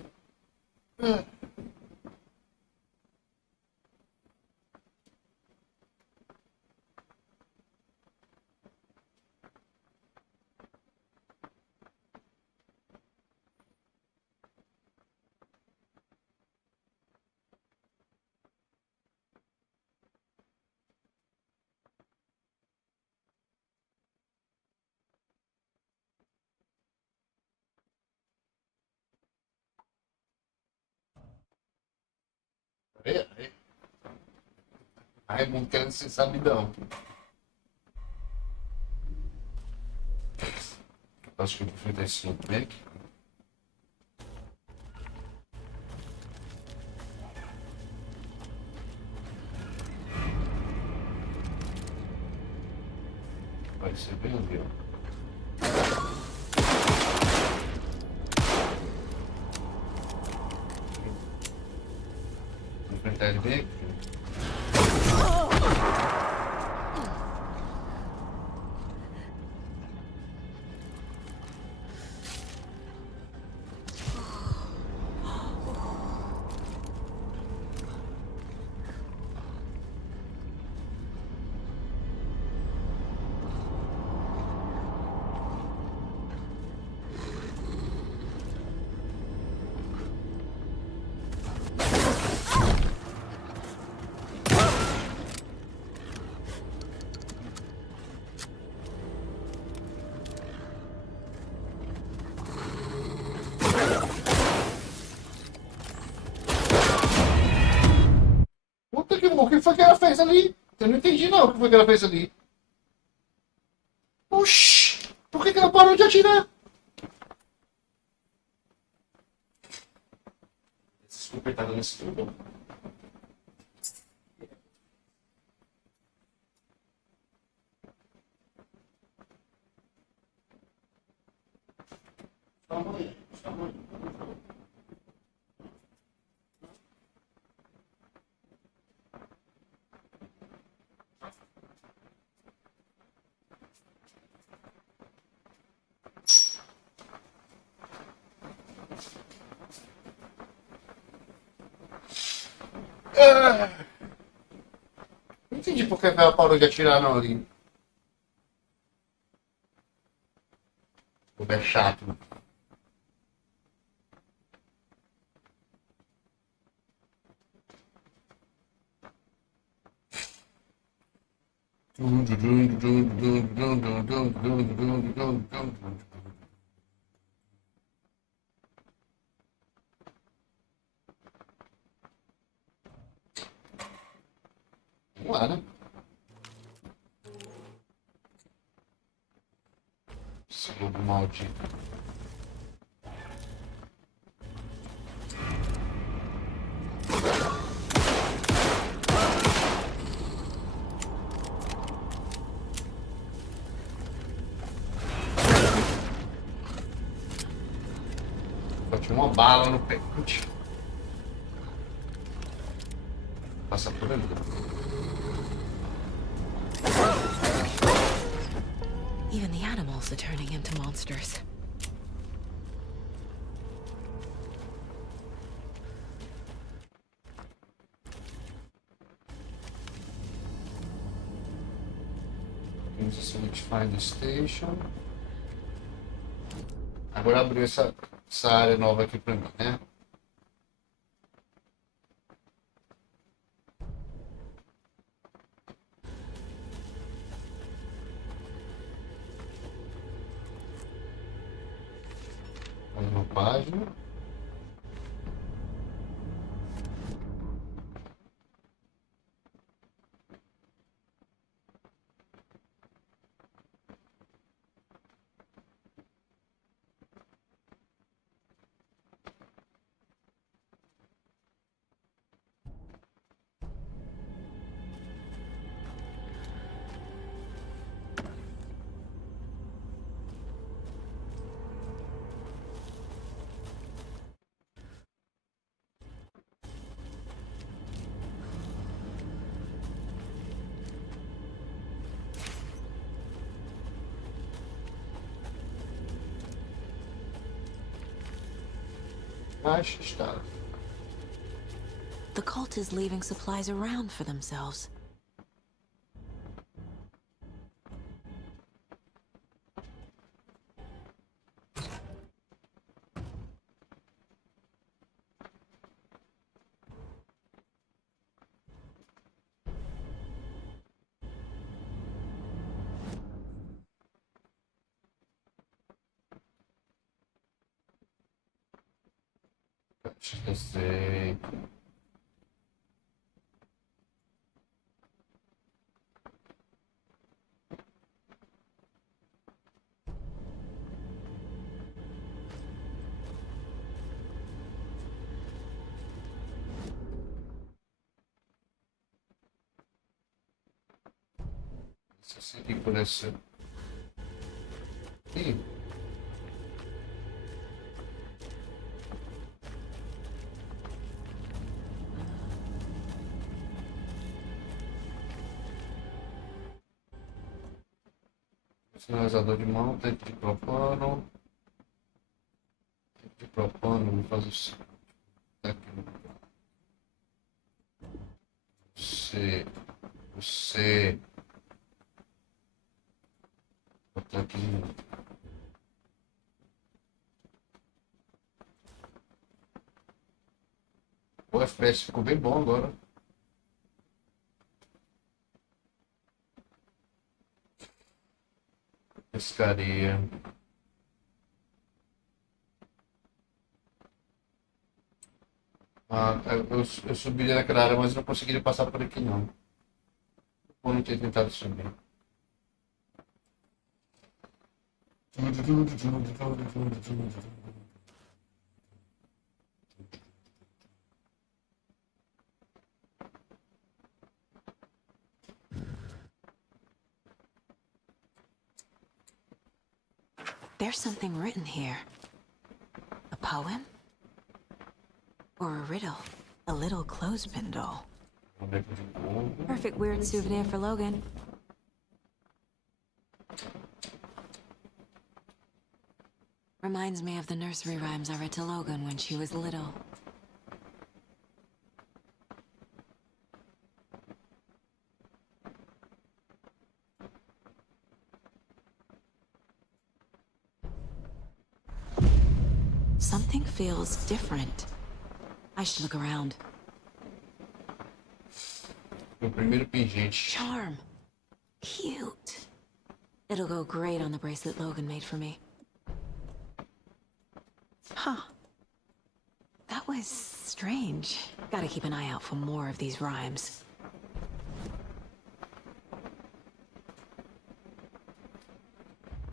Aí. Raimundo querendo ser sabidão. Acho que eu vou enfrentar esse outro bem aqui. Vai ser bem legal. Vou enfrentar ele bem aqui. Puta que bom, o que foi que ela fez ali? Eu não entendi não o que foi que ela fez ali. Oxi, por que ela parou de atirar? Super tá dando esse tudo. Não entendi por que ela parou de atirar não ali. O é chato. Vamos lá, né? Esse lobo maldito. Bati uma bala no pé. Passa por ali. Even the animals are turning into monsters. Vamos select find the station. Agora abriu essa área nova aqui pra mim, né? Mais uma página. Baixa estado. The cult is leaving supplies around for themselves. Eu sei. Se seguir por essa. Ih. Sinalizador de mão, tempo de propano. Tempo de propano, vou fazer isso. Aqui. Você. Vou botar aqui. O FPS ficou bem bom agora. Pescaria. Ah, eu subiria naquela área, mas não conseguiria passar por aqui não. Ou não ter tentado subir. There's something written here. A poem? Or a riddle? A little clothespin doll. Perfect weird souvenir for Logan. Reminds me of the nursery rhymes I read to Logan when she was little. Something feels different. I should look around. Meu primeiro pingente. Charm. Cute. It'll go great on the bracelet Logan made for me. Huh. That was strange. Gotta keep an eye out for more of these rhymes.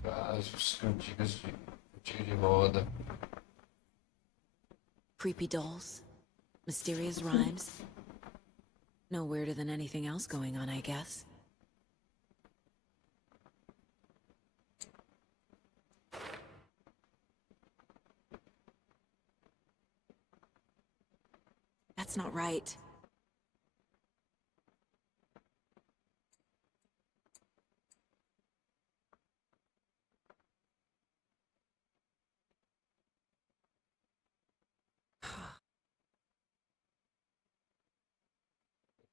Casos, cantigas de roda. Creepy dolls. Mysterious rhymes. No weirder than anything else going on, I guess. That's not right.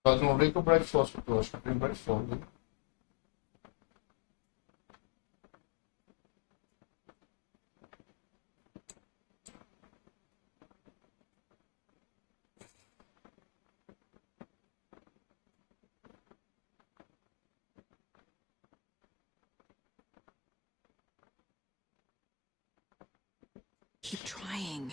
Faz um break com o Bright Force, porque eu acho que tem Bright Force, né? Keep trying.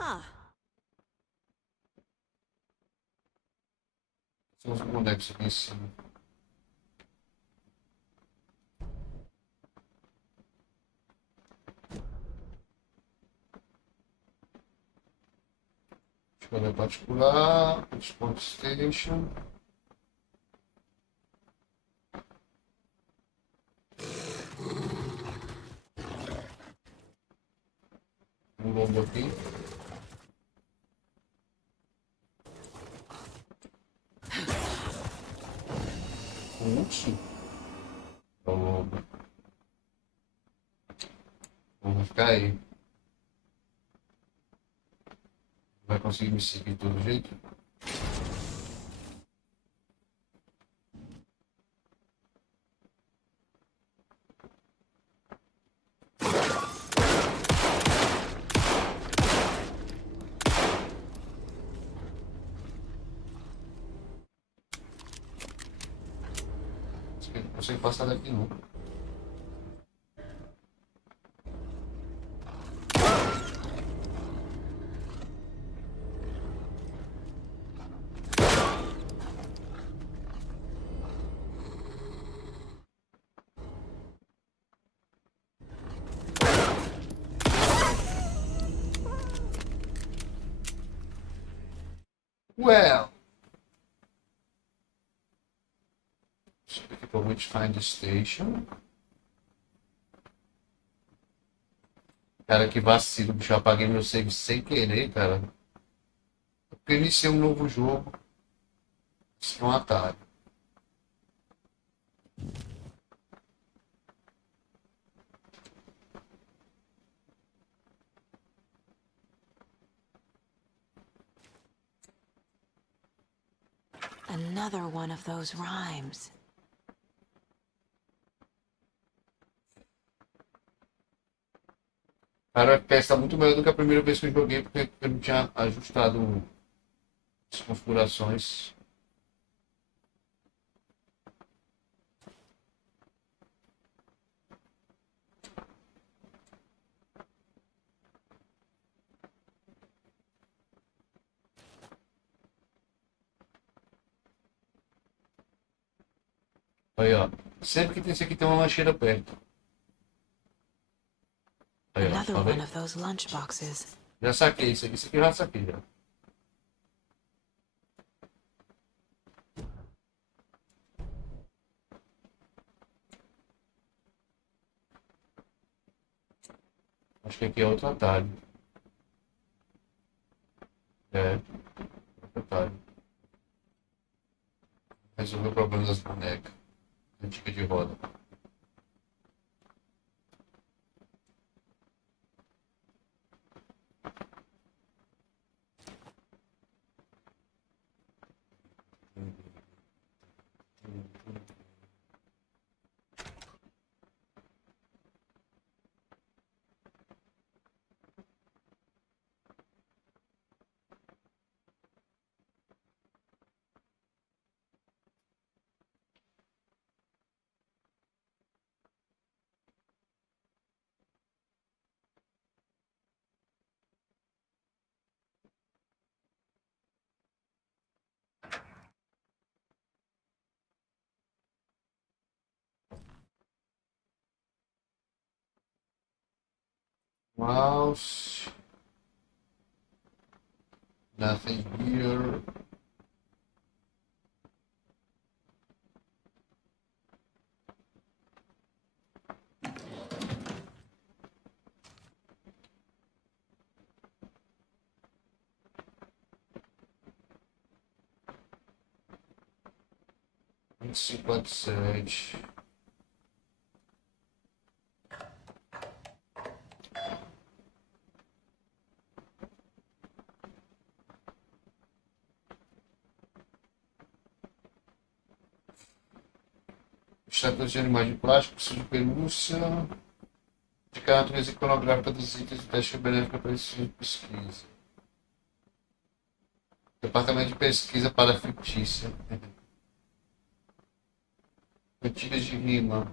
Ah. São os bonecos aqui em cima. Escolha particular, Sport Station. Um lobo aqui. urso. Ô, lobo. Vamos ficar aí. Vai conseguir me seguir de todo jeito? Acho que ele não consegue passar daqui não. Well, for which find the station. Cara, que vacilo, bicho. Eu apaguei meu save sem querer, cara. Porque eu iniciei um novo jogo. Isso é um atalho. Another one of those rhymes. Cara, o FPS tá muito melhor do que a primeira vez que eu joguei, porque eu não tinha ajustado as configurações. Aí, ó. Sempre que tem esse aqui tem uma lancheira perto. Aí, ó. Another Falei. one of those lunchboxes. Já saquei isso aqui. Isso aqui eu já saquei, já. Acho que aqui é outro atalho. É. Outro atalho. Resolver o problema das bonecas. Antiga de roda. Mouse. Nothing here. Vinte e 57. Estátuas de animais de plástico, de pelúcia, de natureza iconográfica dos itens de teste benéfica para esse tipo de pesquisa. Departamento de pesquisa para fictícia. Cantigas de rima.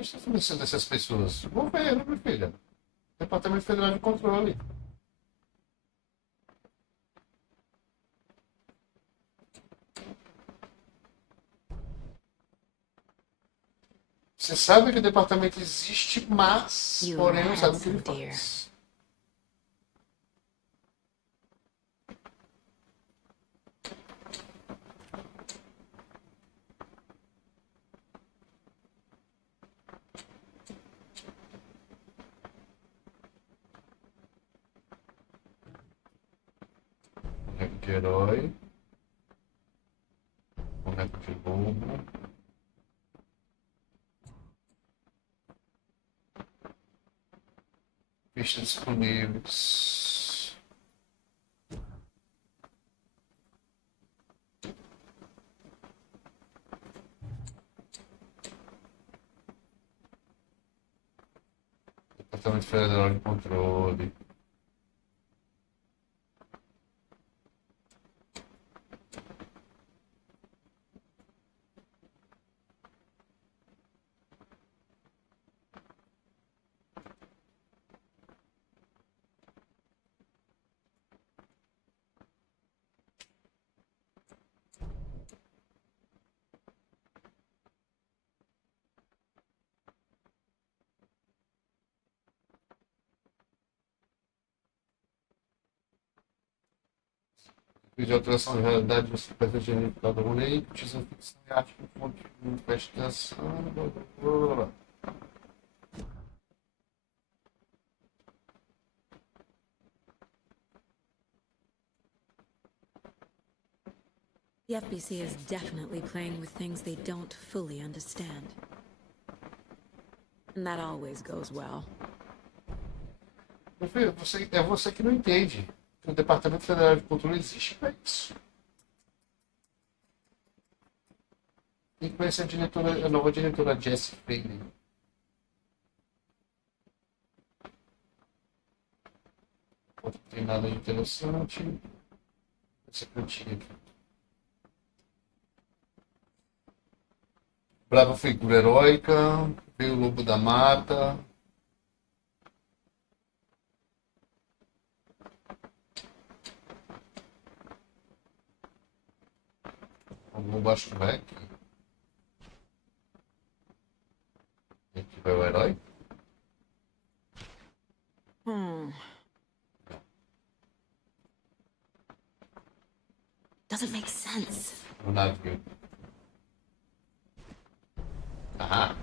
Quem está financiando essas pessoas? O governo, minha filha. Departamento Federal de Controle. Você sabe que o departamento existe, mas, porém, não sabe o que ele faz. de herói. Boneco de lobo. Pistas disponíveis. Departamento Federal de Controle. De alteração de realidade no superfície de cada rolê, utiliza ficção e arte como fonte de investigação. Blá, blá, blá. The FBC is definitely playing with things they don't fully understand. And that always goes well. Meu filho, é você que não entende. O Departamento Federal de Controle existe para isso. Tem que conhecer a nova diretora Jessie Freire. Não tem nada de interessante. Essa cantinha aqui. Brava figura heróica. Veio o Lobo da Mata. O Lobo acho que vai aqui. E aqui vai o herói. Doesn't make sense. O navio. Aha.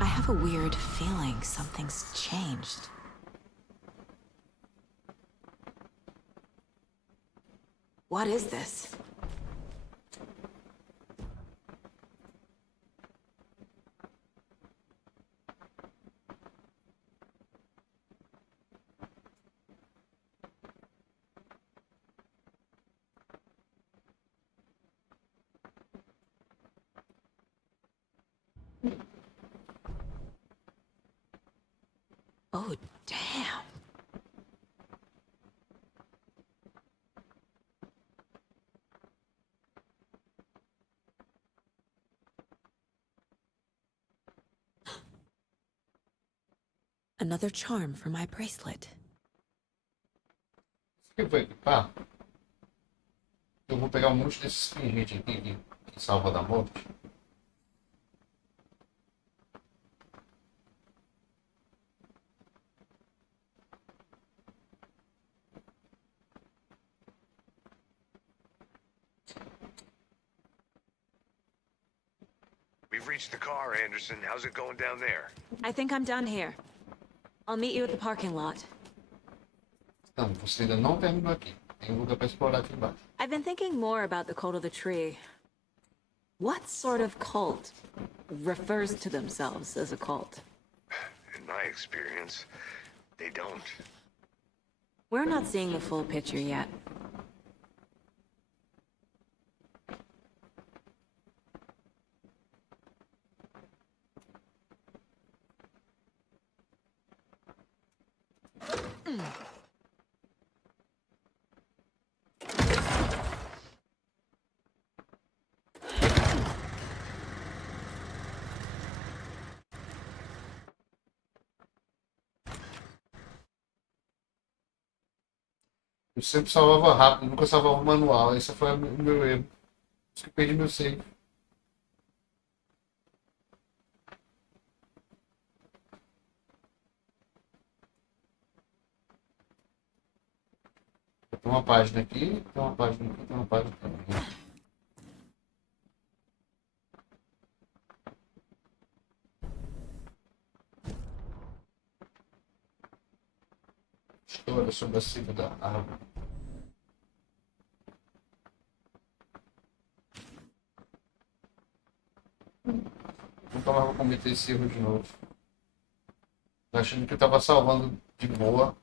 I have a weird feeling something's changed. What is this? Oh, damn. Another charm for my bracelet. Que eu vou equipar? Eu vou pegar um monte desses pingentes aqui que salva da morte. We've reached the car, Anderson. How's it going down there? I think I'm done here. I'll meet you at the parking lot. Não, você ainda não terminou aqui. Tem lugar para explorar aqui embaixo. I've been thinking more about the cult of the tree. What sort of cult refers to themselves as a cult? In my experience, they don't. We're not seeing the full picture yet. Eu sempre salvava rápido, nunca salvava manual. Esse foi o meu erro. Por isso que eu perdi meu save. Tem uma página aqui, tem uma página aqui, tem uma página aqui. História sobre a cima da árvore. cometer esse erro de novo. Tô achando que eu tava salvando de boa.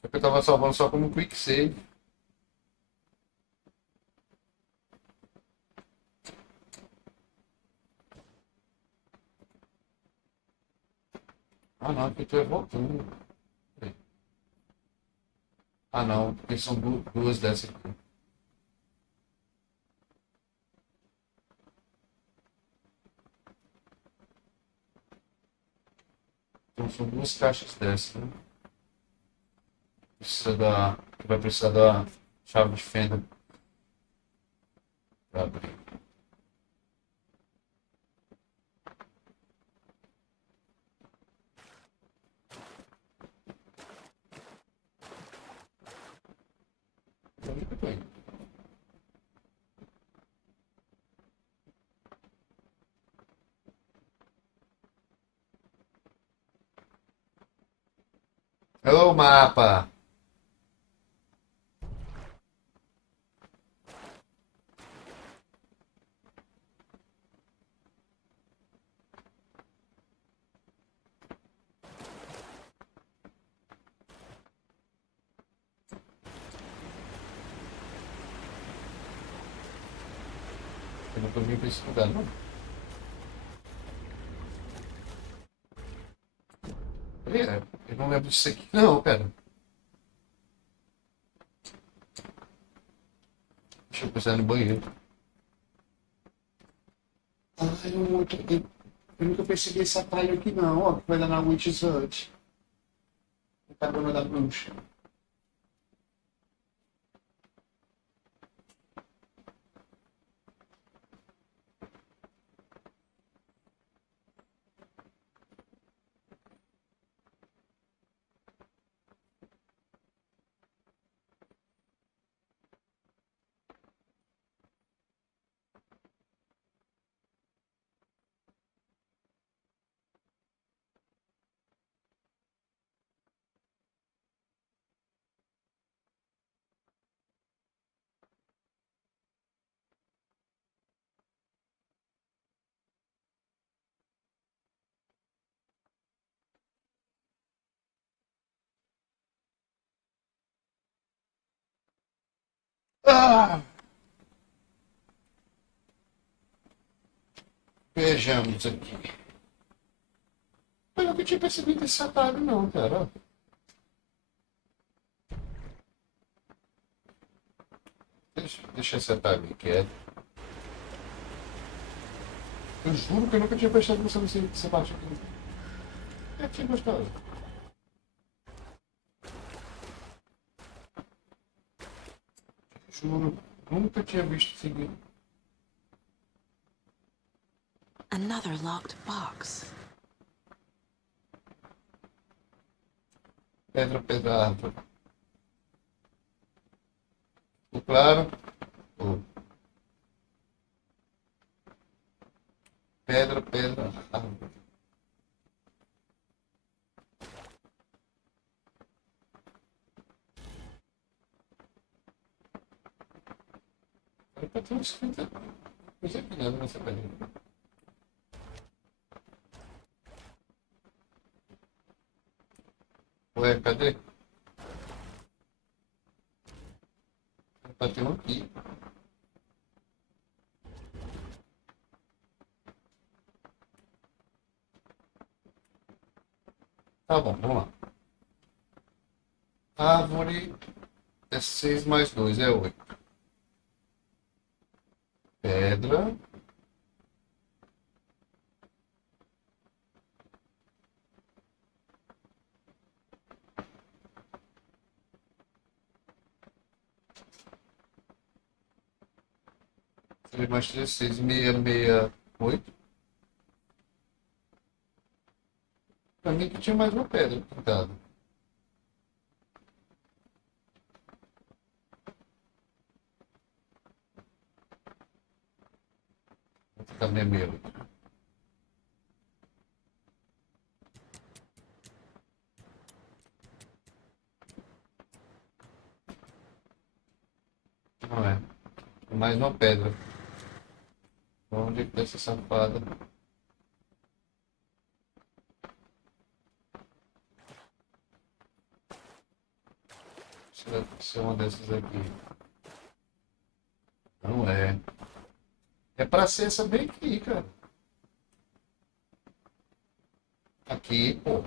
Só que eu tava salvando só como quick save. Ah não, porque eu tô voltando. Ah não, porque são duas dessas aqui. Então são duas caixas dessas, né? Vai precisar da chave de fenda para abrir. Onde que eu tô indo? Ô mapa! Eu nunca vim pra esse lugar, não. Eu não lembro disso aqui, não, cara. Deixa eu pensar no banheiro. Eu nunca percebi esse atalho aqui, não. Ó, que vai dar na Witch's Hut. Tá dona da bruxa. Ah! Vejamos aqui. Eu nunca tinha percebido esse atalho, não, cara. Deixa esse atalho aqui quieto. Eu juro que eu nunca tinha prestado atenção nessa parte aqui. Eu tinha gostado. Juro, nunca tinha visto seguir. Another locked box. Pedra, pedra, árvore. Ficou claro? Oh. Pedra, pedra, árvore. Era pra ter um escrito. Coisa que nada nessa pedra. Ué, cadê? Bateu um aqui. Tá bom, vamos lá. Árvore é 6 mais 2, é 8. Pedra. Mais 3, 6, 8. Pra mim que tinha mais uma pedra pintada. Vou ficar 68. Não é. Mais uma pedra. Onde é que tá essa safada? Deve ser uma dessas aqui. Não é. É pra ser essa bem aqui, cara. Aqui, pô.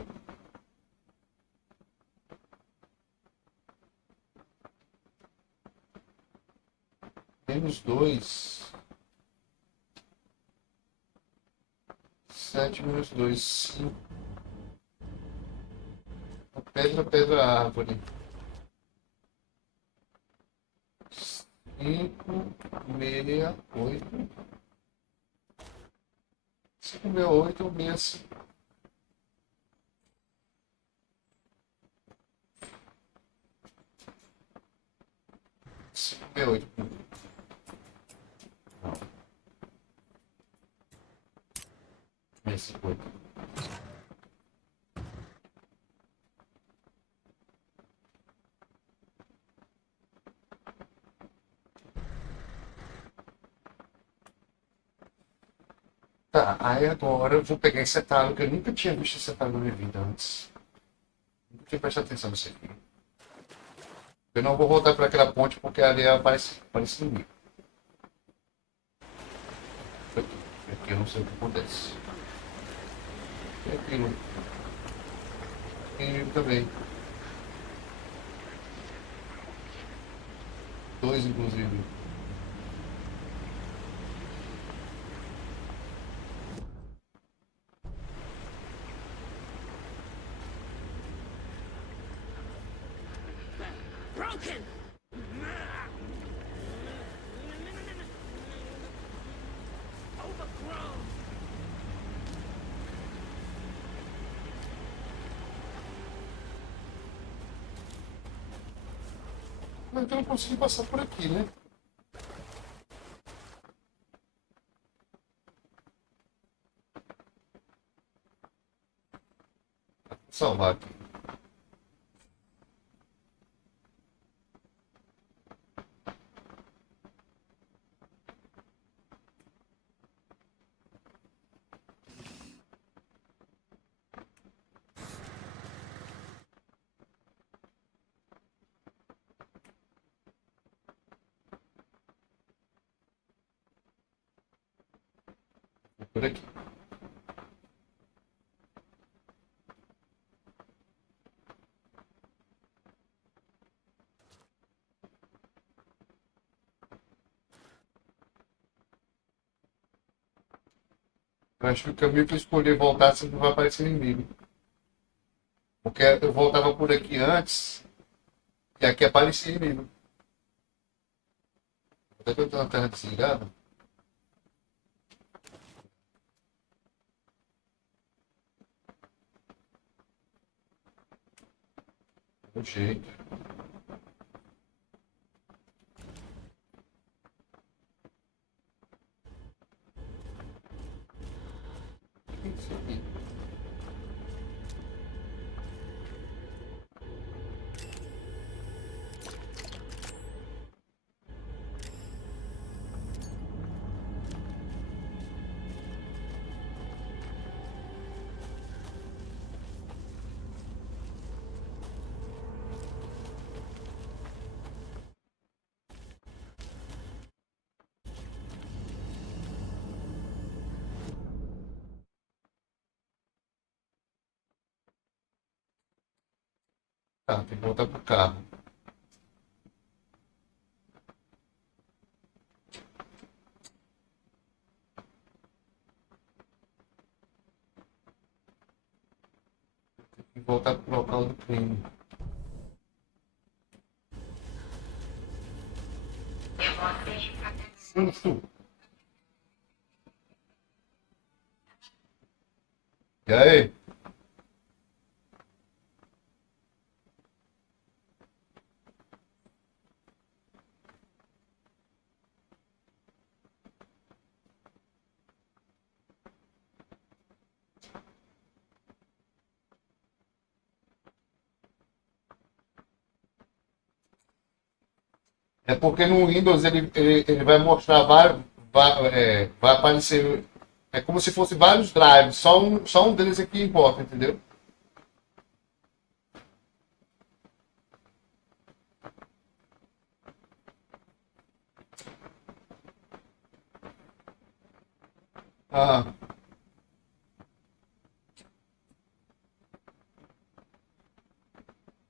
-2. 7 -2, 5. Pedra, pedra, árvore. 5, 6, 8. 5, 6, 8, 6. 5, 6, 8. Esse 8. Tá, aí agora eu vou pegar esse atalho, que eu nunca tinha visto esse atalho na minha vida antes. Nunca tinha prestado atenção nisso aqui. Eu não vou voltar para aquela ponte porque ali aparece inimigo. Aqui eu não sei o que acontece. E aquilo. Tem inimigo também. 2 inclusive. Broken! Overgrown! Mas então eu consegui passar por aqui, né? Vou salvar aqui. Por aqui. Eu acho que o caminho que eu escolhi voltar sempre vai aparecer inimigo. Porque eu voltava por aqui antes e aqui aparecia inimigo. Até que eu tenho uma terra desligada. Um jeito. Isso aqui. Tá, tem que voltar pro carro. Tem que voltar pro local do crime. Susto! E aí? É porque no Windows ele vai mostrar vários. Vai aparecer. É como se fosse vários drives. Só um deles aqui importa, entendeu? Ah.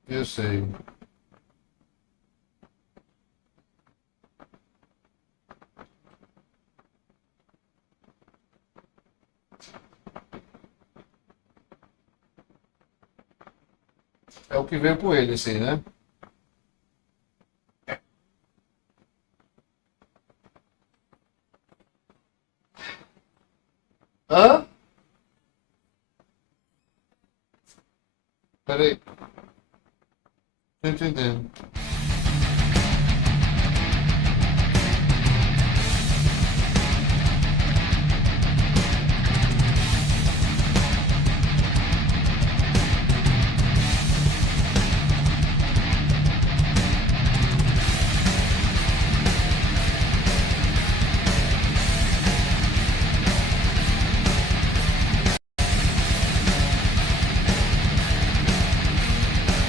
Eu sei. É o que veio com ele, assim, né? Hã? Peraí. Tô entendendo.